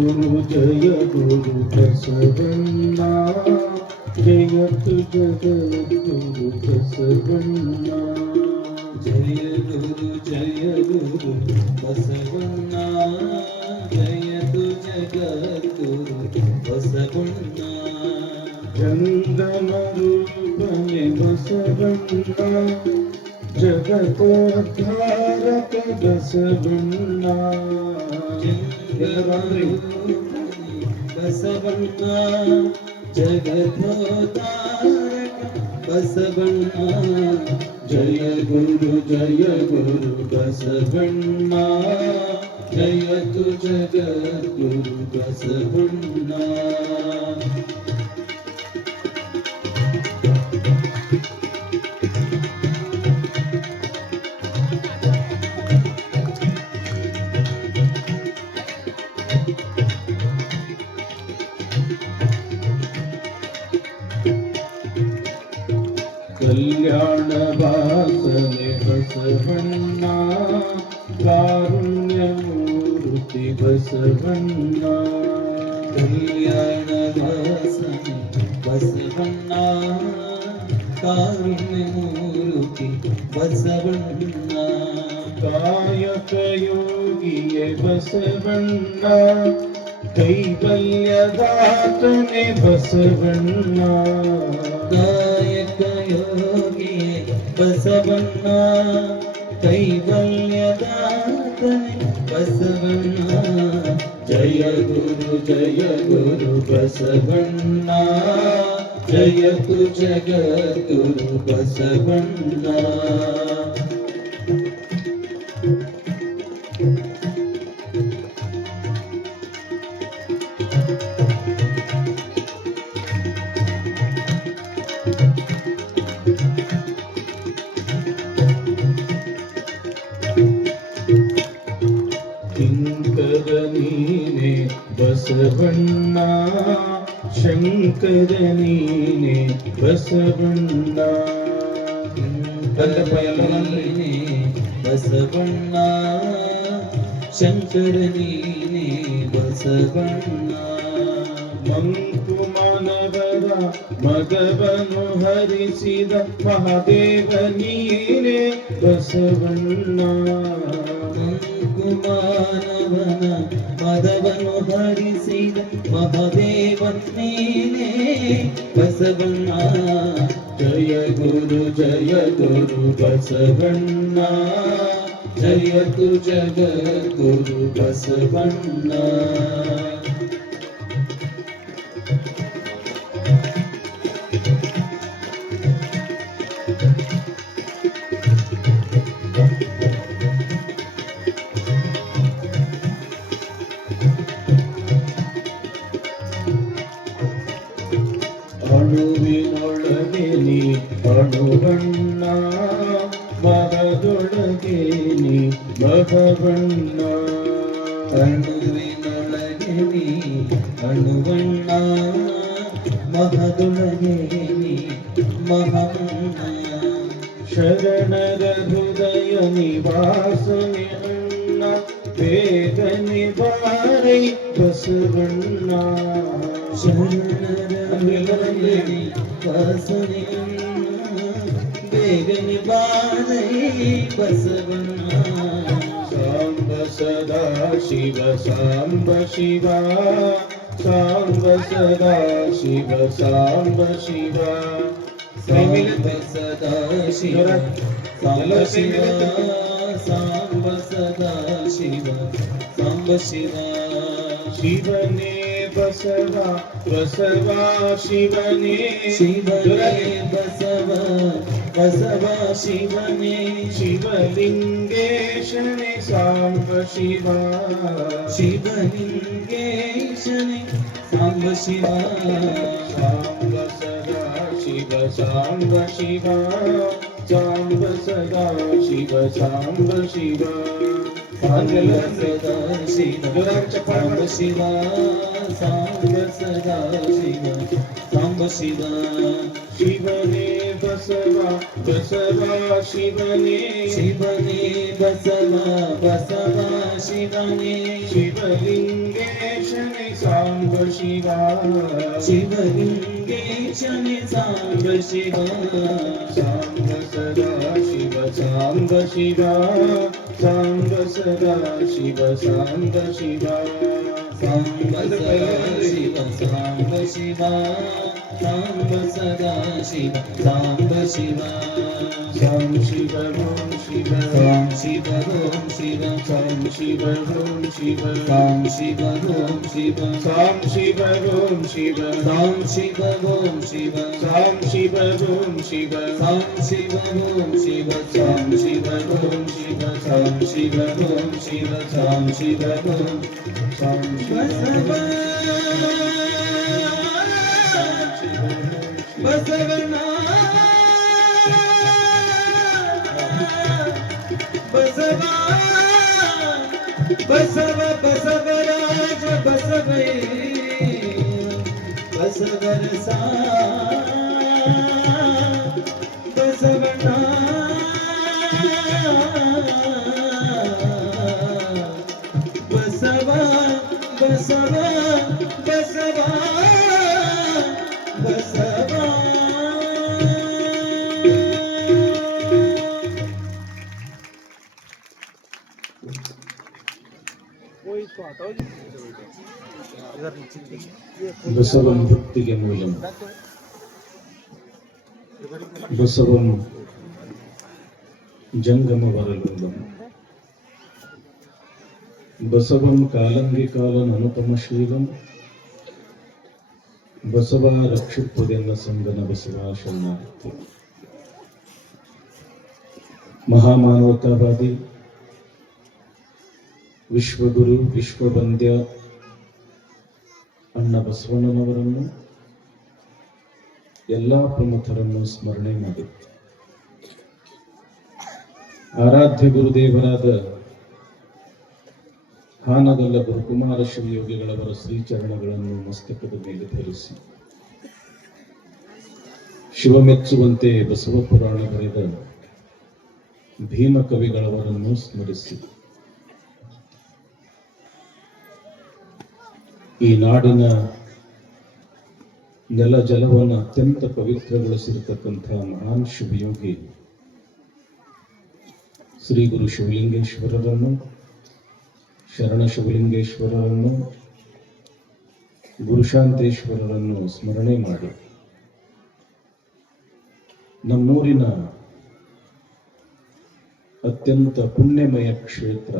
जय गुरु बसवण्णा जयतु जगद्गुरु बसवण्णा जय गुरु बसवण्णा जयतु जगद्गुरु बसवण्णा चंदन रूपने बसवण्णा जगतोद्धारक बसवण्णा बसवण्णा जगतोद्धारक बसवण्णा जय गुरु बसवण्णा जयतु जगद्गुरु बसवण्णा कल्याण वासने बसवण्णा कारुण्यमूर्ति बसवण्णा कल्याण वासने बसवण्णा कारुण्यमूर्ति बसवण्णा कायक योगिये बसवण्णा कैवल्यदातने बसवण्णा कायक योगिये बसवण्णा कैवल्यदातने बसवण्णा जय गुरु बसवण्णा जयतु जगद्गुरु बसवण्णा किंकरनीने बसवण्णा शंकरनीने बसवण्णा किंकरनीने बसवण्णा शंकरनीने बसवण्णा ಮಂಕುಮಾನವರ ಮದವನು ಹರಿಸಿದ ಮಹಾದೇವ ನೀನೆ ಬಸವಣ್ಣ ಮಂಕುಮಾನವನ ಮದವನು ಹರಿಸಿದ ಮಹಾದೇವ ನೀನೆ ಬಸವಣ್ಣ ಜಯ ಗುರು ಬಸವಣ್ಣ ಜಯತು ಜಗದ್ಗುರು ಬಸವಣ್ಣ ಅಣುವಿನೊಳಗೆ ನೀ ಅಣುವಣ್ಣ ಮರದೊಳಗೆ ನೀ ಮಹವಣ್ಣ ಅಣುವಿನೊಳಗೆ ನೀ ಅಣುವಣ್ಣ ಮಹದೊಳಗೆ ನೀ ಮಹವಣ್ಣ ಶರಣರ ಹೃದಯ ನಿವಾಸನೆ ಅಣ್ಣ ಬೇಗ ನಿವಾರೈ ಬಸವಣ್ಣ ಶರಣರ ಹೃದಯ ನಿವಾಸನೆ ಬೇಗ ನಿವಾರೈ ಬಸವಣ್ಣ ಸಾಂಬ ಸದಾ ಶಿವ ಸಾಂಬ ಶಿವ ಸಾಂಬ ಸದಾ ಶಿವ ಸಾಂಬ ಶಿವ ಸಾಂಬ ಸದಾ ಶಿವ ಸಾಂಬ ಶಿವ ಸಾಂಬ ಸದಾ ಶಿವ ಸಾಂಬ ಶಿವ ಶಿವನೇ ಬಸವ ಬಸವ ಶಿವನೇ ಶಿವನೇ ಬಸವ ಬಸವ ಶಿವನೇ ಶಿವಲಿಂಗೇಶನೇ ಸಾಂಬ ಶಿವ ಶಿವಲಿಂಗೇಶನೇ ಸಾಂಬ ಶಿವ ಸಾಂಬ ಸದಾ ಶಿವ ಸಾಂಬ ಶಿವ ಸಾಂಬ ಸದಾ ಶಿವ ಸಾಂಬ ಶಿವ ಸಾಂಬ ಸದಾ ಶಿವ ಸಾಂಬ ಶಿವ ಸಾಂಬ ಸದಾ ಶಿವ ಸಾಂಬ ಶಿವ ಶಿವನೇ ಬಸವ ಬಸವ ಶಿವನೇ ಶಿವನೇ ಬಸವ ಬಸವ ಶಿವನೇ ಶಿವಲಿಂಗೇಶನೇ शिवा शिवलिङ्गेशने साम्ब शिवा साम्ब सदा शिव साम्ब शिवा साम्ब सदा शिव साम्ब शिवा साम्ब सदा शिव साम्ब शिवा साम्ब सदा शिव साम्ब शिवा सां शिव ॐ शिव सां शिव ॐ शिव सां शिव ॐ शिव सां शिव ॐ शिव सां शिव ॐ शिव सां शिव ॐ शिव सां शिव ॐ शिव सां शिव ॐ शिव सां शिव ॐ शिव सां शिव ॐ शिव सां शिव ॐ सां बसवना बसवा बसव बसवराज बसवे बसवर सा बसवना बसवा बसवा बसवा बसवा ಬಸವಂ ಭಕ್ತಿಗೆ ಮೂಲಂ ಬಸವಂ ಜಂಗಮ ವರಲೋಲಂ ಬಸವಂ ಕಾಲಂಗಿ ಕಾಲನ್ ಅನುಪಮಶೀಲಂ ಬಸವ ರಕ್ಷಿಪ್ಪುದೆನ್ನ ಸಂಗನ ಬಸವ ಶರಣಾರ್ಥಿ. ಮಹಾಮಾನವತಾವಾದಿ ವಿಶ್ವಗುರು ವಿಶ್ವವಂದ್ಯ ಅಣ್ಣ ಬಸವಣ್ಣನವರನ್ನು ಎಲ್ಲ ಪ್ರಮುಖರನ್ನು ಸ್ಮರಣೆ ಮಾಡಿ ಆರಾಧ್ಯ ಗುರುದೇವರಾದ ಹಾನಗಲ್ಲ ಗುರುಕುಮಾರ ಶಿವಯೋಗಿಗಳವರ ಶ್ರೀಚರಣಗಳನ್ನು ಮಸ್ತಕದ ಮೇಲೆ ಧರಿಸಿ ಶಿವಮೆಚ್ಚುವಂತೆ ಬಸವ ಪುರಾಣ ಬರೆದ ಭೀಮ ಕವಿಗಳವರನ್ನು ಸ್ಮರಿಸಿ ಈ ನಾಡಿನ ನೆಲ ಜಲವನ್ನು ಅತ್ಯಂತ ಪವಿತ್ರಗೊಳಿಸಿರತಕ್ಕಂಥ ಮಹಾನ್ ಶಿವಯೋಗಿ ಶ್ರೀ ಗುರು ಶಿವಲಿಂಗೇಶ್ವರರನ್ನು ಶರಣ ಶಿವಲಿಂಗೇಶ್ವರರನ್ನು ಗುರುಶಾಂತೇಶ್ವರರನ್ನು ಸ್ಮರಣೆ ಮಾಡಿ ನಮ್ಮೂರಿನ ಅತ್ಯಂತ ಪುಣ್ಯಮಯ ಕ್ಷೇತ್ರ,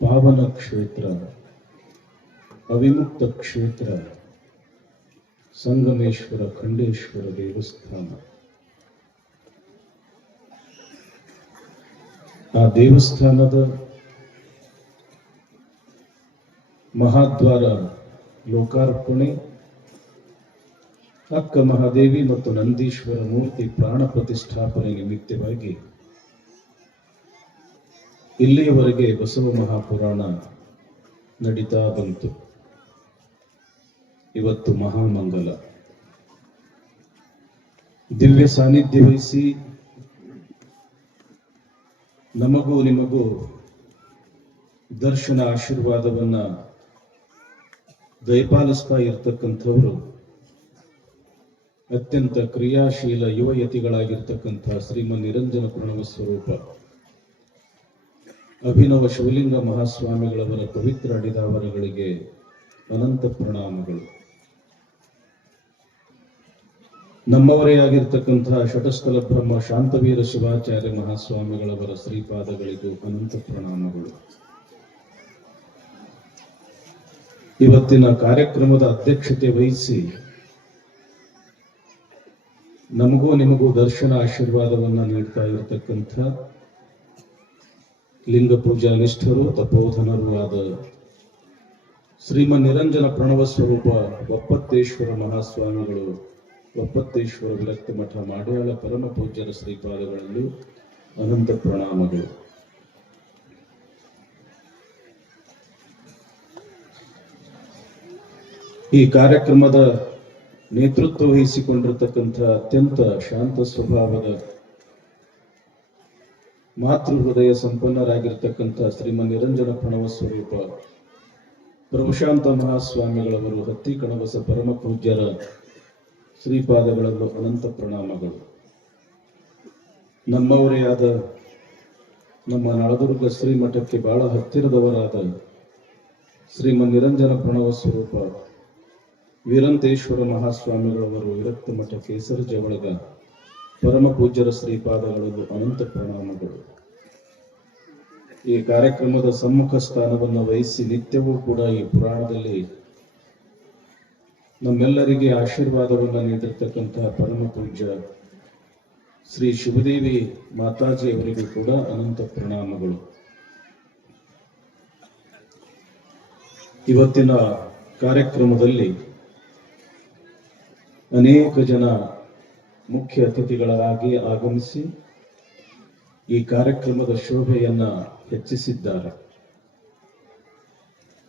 ಪಾವನ ಕ್ಷೇತ್ರ, ಅವಿಮುಕ್ತ ಕ್ಷೇತ್ರ ಸಂಗಮೇಶ್ವರ ಖಂಡೇಶ್ವರ ದೇವಸ್ಥಾನ. ಆ ದೇವಸ್ಥಾನದ ಮಹಾದ್ವಾರ ಲೋಕಾರ್ಪಣೆ, ಅಕ್ಕ ಮಹಾದೇವಿ ಮತ್ತು ನಂದೀಶ್ವರ ಮೂರ್ತಿ ಪ್ರಾಣ ಪ್ರತಿಷ್ಠಾಪನೆ ನಿಮಿತ್ತವಾಗಿ ಇಲ್ಲಿಯವರೆಗೆ ಬಸವ ಮಹಾಪುರಾಣ ನಡೀತಾ ಬಂತು. ಇವತ್ತು ಮಹಾಮಂಗಲ ದಿವ್ಯ ಸಾನ್ನಿಧ್ಯ ವಹಿಸಿ ನಮಗೂ ನಿಮಗೂ ದರ್ಶನ ಆಶೀರ್ವಾದವನ್ನ ದಯಪಾಲಿಸ್ತಾ ಇರ್ತಕ್ಕಂಥವರು ಅತ್ಯಂತ ಕ್ರಿಯಾಶೀಲ ಯುವಯತಿಗಳಾಗಿರ್ತಕ್ಕಂಥ ಶ್ರೀಮನ್ ನಿರಂಜನ ಪ್ರಣವ ಸ್ವರೂಪ ಅಭಿನವ ಶಿವಲಿಂಗ ಮಹಾಸ್ವಾಮಿಗಳವರ ಪವಿತ್ರ ಅಡಿದಾವರಗಳಿಗೆ ಅನಂತ ಪ್ರಣಾಮಗಳು. ನಮ್ಮವರೇ ಆಗಿರ್ತಕ್ಕಂತಹ ಶಟಸ್ಥಲ ಬ್ರಹ್ಮ ಶಾಂತವೀರ ಶಿವಾಚಾರ್ಯ ಮಹಾಸ್ವಾಮಿಗಳವರ ಶ್ರೀಪಾದಗಳಿಗೂ ಅನಂತ ಪ್ರಣಾಮಗಳು. ಇವತ್ತಿನ ಕಾರ್ಯಕ್ರಮದ ಅಧ್ಯಕ್ಷತೆ ವಹಿಸಿ ನಮಗೂ ನಿಮಗೂ ದರ್ಶನ ಆಶೀರ್ವಾದವನ್ನ ನೀಡ್ತಾ ಇರತಕ್ಕಂಥ ಲಿಂಗ ಪೂಜಾ ನಿಷ್ಠರು ತಪೋಧನರು ಆದ ಶ್ರೀಮನ್ ನಿರಂಜನ ಪ್ರಣವ ಸ್ವರೂಪ ಒಪ್ಪತ್ತೇಶ್ವರ ಮಹಾಸ್ವಾಮಿಗಳು, ಒಪ್ಪತ್ತೇಶ್ವರ ವಿರಕ್ತ ಮಠ ಮಾಡ್ಯಾಳ ಪರಮ ಪೂಜ್ಯರ ಶ್ರೀಪಾದಗಳಲ್ಲೂ ಅನಂತ ಪ್ರಣಾಮಗಳು. ಈ ಕಾರ್ಯಕ್ರಮದ ನೇತೃತ್ವ ವಹಿಸಿಕೊಂಡಿರತಕ್ಕಂಥ ಅತ್ಯಂತ ಶಾಂತ ಸ್ವಭಾವದ ಮಾತೃ ಹೃದಯ ಸಂಪನ್ನರಾಗಿರ್ತಕ್ಕಂಥ ಶ್ರೀಮನ್ ನಿರಂಜನ ಪ್ರಣವ ಸ್ವರೂಪ ಪ್ರಭುಶಾಂತ ಮಹಾಸ್ವಾಮಿಗಳವರು ಹತ್ತಿಕಣಬಸ ಪರಮ ಪೂಜ್ಯರ ಶ್ರೀಪಾದಗಳಲ್ಲೂ ಅನಂತ ಪ್ರಣಾಮಗಳು. ನಮ್ಮವರೇ ಆದ ನಮ್ಮ ನಳದುರ್ಗ ಶ್ರೀಮಠಕ್ಕೆ ಬಹಳ ಹತ್ತಿರದವರಾದ ಶ್ರೀಮನ್ ನಿರಂಜನ ಪ್ರಣವ ಸ್ವರೂಪ ವೀರಂತೇಶ್ವರ ಮಹಾಸ್ವಾಮಿಗಳವರು ವಿರಕ್ತ ಮಠ ಕೇಸರ ಜವಳಗ ಪರಮ ಪೂಜ್ಯರ ಶ್ರೀಪಾದಗಳಲ್ಲೂ ಅನಂತ ಪ್ರಣಾಮಗಳು. ಈ ಕಾರ್ಯಕ್ರಮದ ಸಮ್ಮುಖ ಸ್ಥಾನವನ್ನು ವಹಿಸಿ ನಿತ್ಯವೂ ಕೂಡ ಈ ಪುರಾಣದಲ್ಲಿ ನಮ್ಮೆಲ್ಲರಿಗೆ ಆಶೀರ್ವಾದವನ್ನು ನೀಡಿರ್ತಕ್ಕಂತಹ ಪರಮ ಪೂಜ್ಯ ಶ್ರೀ ಶಿವದೇವಿ ಮಾತಾಜಿ ಅವರಿಗೂ ಕೂಡ ಅನಂತ ಪ್ರಣಾಮಗಳು. ಇವತ್ತಿನ ಕಾರ್ಯಕ್ರಮದಲ್ಲಿ ಅನೇಕ ಜನ ಮುಖ್ಯ ಅತಿಥಿಗಳಾಗಿ ಆಗಮಿಸಿ ಈ ಕಾರ್ಯಕ್ರಮದ ಶೋಭೆಯನ್ನ ಹೆಚ್ಚಿಸಿದ್ದಾರೆ.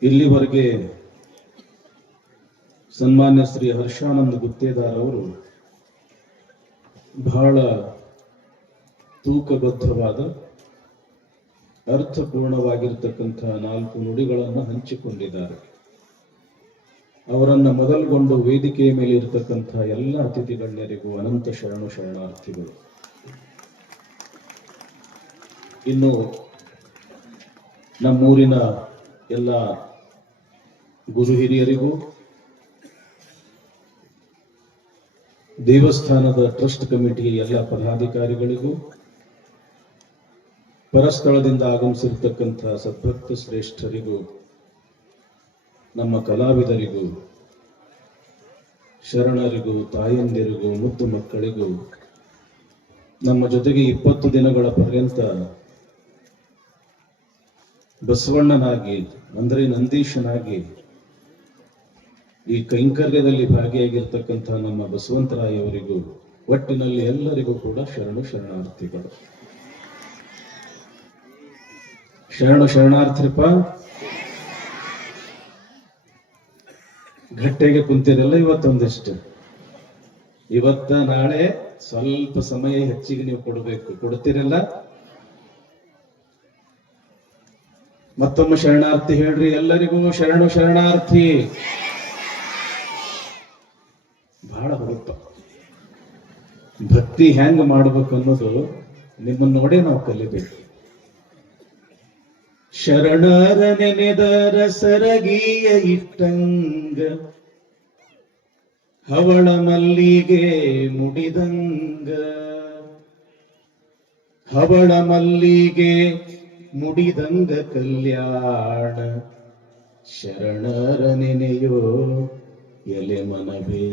ಇಲ್ಲಿವರೆಗೆ ಸನ್ಮಾನ್ಯ ಶ್ರೀ ಹರ್ಷಾನಂದ ಗುತ್ತೇದಾರ್ ಅವರು ಬಹಳ ತೂಕಬದ್ಧವಾದ ಅರ್ಥಪೂರ್ಣವಾಗಿರ್ತಕ್ಕಂತಹ 4 ನುಡಿಗಳನ್ನು ಹಂಚಿಕೊಂಡಿದ್ದಾರೆ. ಅವರನ್ನ ಮೊದಲುಗೊಂಡು ವೇದಿಕೆಯ ಮೇಲೆ ಇರತಕ್ಕಂತಹ ಎಲ್ಲ ಅತಿಥಿ ಗಣ್ಯರಿಗೂ ಅನಂತ ಶರಣಾರ್ಥಿಗಳು. ಇನ್ನು ನಮ್ಮೂರಿನ ಎಲ್ಲ ಗುರು ಹಿರಿಯರಿಗೂ ದೇವಸ್ಥಾನದ ಟ್ರಸ್ಟ್ ಕಮಿಟಿಯ ಎಲ್ಲ ಪದಾಧಿಕಾರಿಗಳಿಗೂ ಪರಸ್ಥಳದಿಂದ ಆಗಮಿಸಿರ್ತಕ್ಕಂಥ ಸದ್ಭಕ್ತ ಶ್ರೇಷ್ಠರಿಗೂ ನಮ್ಮ ಕಲಾವಿದರಿಗೂ ಶರಣರಿಗೂ ತಾಯಂದಿರಿಗೂ ಮುದ್ದು ಮಕ್ಕಳಿಗೂ ನಮ್ಮ ಜೊತೆಗೆ 20 ದಿನಗಳ ಪರ್ಯಂತ ಬಸವಣ್ಣನಾಗಿ ಅಂದರೆ ನಂದೀಶನಾಗಿ ಈ ಕೈಂಕರ್ಯದಲ್ಲಿ ಭಾಗಿಯಾಗಿರ್ತಕ್ಕಂಥ ನಮ್ಮ ಬಸವಂತರಾಯವರಿಗೂ ಒಟ್ಟಿನಲ್ಲಿ ಎಲ್ಲರಿಗೂ ಕೂಡ ಶರಣಾರ್ಥಿಗಳು. ಶರಣಾರ್ಥಿಪ ಗಟ್ಟೆಗೆ ಕುಂತಿರಲ್ಲ. ಇವತ್ತೊಂದಿಷ್ಟು ಇವತ್ತ ನಾಳೆ ಸ್ವಲ್ಪ ಸಮಯ ಹೆಚ್ಚಿಗೆ ನೀವು ಕೊಡ್ತೀರಲ್ಲ. ಮತ್ತೊಮ್ಮೆ ಶರಣಾರ್ಥಿ ಹೇಳ್ರಿ ಎಲ್ಲರಿಗೂ. ಶರಣಾರ್ಥಿ. ಬಹಳ ಹುಡುಪ ಭಕ್ತಿ ಹೆಂಗ್ ಮಾಡ್ಬೇಕು ಅನ್ನೋದು ನಿಮ್ಮನ್ನ ನೋಡೇ ನಾವು ಕಲಿಬೇಕು. ಶರಣರ ನೆನೆದರ ಸರಗಿಯ ಇಟ್ಟಂಗ ಹವಳ ಮಲ್ಲಿಗೆ ಮುಡಿದಂಗ, ಹವಳ ಮಲ್ಲಿಗೆ ಮುಡಿದಂಗ ಕಲ್ಯಾಣ ಶರಣರ ನೆನೆಯೋ ಎಲೆ ಮನವೇ.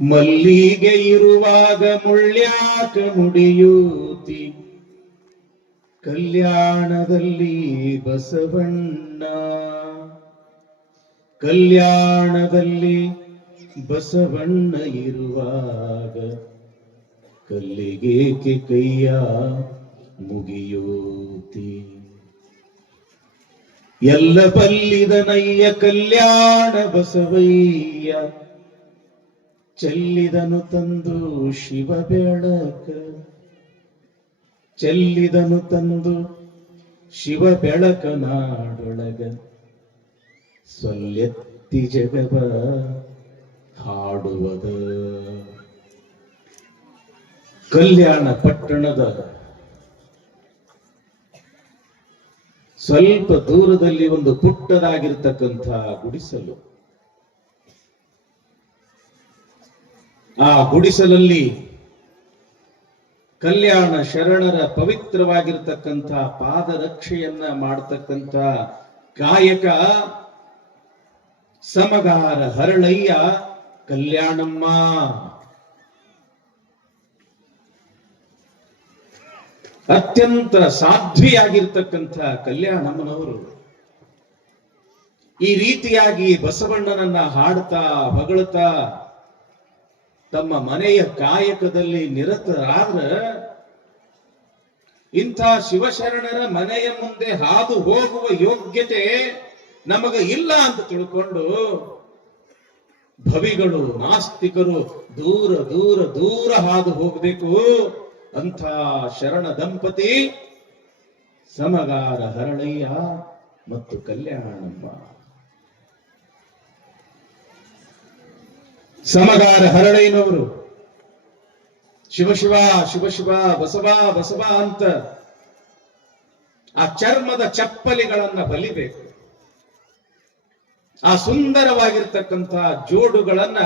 ಮಲ್ಲಿಗೆ ಇರುವಾಗ ಮುಳ್ಳ್ಯಾಕ ಮುಡಿಯೂತಿ, ಕಲ್ಯಾಣದಲ್ಲಿ ಬಸವಣ್ಣ, ಕಲ್ಯಾಣದಲ್ಲಿ ಬಸವಣ್ಣ ಇರುವಾಗ ಕಲ್ಲಿಗೇಕೆ ಕೈಯ ಮುಗಿಯೂತಿ. ಎಲ್ಲ ಬಲ್ಲಿದನಯ್ಯ ಕಲ್ಯಾಣ ಬಸವಯ್ಯ, ಚೆಲ್ಲಿದನು ತಂದು ಶಿವ ಬೆಳಕ, ಚೆಲ್ಲಿದನು ತಂದು ಶಿವ ಬೆಳಕ ನಾಡೊಳಗ, ಸೊಲ್ಲೆತ್ತಿ ಜಗವ ಹಾಡುವದ. ಕಲ್ಯಾಣ ಪಟ್ಟಣದ ಸ್ವಲ್ಪ ದೂರದಲ್ಲಿ ಒಂದು ಪುಟ್ಟದಾಗಿರ್ತಕ್ಕಂಥ ಗುಡಿಸಲು. ಆ ಗುಡಿಸಲಲ್ಲಿ ಕಲ್ಯಾಣ ಶರಣರ ಪವಿತ್ರವಾಗಿರ್ತಕ್ಕಂಥ ಪಾದರಕ್ಷೆಯನ್ನ ಮಾಡತಕ್ಕಂಥ ಗಾಯಕ ಸಮಗಾರ ಹರಳಯ್ಯ ಕಲ್ಯಾಣಮ್ಮ. ಅತ್ಯಂತ ಸಾಧ್ವಿಯಾಗಿರ್ತಕ್ಕಂಥ ಕಲ್ಯಾಣಮ್ಮನವರು ಈ ರೀತಿಯಾಗಿ ಬಸವಣ್ಣನನ್ನ ಹಾಡ್ತಾ ಹೊಗಳ್ತಾ ತಮ್ಮ ಮನೆಯ ಕಾಯಕದಲ್ಲಿ ನಿರತರಾದ್ರ ಇಂಥ ಶಿವಶರಣರ ಮನೆಯ ಮುಂದೆ ಹಾದು ಹೋಗುವ ಯೋಗ್ಯತೆ ನಮಗ ಇಲ್ಲ ಅಂತ ತಿಳ್ಕೊಂಡು ಭವಿಗಳು ನಾಸ್ತಿಕರು ದೂರ ದೂರ ದೂರ ಹಾದು ಹೋಗಬೇಕು. ಅಂಥ ಶರಣ ದಂಪತಿ ಸಮಗಾರ ಹರಳಯ್ಯ ಮತ್ತು ಕಲ್ಯಾಣಮ್ಮ. ಸಮಗಾರ ಹರಳಯ್ಯನವರು ಶಿವ ಶಿವ ಶಿವ ಶಿವ ಬಸವ ಬಸವ ಅಂತ ಆ ಚರ್ಮದ ಚಪ್ಪಲಿಗಳನ್ನ ಬಲಿಬೇಕು. ಆ ಸುಂದರವಾಗಿರ್ತಕ್ಕಂಥ ಜೋಡುಗಳನ್ನ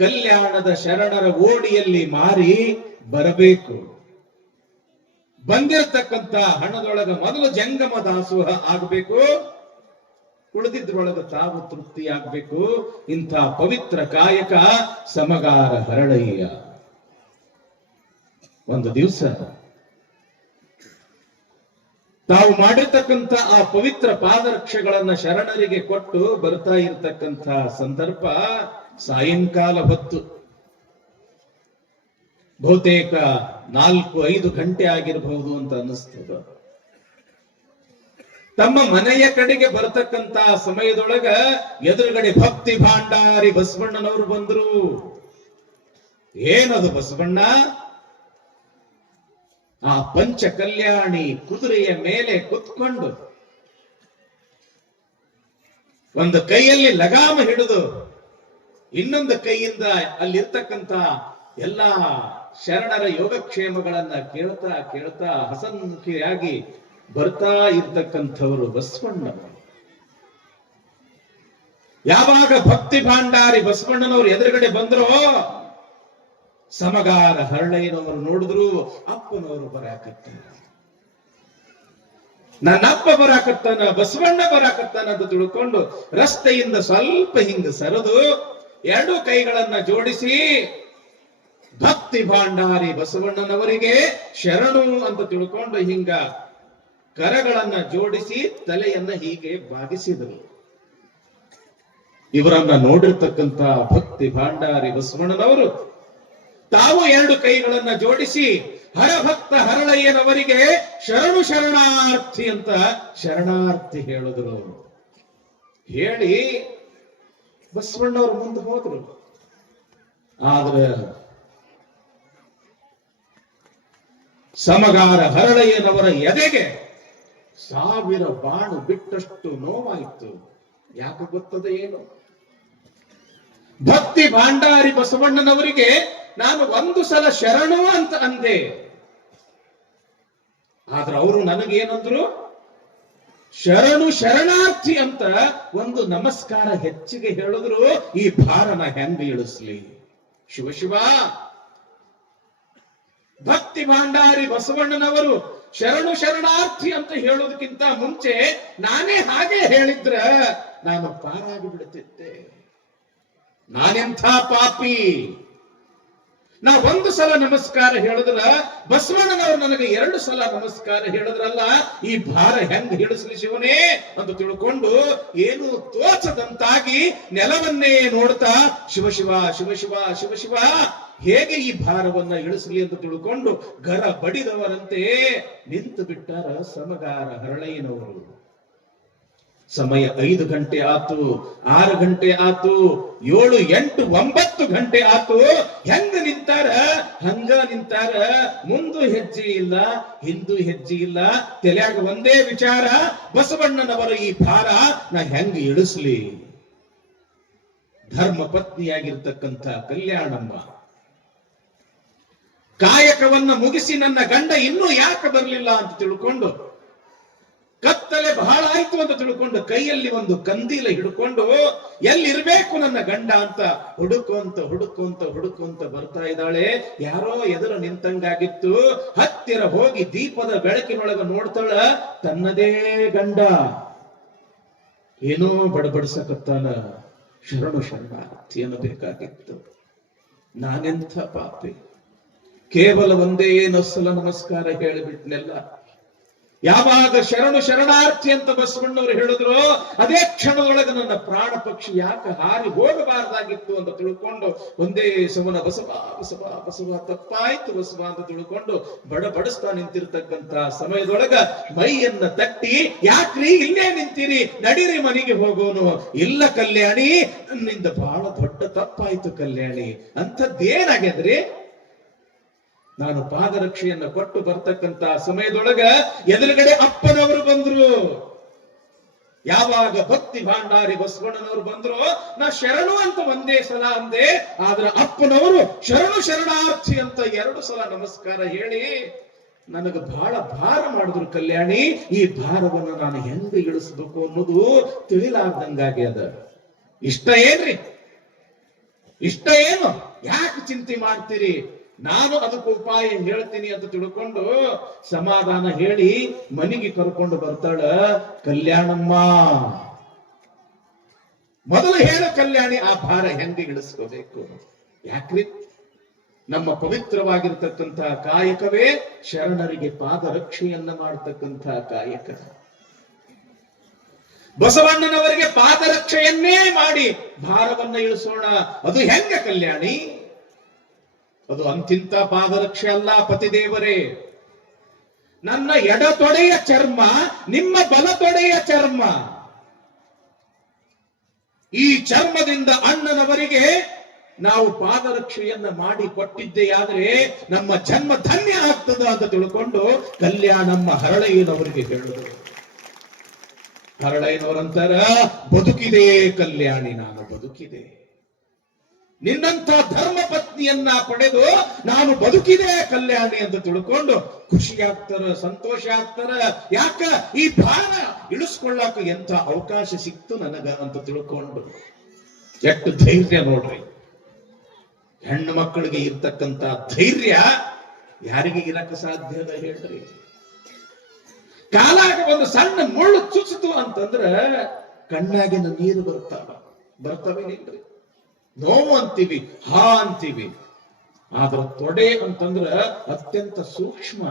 ಕಲ್ಯಾಣದ ಶರಣರ ಓಡಿಯಲ್ಲಿ ಮಾರಿ ಬರಬೇಕು. ಬಂದಿರತಕ್ಕಂಥ ಹಣದೊಳಗ ಮೊದಲು ಜಂಗಮ ದಾಸೋಹ ಆಗಬೇಕು, ಉಳಿದಿದ್ರೊಳಗ ತಾವು ತೃಪ್ತಿ ಆಗ್ಬೇಕು. ಇಂಥ ಪವಿತ್ರ ಕಾಯಕ ಸಮಗಾರ ಹರಳಯ್ಯ. ಒಂದು ದಿವಸ ತಾವು ಮಾಡಿರ್ತಕ್ಕಂಥ ಆ ಪವಿತ್ರ ಪಾದರಕ್ಷೆಗಳನ್ನ ಶರಣರಿಗೆ ಕೊಟ್ಟು ಬರ್ತಾ ಇರತಕ್ಕಂಥ ಸಂದರ್ಭ ಸಾಯಂಕಾಲ ಹೊತ್ತು, ಬಹುತೇಕ 4-5 ಗಂಟೆ ಆಗಿರಬಹುದು ಅಂತ ಅನ್ನಿಸ್ತದ. ತಮ್ಮ ಮನೆಯ ಕಡೆಗೆ ಬರತಕ್ಕಂತ ಸಮಯದೊಳಗ ಎದುರುಗಡೆ ಭಕ್ತಿ ಭಾಂಡಾರಿ ಬಸವಣ್ಣನವರು ಬಂದ್ರು. ಏನದು ಬಸವಣ್ಣ? ಆ ಪಂಚ ಕಲ್ಯಾಣಿ ಕುದುರೆಯ ಮೇಲೆ ಕುತ್ಕೊಂಡು ಒಂದು ಕೈಯಲ್ಲಿ ಲಗಾಮ ಹಿಡಿದು ಇನ್ನೊಂದು ಕೈಯಿಂದ ಅಲ್ಲಿರ್ತಕ್ಕಂಥ ಎಲ್ಲಾ ಶರಣರ ಯೋಗಕ್ಷೇಮಗಳನ್ನ ಕೇಳ್ತಾ ಕೇಳ್ತಾ ಹಸನ್ಮುಖಿಯಾಗಿ ಬರ್ತಾ ಇರ್ತಕ್ಕಂಥವರು ಬಸವಣ್ಣನವರು. ಯಾವಾಗ ಭಕ್ತಿ ಭಾಂಡಾರಿ ಬಸವಣ್ಣನವರು ಎದುರುಗಡೆ ಬಂದ್ರೋ ಸಮಗಾರ ಹರಳಯ್ಯನವರು ನೋಡಿದ್ರು, ಅಪ್ಪನವರು ಬರಾಕತ್ತಾನ, ನನ್ನಪ್ಪ ಬರಾಕತ್ತಾನ, ಬಸವಣ್ಣ ಬರಾಕತ್ತಾನ ಅಂತ ತಿಳ್ಕೊಂಡು ರಸ್ತೆಯಿಂದ ಸ್ವಲ್ಪ ಹಿಂಗ ಸರಿದು 2 ಕೈಗಳನ್ನ ಜೋಡಿಸಿ ಭಕ್ತಿ ಭಾಂಡಾರಿ ಬಸವಣ್ಣನವರಿಗೆ ಶರಣು ಅಂತ ತಿಳ್ಕೊಂಡು ಹಿಂಗ ಕರಗಳನ್ನ ಜೋಡಿಸಿ ತಲೆಯನ್ನ ಹೀಗೆ ಬಾಗಿಸಿದರು. ಇವರನ್ನ ನೋಡಿರ್ತಕ್ಕಂಥ ಭಕ್ತಿ ಭಾಂಡಾರಿ ಬಸವಣ್ಣನವರು ತಾವು 2 ಕೈಗಳನ್ನ ಜೋಡಿಸಿ ಹರಭಕ್ತ ಹರಳಯ್ಯನವರಿಗೆ ಶರಣು ಶರಣಾರ್ಥಿ ಅಂತ ಶರಣಾರ್ಥಿ ಹೇಳಿದ್ರು. ಹೇಳಿ ಬಸವಣ್ಣವರು ಮುಂದೆ ಹೋದ್ರು. ಆದ್ರೆ ಸಮಗಾರ ಹರಳಯ್ಯನವರ ಎದೆಗೆ 1000 ಬಾಣು ಬಿಟ್ಟಷ್ಟು ನೋವಾಯಿತು. ಯಾಕೆ ಗೊತ್ತದೆ ಏನು? ಭಕ್ತಿ ಭಾಂಡಾರಿ ಬಸವಣ್ಣನವರಿಗೆ ನಾನು 1 ಸಲ ಶರಣು ಅಂತ ಅಂದೆ, ಆದ್ರೆ ಅವರು ನನಗೇನಂದ್ರು? ಶರಣು ಶರಣಾರ್ಥಿ ಅಂತ ಒಂದು ನಮಸ್ಕಾರ ಹೆಚ್ಚಿಗೆ ಹೇಳಿದ್ರು. ಈ ಭಾರನ ಹೆಂಗ ಇಳಿಸ್ಲಿ? ಶಿವ ಶಿವ. ಭಕ್ತಿ ಭಾಂಡಾರಿ ಬಸವಣ್ಣನವರು ಶರಣು ಶರಣಾರ್ಥಿ ಅಂತ ಹೇಳೋದಕ್ಕಿಂತ ಮುಂಚೆ ನಾನೇ ಹಾಗೆ ಹೇಳಿದ್ರ ನಾನು ಪಾರಾಗಿ ಬಿಡುತ್ತಿದ್ದೆ. ನಾನೆಂಥ ಪಾಪಿ. ನಾ 1 ಸಲ ನಮಸ್ಕಾರ ಹೇಳಿದ್ರ ಬಸವಣ್ಣನವರು ನನಗೆ 2 ಸಲ ನಮಸ್ಕಾರ ಹೇಳಿದ್ರಲ್ಲ, ಈ ಭಾರ ಹೆಂಗ್ ಹಿಡಿಸ್ಲಿ ಶಿವನೇ ಅಂತ ತಿಳ್ಕೊಂಡು ಏನು ತೋಚದಂತಾಗಿ ನೆಲವನ್ನೇ ನೋಡ್ತಾ ಶಿವ ಶಿವ ಶಿವ ಶಿವ ಶಿವ ಶಿವ ಹೇಗೆ ಈ ಭಾರವನ್ನ ಇಳಿಸಲಿ ಅಂತ ತಿಳ್ಕೊಂಡು ಗರ ಬಡಿದವರಂತೆ ನಿಂತು ಬಿಟ್ಟಾರ ಸಮಗಾರ ಹರಳಯ್ಯನವರು. ಸಮಯ 5 ಗಂಟೆ ಆತು, 6 ಗಂಟೆ ಆತು, 7, 8, 9 ಗಂಟೆ ಆತು. ಹೆಂಗ ನಿಂತಾರ? ಹಂಗ ನಿಂತಾರ. ಮುಂದು ಹೆಜ್ಜೆ ಇಲ್ಲ, ಹಿಂದೂ ಹೆಜ್ಜೆ ಇಲ್ಲ. ತಲೆಯಾಗ ಒಂದೇ ವಿಚಾರ, ಬಸವಣ್ಣನವರ ಈ ಭಾರ ನಾ ಹೆಂಗ ಇಳಿಸ್ಲಿ? ಧರ್ಮ ಪತ್ನಿಯಾಗಿರ್ತಕ್ಕಂಥ ಕಲ್ಯಾಣಮ್ಮ ಕಾಯಕವನ್ನ ಮುಗಿಸಿ ನನ್ನ ಗಂಡ ಇನ್ನೂ ಯಾಕೆ ಬರಲಿಲ್ಲ ಅಂತ ತಿಳ್ಕೊಂಡು, ಕತ್ತಲೆ ಬಹಳ ಆಯ್ತು ಅಂತ ತಿಳ್ಕೊಂಡು ಕೈಯಲ್ಲಿ ಒಂದು ಕಂದೀಲ ಹಿಡ್ಕೊಂಡು ಎಲ್ಲಿರ್ಬೇಕು ನನ್ನ ಗಂಡ ಅಂತ ಹುಡುಕೊಂತ ಬರ್ತಾ ಇದ್ದಾಳೆ. ಯಾರೋ ಎದುರು ನಿಂತಂಗಾಗಿತ್ತು. ಹತ್ತಿರ ಹೋಗಿ ದೀಪದ ಬೆಳಕಿನೊಳಗ ನೋಡ್ತಾಳ, ತನ್ನದೇ ಗಂಡ ಏನೋ ಬಡಬಡಿಸಕತ್ತಾನ. ಶರಣು ಶರಣಾರ್ಥಿ ಅನ್ನಬೇಕಾಗಿತ್ತು. ನಾನೆಂಥ ಪಾಪಿ, ಕೇವಲ ಒಂದೇ ಸಲ ನಮಸ್ಕಾರ ಹೇಳಿಬಿಟ್ನೆಲ್ಲ. ಯಾವಾಗ ಶರಣು ಶರಣಾರ್ಥಿ ಅಂತ ಬಸವಣ್ಣವರು ಹೇಳಿದ್ರು, ಅದೇ ಕ್ಷಣದೊಳಗೆ ನನ್ನ ಪ್ರಾಣ ಪಕ್ಷಿ ಯಾಕೆ ಹಾರಿ ಹೋಗಬಾರ್ದಾಗಿತ್ತು ಅಂತ ತಿಳ್ಕೊಂಡು ಒಂದೇ ಸಮನ ಬಸವ ಬಸವ ಬಸವ ತಪ್ಪಾಯ್ತು ಬಸವ ಅಂತ ತಿಳ್ಕೊಂಡು ಬಡಬಡಿಸ್ತಾ ನಿಂತಿರ್ತಕ್ಕಂತ ಸಮಯದೊಳಗ ಮೈಯನ್ನ ತಟ್ಟಿ, ಯಾಕ್ರಿ ಇಲ್ಲೇ ನಿಂತೀರಿ, ನಡೀರಿ ಮನೆಗೆ ಹೋಗೋನು. ಇಲ್ಲ ಕಲ್ಯಾಣಿ, ನನ್ನಿಂದ ಬಹಳ ದೊಡ್ಡ ತಪ್ಪಾಯ್ತು ಕಲ್ಯಾಣಿ. ಅಂಥದ್ದೇನಾಗ್ಯದ್ರಿ? ನಾನು ಪಾದರಕ್ಷೆಯನ್ನ ಕೊಟ್ಟು ಬರ್ತಕ್ಕಂತ ಸಮಯದೊಳಗ ಎದುರುಗಡೆ ಅಪ್ಪನವರು ಬಂದ್ರು. ಯಾವಾಗ ಭಕ್ತಿ ಭಾಂಡಾರಿ ಬಸವಣ್ಣನವರು ಬಂದ್ರು, ನಾ ಶರಣು ಅಂತ ಒಂದೇ ಸಲ ಅಂದೆ, ಆದ್ರೆ ಅಪ್ಪನವರು ಶರಣು ಶರಣಾರ್ಥಿ ಅಂತ 2 ಸಲ ನಮಸ್ಕಾರ ಹೇಳಿ ನನಗೆ ಬಹಳ ಭಾರ ಮಾಡಿದ್ರು. ಕಲ್ಯಾಣಿ, ಈ ಭಾರವನ್ನು ನಾನು ಹೆಂಗ ಇಳಿಸ್ಬೇಕು ಅನ್ನೋದು ತಿಳಿಲಾರ್ದಂಗಾಗ್ಯದ. ಇಷ್ಟ ಏನ್ರಿ? ಇಷ್ಟ ಏನು? ಯಾಕೆ ಚಿಂತೆ ಮಾಡ್ತೀರಿ? ನಾನು ಅದಕ್ಕೆ ಉಪಾಯ ಹೇಳ್ತೀನಿ ಅಂತ ತಿಳ್ಕೊಂಡು ಸಮಾಧಾನ ಹೇಳಿ ಮನೆಗೆ ಕರ್ಕೊಂಡು ಬರ್ತಾಳ ಕಲ್ಯಾಣಮ್ಮ. ಮೊದಲು ಹೇಳ ಕಲ್ಯಾಣಿ, ಆ ಭಾರ ಹೆಂಗೆ ಇಳಿಸ್ಕೋಬೇಕು? ಯಾಕ್ರಿ? ನಮ್ಮ ಪವಿತ್ರವಾಗಿರ್ತಕ್ಕಂತಹ ಕಾಯಕವೇ ಶರಣರಿಗೆ ಪಾದರಕ್ಷೆಯನ್ನ ಮಾಡತಕ್ಕಂತಹ ಕಾಯಕ. ಬಸವಣ್ಣನವರಿಗೆ ಪಾದರಕ್ಷೆಯನ್ನೇ ಮಾಡಿ ಭಾರವನ್ನ ಇಳಿಸೋಣ. ಅದು ಹೆಂಗ ಕಲ್ಯಾಣಿ? ಅದು ಅಂತಿಂತ ಪಾದರಕ್ಷೆ ಅಲ್ಲ ಪತಿದೇವರೇ. ನನ್ನ ಎಡತೊಡೆಯ ಚರ್ಮ ನಿಮ್ಮ ಬಲತೊಡೆಯ ಚರ್ಮ. ಈ ಚರ್ಮದಿಂದ ಅಣ್ಣನವರಿಗೆ ನಾವು ಪಾದರಕ್ಷೆಯನ್ನ ಮಾಡಿ ಕೊಟ್ಟಿದ್ದೆಯಾದ್ರೆ ನಮ್ಮ ಜನ್ಮ ಧನ್ಯ ಆಗ್ತದ ಅಂತ ತಿಳ್ಕೊಂಡು ಕಲ್ಯಾಣಮ್ಮ ಹರಳಯ್ಯನವರಿಗೆ ಹೇಳಿದ್ರು. ಹರಳಯ್ಯನವರಂತಾರ, ಬದುಕಿದೆ ಕಲ್ಯಾಣಿ, ನಾನು ಬದುಕಿದೆ. ನಿನ್ನಂತ ಧರ್ಮ ಪತ್ನಿಯನ್ನ ಪಡೆದು ನಾನು ಬದುಕಿದೆ ಕಲ್ಯಾಣಿ ಅಂತ ತಿಳ್ಕೊಂಡು ಖುಷಿ ಆಗ್ತಾರ, ಸಂತೋಷ ಆಗ್ತಾರ. ಯಾಕ? ಈ ಭಾರ ಇಳಿಸ್ಕೊಳ್ಳಾಕ ಎಂತ ಅವಕಾಶ ಸಿಕ್ತು ನನಗ ಅಂತ ತಿಳ್ಕೊಂಡು. ಎಷ್ಟು ಧೈರ್ಯ ನೋಡ್ರಿ! ಹೆಣ್ಣು ಮಕ್ಕಳಿಗೆ ಇರ್ತಕ್ಕಂತ ಧೈರ್ಯ ಯಾರಿಗೆ ಇರಕ್ಕೆ ಸಾಧ್ಯದ ಹೇಳ್ರಿ? ಕಾಲಾಗ ಒಂದು ಸಣ್ಣ ಮುಳ್ಳು ಚುಚ್ಚಿತು ಅಂತಂದ್ರ ಕಣ್ಣಾಗಿನ ನೀರು ಬರ್ತಾವೇನಿಲ್ರಿ? ನೋವು ಅಂತೀವಿ, ಹಾ ಅಂತೀವಿ. ಆದ್ರ ತೊಡೆ ಅಂತಂದ್ರ ಅತ್ಯಂತ ಸೂಕ್ಷ್ಮ.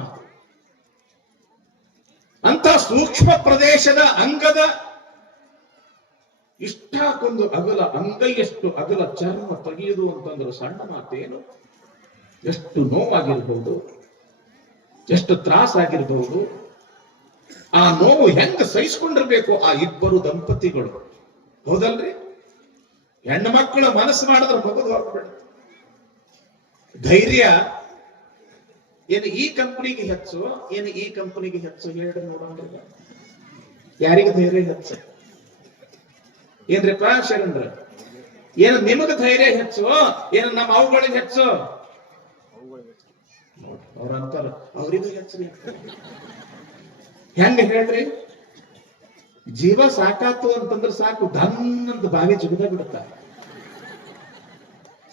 ಅಂತ ಸೂಕ್ಷ್ಮ ಪ್ರದೇಶದ ಅಂಗದ ಇಷ್ಟಾಕೊಂದು ಅಗಲ, ಅಂಗೈಯಷ್ಟು ಅಗಲ ಚರ್ಮ ತೆಗೆಯುವುದು ಅಂತಂದ್ರೆ ಸಣ್ಣ ಮಾತೇನು? ಎಷ್ಟು ನೋವಾಗಿರ್ಬಹುದು, ಎಷ್ಟು ತ್ರಾಸಾಗಿರ್ಬಹುದು. ಆ ನೋವು ಹೆಂಗ ಸಹಿಸ್ಕೊಂಡಿರ್ಬೇಕು ಆ ಇಬ್ಬರು ದಂಪತಿಗಳು, ಹೌದಲ್ರಿ? ಹೆಣ್ಣು ಮಕ್ಕಳ ಮನಸ್ಸು ಮಾಡಿದ್ರೆ ಮಗದು ಹೋಗ್ಬೇಡ. ಧೈರ್ಯ ಏನು ಈ ಕಂಪನಿಗೆ ಹೆಚ್ಚು, ಏನು ಈ ಕಂಪನಿಗೆ ಹೆಚ್ಚು ಹೇಳ್ರಿ ನೋಡೋಣ. ಯಾರಿಗೆ ಧೈರ್ಯ ಹೆಚ್ಚು? ಏನ್ರಿಪ್ಪ ಶರಣರ? ಏನು ನಿಮಗ ಧೈರ್ಯ ಹೆಚ್ಚು, ಏನು ನಮ್ಮ ಅವುಗಳಿಗೆ ಹೆಚ್ಚು? ಅವ್ರಂತಾರ ಅವ್ರಿಗೂ ಹೆಚ್ಚು. ಹೆಂಗ ಹೇಳ್ರಿ? ಜೀವ ಸಾಕಾತು ಅಂತಂದ್ರೆ ಸಾಕು, ಧನ್ನಂತ ಬಾವಿ ಜಿಗದ ಬಿಡುತ್ತಾರೆ.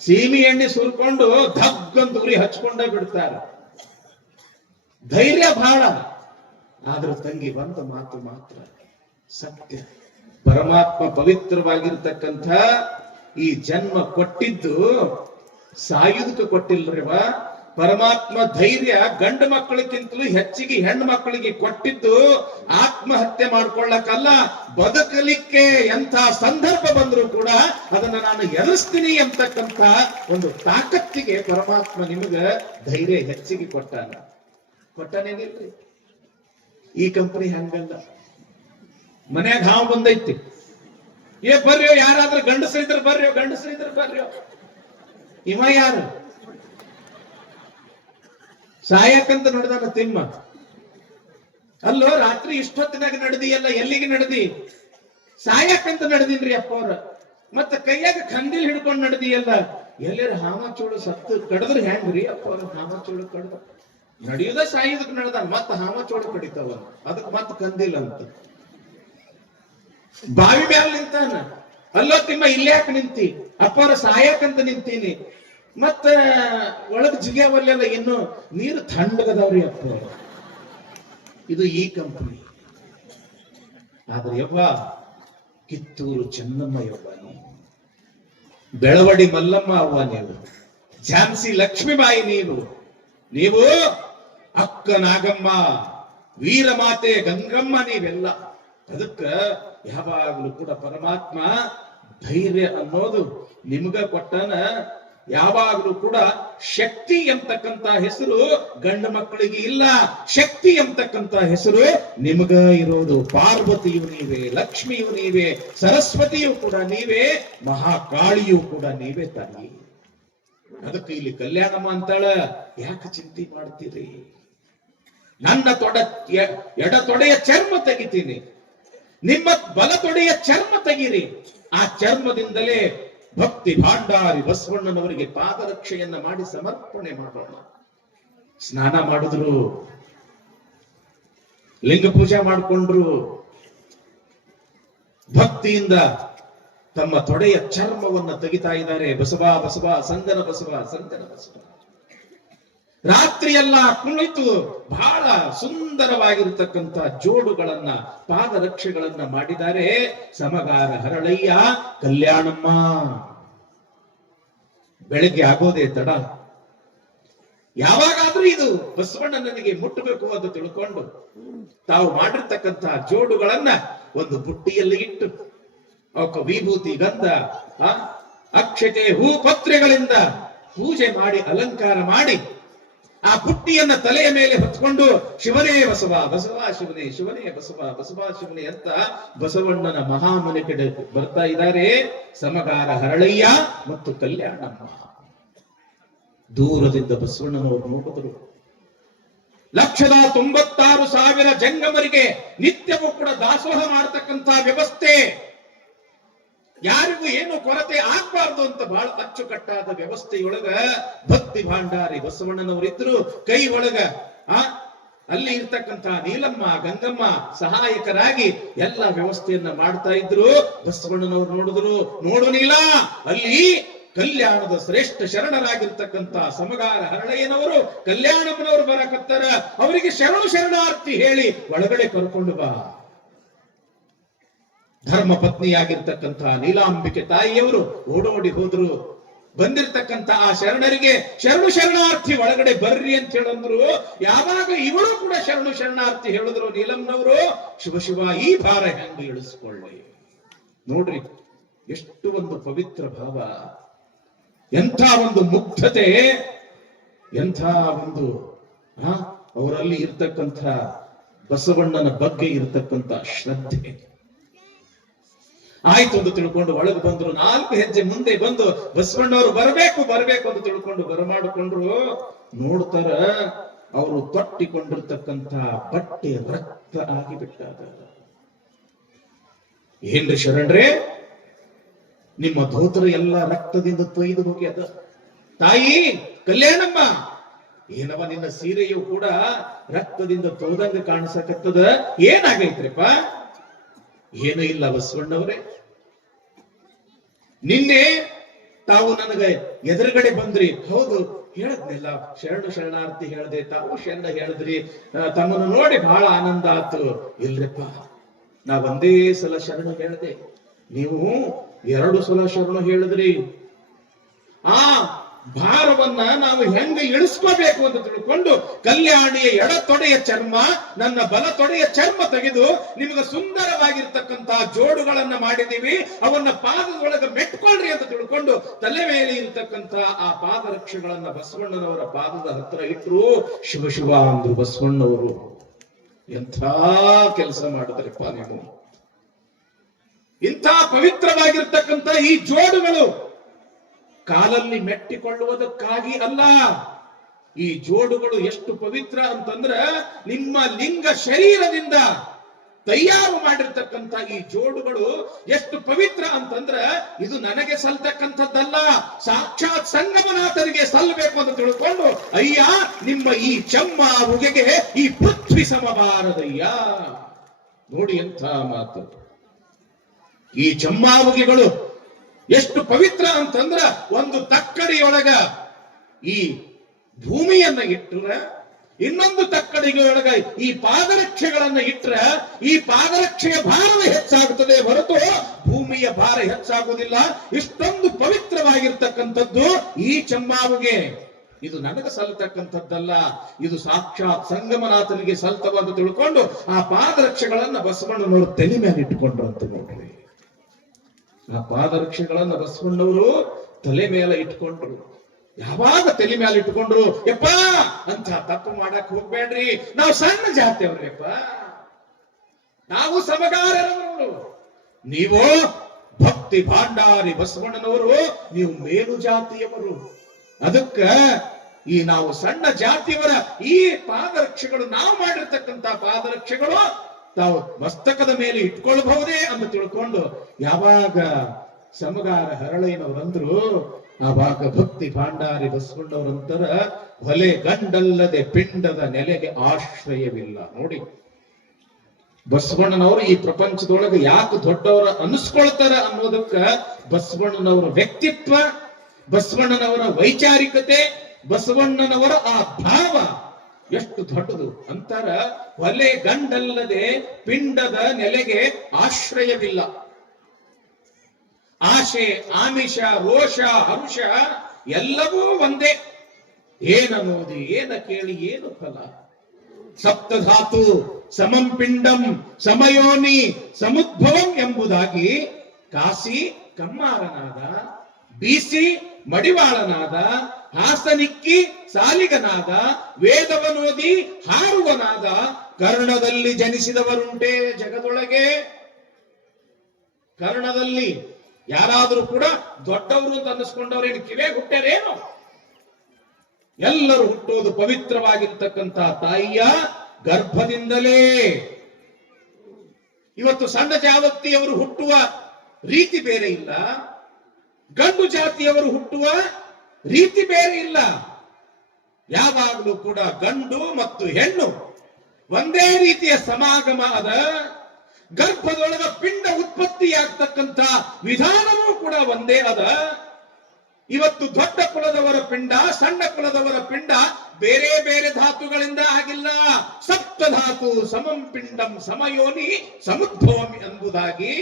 ಸೀಮಿ ಎಣ್ಣೆ ಸುರ್ಕೊಂಡು ಧಗ್ಗಂತ ಉರಿ ಹಚ್ಕೊಂಡ ಬಿಡ್ತಾರೆ. ಧೈರ್ಯ ಬಹಳ. ಆದ್ರ ತಂಗಿ ಒಂದು ಮಾತು ಮಾತ್ರ ಸತ್ಯ. ಪರಮಾತ್ಮ ಪವಿತ್ರವಾಗಿರ್ತಕ್ಕಂಥ ಈ ಜನ್ಮ ಕೊಟ್ಟಿದ್ದು ಸಾಯುವುದಕ್ಕೆ ಕೊಟ್ಟಿಲ್ರಿವ. ಪರಮಾತ್ಮ ಧೈರ್ಯ ಗಂಡು ಮಕ್ಕಳಿಗಿಂತಲೂ ಹೆಚ್ಚಿಗೆ ಹೆಣ್ಣು ಮಕ್ಕಳಿಗೆ ಕೊಟ್ಟಿದ್ದು ಆತ್ಮಹತ್ಯೆ ಮಾಡ್ಕೊಳ್ಳಕ್ಕಲ್ಲ, ಬದುಕಲಿಕ್ಕೆ. ಎಂಥ ಸಂದರ್ಭ ಬಂದರೂ ಕೂಡ ಅದನ್ನ ನಾನು ಎದುರಿಸ್ತೀನಿ ಎಂತಕ್ಕಂಥ ಒಂದು ತಾಕತ್ತಿಗೆ ಪರಮಾತ್ಮ ನಿಮಗ ಧೈರ್ಯ ಹೆಚ್ಚಿಗೆ ಕೊಟ್ಟಾನೇನಿಲ್ರಿ? ಈ ಕಂಪನಿ ಹಂಗಲ್ಲ. ಮನ್ಯಾಗ ಹಾವು ಬಂದೈತಿ, ಬರ್ರಿಯೋ ಯಾರಾದ್ರೂ ಗಂಡಸರಿದ್ರ ಬರ್ರಿಯೋ, ಗಂಡಸರಿದ್ರ ಬರ್ರಿಯೋ. ಇವ ಯಾರು? ಸಾಯಕಂತ ನಡೆದಾನ ತಿಮ್ಮ. ಅಲ್ಲೋ ರಾತ್ರಿ ಇಷ್ಟೊತ್ತಿನಾಗ ನಡೆದಿಯಲ್ಲ, ಎಲ್ಲಿಗೆ ನಡೆದಿ? ಸಾಯಕಂತ ನಡೆದಿನ್ರಿ ಅಪ್ಪ ಅವ್ರ. ಮತ್ತ ಕೈಯಾಗ ಕಂದಿಲ್ ಹಿಡ್ಕೊಂಡು ನಡೆದಿಯಲ್ಲ, ಎಲ್ಲರ ಹಾಮಚೋಳು ಸತ್ತು ಕಡದ್ರ ಹೆಂಗ್ರಿ ಅಪ್ಪ ಅವ್ರ? ಹಾಮಚೋಳು ಕಡ್ದ ನಡೆಯುದ ಸಾಯುದಕ್ ನಡೆದ, ಮತ್ತ ಹಾಮಚೋಳು ಕಡಿತಾವ, ಅದಕ್ ಮತ್ತ ಕಂದಿಲ್ಲ ಅಂತ. ಬಾವಿ ಮ್ಯಾಲ ನಿಂತಾನ. ಅಲ್ಲೋ ತಿಮ್ಮ ಇಲ್ಲಿ ಯಾಕೆ ನಿಂತಿ? ಅಪ್ಪ ಅವ್ರ ಸಾಯಕಂತ ನಿಂತೀನಿ. ಮತ್ತ ಒಳಗ್ ಜಿಗ್ಯಾವಲ್ಲೆಲ್ಲ ಇನ್ನು ನೀರು ತಣ್ಣಗದವ್ರಿ ಅಪ್ಪ. ಇದು ಈ ಕಂಪನಿ. ಆದ್ರೆ ಯವ್ವ ಕಿತ್ತೂರು ಚೆನ್ನಮ್ಮ ಯವ್ವ ನೀವು, ಬೆಳವಡಿ ಮಲ್ಲಮ್ಮ ಅವ್ವ ನೀವು, ಝಾನ್ಸಿ ಲಕ್ಷ್ಮೀಬಾಯಿ ನೀವು ಅಕ್ಕ ನಾಗಮ್ಮ, ವೀರಮಾತೆ ಗಂಗಮ್ಮ ನೀವೆಲ್ಲ. ಅದಕ್ಕ ಯಾವಾಗಲೂ ಕೂಡ ಪರಮಾತ್ಮ ಧೈರ್ಯ ಅನ್ನೋದು ನಿಮ್ಗ ಕೊಟ್ಟನ. ಯಾವಾಗಲೂ ಕೂಡ ಶಕ್ತಿ ಎಂತಕ್ಕಂತ ಹೆಸರು ಗಂಡು ಮಕ್ಕಳಿಗೆ ಇಲ್ಲ, ಶಕ್ತಿ ಎಂತಕ್ಕಂತ ಹೆಸರು ನಿಮಗ ಇರೋದು. ಪಾರ್ವತಿಯು ನೀವೇ, ಲಕ್ಷ್ಮಿಯು ನೀವೇ, ಸರಸ್ವತಿಯು ಕೂಡ ನೀವೇ, ಮಹಾಕಾಳಿಯು ಕೂಡ ನೀವೇ ತಾಯಿ. ಅದಕ್ಕೆ ಇಲ್ಲಿ ಕಲ್ಯಾಣಮ್ಮ ಅಂತಾಳ, ಯಾಕೆ ಚಿಂತೆ ಮಾಡ್ತೀರಿ? ನನ್ನ ಎಡ ತೊಡೆಯ ಚರ್ಮ ತೆಗಿತೀನಿ, ನಿಮ್ಮ ಬಲತೊಡೆಯ ಚರ್ಮ ತೆಗೀರಿ. ಆ ಚರ್ಮದಿಂದಲೇ ಭಕ್ತಿ ಭಾಂಡಾರಿ ಬಸವಣ್ಣನವರಿಗೆ ಪಾದರಕ್ಷೆಯನ್ನ ಮಾಡಿ ಸಮರ್ಪಣೆ ಮಾಡೋಣ. ಸ್ನಾನ ಮಾಡಿದ್ರು, ಲಿಂಗ ಪೂಜೆ ಮಾಡಿಕೊಂಡ್ರು, ಭಕ್ತಿಯಿಂದ ತಮ್ಮ ತೊಡೆಯ ಚರ್ಮವನ್ನ ತೆಗಿತಾ ಇದ್ದಾರೆ. ಬಸವ ಬಸವ ಸಂಗನ ಬಸವ ಸಂಗನ ಬಸವ. ರಾತ್ರಿಯೆಲ್ಲ ಕುಳಿತು ಬಹಳ ಸುಂದರವಾಗಿರತಕ್ಕಂತ ಜೋಡುಗಳನ್ನ ಪಾದರಕ್ಷೆಗಳನ್ನ ಮಾಡಿದ್ದಾರೆ. ಸಮಗಾರ ಹರಳಯ್ಯ ಕಲ್ಯಾಣಮ್ಮ. ಬೆಳಗ್ಗೆ ಆಗೋದೇ ತಡ. ಯಾವಾಗಾದ್ರೂ ಇದು ಬಸವಣ್ಣನಿಗೆ ಮುಟ್ಟಬೇಕು ಅಂತ ತಿಳ್ಕೊಂಡು ತಾವು ಮಾಡಿರ್ತಕ್ಕಂತ ಜೋಡುಗಳನ್ನ ಒಂದು ಬುಟ್ಟಿಯಲ್ಲಿ ಇಟ್ಟು ಅವಕ್ಕ ವಿಭೂತಿ ಗಂಧ ಅಕ್ಷತೆ ಹೂ ಪತ್ರೆಗಳಿಂದ ಪೂಜೆ ಮಾಡಿ ಅಲಂಕಾರ ಮಾಡಿ ಆ ಬುಟ್ಟಿಯನ್ನ ತಲೆಯ ಮೇಲೆ ಹೊತ್ಕೊಂಡು ಶಿವನೇ ಬಸವ ಬಸವ ಶಿವನೇ ಶಿವನೇ ಬಸವ ಬಸವ ಶಿವನೇ ಅಂತ ಬಸವಣ್ಣನ ಮಹಾಮನೆ ಕಡೆ ಬರ್ತಾ ಇದ್ದಾರೆ ಸಮಗಾರ ಹರಳಯ್ಯ ಮತ್ತು ಕಲ್ಯಾಣಮ್ಮ. ದೂರದಿಂದ ಬಸವಣ್ಣನವರು ನೋಡಿದರು. 1,96,000 ಜಂಗಮರಿಗೆ ನಿತ್ಯವೂ ಕೂಡ ದಾಸೋಹ ಮಾಡತಕ್ಕಂತ ವ್ಯವಸ್ಥೆ, ಯಾರಿಗೂ ಏನು ಕೊರತೆ ಆಗ್ಬಾರ್ದು ಅಂತ ಬಹಳ ಅಚ್ಚುಕಟ್ಟಾದ ವ್ಯವಸ್ಥೆಯೊಳಗ ಭಕ್ತಿ ಭಾಂಡಾರಿ ಬಸವಣ್ಣನವರಿದ್ರು. ಕೈ ಒಳಗ ಅಲ್ಲಿ ಇರ್ತಕ್ಕಂತ ನೀಲಮ್ಮ ಗಂಗಮ್ಮ ಸಹಾಯಕರಾಗಿ ಎಲ್ಲ ವ್ಯವಸ್ಥೆಯನ್ನ ಮಾಡ್ತಾ ಇದ್ರು. ಬಸವಣ್ಣನವರು ನೋಡಿದ್ರು. ನೋಡು ನೀಲ, ಅಲ್ಲಿ ಕಲ್ಯಾಣದ ಶ್ರೇಷ್ಠ ಶರಣರಾಗಿರ್ತಕ್ಕಂತ ಸಮಗಾರ ಹರಳಯ್ಯನವರು ಕಲ್ಯಾಣಮ್ಮನವರು ಬರಕತ್ತಾರ, ಅವರಿಗೆ ಶರಣಾರ್ಥಿ ಹೇಳಿ ಒಳಗಡೆ ಕರ್ಕೊಂಡು ಬಾ. ಧರ್ಮ ಪತ್ನಿಯಾಗಿರ್ತಕ್ಕಂಥ ನೀಲಾಂಬಿಕೆ ತಾಯಿಯವರು ಓಡೋಡಿ ಹೋದ್ರು. ಬಂದಿರತಕ್ಕಂತ ಆ ಶರಣರಿಗೆ ಶರಣಾರ್ಥಿ ಒಳಗಡೆ ಬರ್ರಿ ಅಂತ ಹೇಳಂದ್ರು. ಯಾವಾಗ ಇವಳು ಕೂಡ ಶರಣಾರ್ಥಿ ಹೇಳಿದ್ರು ನೀಲಂನವರು, ಶಿವ ಶಿವ ಈ ಭಾರ ಹೆಂಗ ಇಳಿಸ್ಕೊಳ್ಳಿ. ನೋಡ್ರಿ ಎಷ್ಟು ಒಂದು ಪವಿತ್ರ ಭಾವ, ಎಂಥ ಒಂದು ಮುಗ್ಧತೆ, ಎಂಥ ಒಂದು ಅವರಲ್ಲಿ ಇರ್ತಕ್ಕಂಥ ಬಸವಣ್ಣನ ಬಗ್ಗೆ ಇರ್ತಕ್ಕಂಥ ಶ್ರದ್ಧೆ. ಆಯ್ತು ಅಂತ ತಿಳ್ಕೊಂಡು ಒಳಗೆ ಬಂದ್ರು. 4 ಹೆಜ್ಜೆ ಮುಂದೆ ಬಂದು ಬಸವಣ್ಣವರು ಬರಬೇಕು ಅಂತ ತಿಳ್ಕೊಂಡು ಬರಮಾಡಿಕೊಂಡ್ರು. ನೋಡ್ತಾರ ಅವರು ತೊಟ್ಟಿಕೊಂಡಿರ್ತಕ್ಕಂಥ ಬಟ್ಟೆ ರಕ್ತ ಆಗಿಬಿಟ್ಟಾದ. ಏನ್ರಿ ಶರಣರೇ, ನಿಮ್ಮ ಧೋತ್ರ ಎಲ್ಲ ರಕ್ತದಿಂದ ತೊಯ್ದು ಹೋಗ್ಯದ. ತಾಯಿ ಕಲ್ಯಾಣಮ್ಮ, ಏನವ ನಿನ್ನ ಸೀರೆಯು ಕೂಡ ರಕ್ತದಿಂದ ತೋದಂಗ ಕಾಣಿಸಕತ್ತದ, ಏನಾಗೈತ್ರಿಪ್ಪ? ಏನೂ ಇಲ್ಲ ಬಸವಣ್ಣವರೇ, ನಿನ್ನೆ ತಾವು ನನಗೆ ಎದುರುಗಡೆ ಬಂದ್ರಿ. ಹೌದು ಹೇಳದ್ನೆಲ್ಲ, ಶರಣಾರ್ಥಿ ಹೇಳ್ದೆ, ತಾವು ಶರಣ ಹೇಳಿದ್ರಿ, ತಮ್ಮನ್ನು ನೋಡಿ ಬಹಳ ಆನಂದ ಆತು. ಇಲ್ರಿಪ್ಪ, ನಾ ಒಂದೇ ಸಲ ಶರಣ ಹೇಳ್ದೆ, ನೀವು 2 ಸಲ ಶರಣ ಹೇಳಿದ್ರಿ. ಆ ಭಾರವನ್ನ ನಾವು ಹೆಂಗ ಇಳಿಸ್ಕೋಬೇಕು ಅಂತ ತಿಳ್ಕೊಂಡು ಕಲ್ಯಾಣಿಯ ಎಡತೊಡೆಯ ಚರ್ಮ, ನನ್ನ ಬಲತೊಡೆಯ ಚರ್ಮ ತೆಗೆದು ನಿಮಗೆ ಸುಂದರವಾಗಿರ್ತಕ್ಕಂತಹ ಜೋಡುಗಳನ್ನ ಮಾಡಿದೀವಿ, ಅವನ್ನ ಪಾದದೊಳಗೆ ಮೆಟ್ಕೊಳ್ರಿ ಅಂತ ತಿಳ್ಕೊಂಡು ತಲೆ ಮೇಲೆ ಇರ್ತಕ್ಕಂತ ಆ ಪಾದರಕ್ಷೆಗಳನ್ನ ಬಸವಣ್ಣನವರ ಪಾದದ ಹತ್ರ ಇಟ್ರು. ಶಿವ ಶಿವ ಅಂದ್ರು ಬಸವಣ್ಣವರು. ಎಂಥ ಕೆಲಸ ಮಾಡಿದ್ರಪ್ಪ ನೀವು! ಇಂಥ ಪವಿತ್ರವಾಗಿರ್ತಕ್ಕಂಥ ಈ ಜೋಡುಗಳು ಕಾಲಲ್ಲಿ ಮೆಟ್ಟಿಕೊಳ್ಳುವುದಕ್ಕಾಗಿ ಅಲ್ಲ. ಈ ಜೋಡುಗಳು ಎಷ್ಟು ಪವಿತ್ರ ಅಂತಂದ್ರ, ನಿಮ್ಮ ಲಿಂಗ ಶರೀರದಿಂದ ತಯಾರು ಮಾಡಿರ್ತಕ್ಕಂಥ ಈ ಜೋಡುಗಳು ಎಷ್ಟು ಪವಿತ್ರ ಅಂತಂದ್ರ, ಇದು ನನಗೆ ಸಲ್ತಕ್ಕಂಥದ್ದಲ್ಲ, ಸಾಕ್ಷಾತ್ ಸಂಗಮನಾಥರಿಗೆ ಸಲ್ಲಬೇಕು ಅಂತ ತಿಳ್ಕೊಂಡು, ಅಯ್ಯ ನಿಮ್ಮ ಈ ಚಮ್ಮ ಉಗೆಗೆ ಈ ಪೃಥ್ವಿ ಸಮಬಾರದಯ್ಯ. ನೋಡಿ ಎಂಥ ಮಾತು! ಈ ಚಮ್ಮಾವುಗೆಗಳು ಎಷ್ಟು ಪವಿತ್ರ ಅಂತಂದ್ರ, ಒಂದು ತಕ್ಕಡಿಯೊಳಗ ಈ ಭೂಮಿಯನ್ನ ಇಟ್ಟರ, ಇನ್ನೊಂದು ತಕ್ಕಡಿಯೊಳಗ ಈ ಪಾದರಕ್ಷೆಗಳನ್ನ ಇಟ್ರ, ಈ ಪಾದರಕ್ಷೆಯ ಭಾರವೇ ಹೆಚ್ಚಾಗುತ್ತದೆ ಹೊರತು ಭೂಮಿಯ ಭಾರ ಹೆಚ್ಚಾಗುವುದಿಲ್ಲ. ಇಷ್ಟೊಂದು ಪವಿತ್ರವಾಗಿರ್ತಕ್ಕಂಥದ್ದು ಈ ಚಮ್ಮಾವುಗೆ. ಇದು ನನಗೆ ಸಲ್ತಕ್ಕಂಥದ್ದಲ್ಲ, ಇದು ಸಾಕ್ಷಾತ್ ಸಂಗಮನಾಥನಿಗೆ ಸಲ್ತವ ಅಂತ ತಿಳ್ಕೊಂಡು ಆ ಪಾದರಕ್ಷೆಗಳನ್ನ ಬಸವಣ್ಣನವರು ತಲೆ ಮೇಲೆ ಇಟ್ಟುಕೊಂಡ್ರು ಅಂತ ನೋಡ್ರಿ. ಆ ಪಾದರಕ್ಷೆಗಳನ್ನ ಬಸವಣ್ಣವರು ತಲೆ ಮೇಲೆ ಇಟ್ಕೊಂಡ್ರು. ಯಾವಾಗ ತಲೆ ಮೇಲೆ ಇಟ್ಕೊಂಡ್ರು, ಯಪ್ಪ ಅಂತ ತಪ್ಪು ಮಾಡಕ್ ಹೋಗ್ಬೇಡ್ರಿ, ನಾವು ಸಣ್ಣ ಜಾತಿಯವ್ರಪ್ಪ, ನಾವು ಸಮಗಾರರವರು, ನೀವು ಭಕ್ತಿ ಭಾಂಡಾರಿ ಬಸವಣ್ಣನವರು, ನೀವು ಮೇಲು ಜಾತಿಯವರು. ಅದಕ್ಕ ಈ ನಾವು ಸಣ್ಣ ಜಾತಿಯವರ ಈ ಪಾದರಕ್ಷೆಗಳು, ನಾವು ಮಾಡಿರ್ತಕ್ಕಂಥ ಪಾದರಕ್ಷೆಗಳು ತಾವು ಮಸ್ತಕದ ಮೇಲೆ ಇಟ್ಕೊಳ್ಬಹುದೇ ಅಂತ ತಿಳ್ಕೊಂಡು ಯಾವಾಗ ಸಮಗಾರ ಹರಳಯ್ಯನವರಂದ್ರು ಆವಾಗ ಭಕ್ತಿ ಭಾಂಡಾರಿ ಬಸವಣ್ಣವರಂತರ ಹೊಲೆ ಗಂಡಲ್ಲದೆ ಪಿಂಡದ ನೆಲೆಗೆ ಆಶ್ರಯವಿಲ್ಲ. ನೋಡಿ ಬಸವಣ್ಣನವರು ಈ ಪ್ರಪಂಚದೊಳಗೆ ಯಾಕೆ ದೊಡ್ಡವರ ಅನಿಸ್ಕೊಳ್ತಾರ ಅನ್ನೋದಕ್ಕ ಬಸವಣ್ಣನವರ ವ್ಯಕ್ತಿತ್ವ, ಬಸವಣ್ಣನವರ ವೈಚಾರಿಕತೆ, ಬಸವಣ್ಣನವರ ಆ ಭಾವ ಎಷ್ಟು ದೊಡ್ಡದು ಅಂತಾರ. ಹೊಲೆ ಗಂಡಲ್ಲದೆ ಪಿಂಡದ ನೆಲೆಗೆ ಆಶ್ರಯವಿಲ್ಲ. ಆಶೆ, ಆಮಿಷ, ರೋಷ, ಹರುಷ ಎಲ್ಲವೂ ಒಂದೇ. ಏನನ್ನೋದು, ಏನ ಕೇಳಿ ಏನು ಫಲ. ಸಪ್ತಧಾತು ಸಮಂ ಪಿಂಡಂ ಸಮಯೋನಿ ಸಮುದ್ಭವಂ ಎಂಬುದಾಗಿ ಕಾಸಿ ಕಮ್ಮಾರನಾದ, ಬೀಸಿ ಮಡಿವಾಳನಾದ, ಹಾಸನಿಕ್ಕಿ ಸಾಲಿಗನಾದ, ವೇದವನೋದಿ ಹಾರುವನಾದ, ಕರ್ಣದಲ್ಲಿ ಜನಿಸಿದವರುಂಟೆ ಜಗದೊಳಗೆ. ಕರ್ಣದಲ್ಲಿ ಯಾರಾದರೂ ಕೂಡ ದೊಡ್ಡವರು ಅಂತ ಅನ್ನಿಸ್ಕೊಂಡವ್ರೇನು ಕಿವೇ ಹುಟ್ಟರೇನು? ಎಲ್ಲರೂ ಹುಟ್ಟೋದು ಪವಿತ್ರವಾಗಿರ್ತಕ್ಕಂಥ ತಾಯಿಯ ಗರ್ಭದಿಂದಲೇ. ಇವತ್ತು ಸಣ್ಣ ಜಾವತ್ತಿಯವರು ಹುಟ್ಟುವ ರೀತಿ ಬೇರೆ ಇಲ್ಲ, ಗಂಡು ಜಾತಿಯವರು ಹುಟ್ಟುವ ರೀತಿ ಬೇರೆ ಇಲ್ಲ. ಯಾವಾಗಲೂ ಕೂಡ ಗಂಡು ಮತ್ತು ಹೆಣ್ಣು ಒಂದೇ ರೀತಿಯ ಸಮಾಗಮ ಅದ. ಗರ್ಭದೊಳಗ ಪಿಂಡ ಉತ್ಪತ್ತಿಯಾಗ್ತಕ್ಕಂಥ ವಿಧಾನವೂ ಕೂಡ ಒಂದೇ ಅದ. ಇವತ್ತು ದೊಡ್ಡ ಕುಲದವರ ಪಿಂಡ, ಸಣ್ಣ ಕುಲದವರ ಪಿಂಡ ಬೇರೆ ಬೇರೆ ಧಾತುಗಳಿಂದ ಆಗಿಲ್ಲ. ಸಪ್ತಧಾತು ಸಮಂ ಪಿಂಡಂ ಸಮಯೋನಿ ಸಮುದ್ಭವಂ ಎಂಬುದಾಗಿ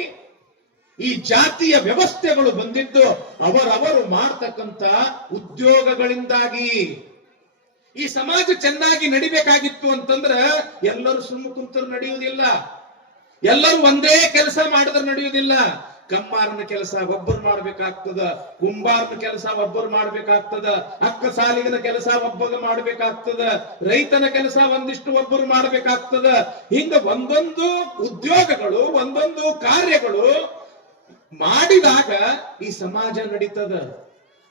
ಈ ಜಾತಿಯ ವ್ಯವಸ್ಥೆಗಳು ಬಂದಿದ್ದು ಅವರವರು ಮಾಡ್ತಕ್ಕಂಥ ಉದ್ಯೋಗಗಳಿಂದಾಗಿ. ಈ ಸಮಾಜ ಚೆನ್ನಾಗಿ ನಡಿಬೇಕಾಗಿತ್ತು ಅಂತಂದ್ರ ಎಲ್ಲರೂ ಸುಮ್ಮ ಕುಂತರು ನಡೆಯುವುದಿಲ್ಲ, ಎಲ್ಲರೂ ಒಂದೇ ಕೆಲಸ ಮಾಡಿದ್ರೆ ನಡೆಯುವುದಿಲ್ಲ. ಕಮ್ಮಾರನ ಕೆಲಸ ಒಬ್ಬರು ಮಾಡ್ಬೇಕಾಗ್ತದ, ಕುಂಬಾರನ ಕೆಲಸ ಒಬ್ಬರು ಮಾಡ್ಬೇಕಾಗ್ತದ, ಅಕ್ಕ ಸಾಲಿಗನ ಕೆಲಸ ಒಬ್ಬರು ಮಾಡ್ಬೇಕಾಗ್ತದ, ರೈತನ ಕೆಲಸ ಒಂದಿಷ್ಟು ಒಬ್ಬರು ಮಾಡ್ಬೇಕಾಗ್ತದ. ಹಿಂಗ ಒಂದೊಂದು ಉದ್ಯೋಗಗಳು, ಒಂದೊಂದು ಕಾರ್ಯಗಳು ಮಾಡಿದಾಗ ಈ ಸಮಾಜ ನಡೀತದ.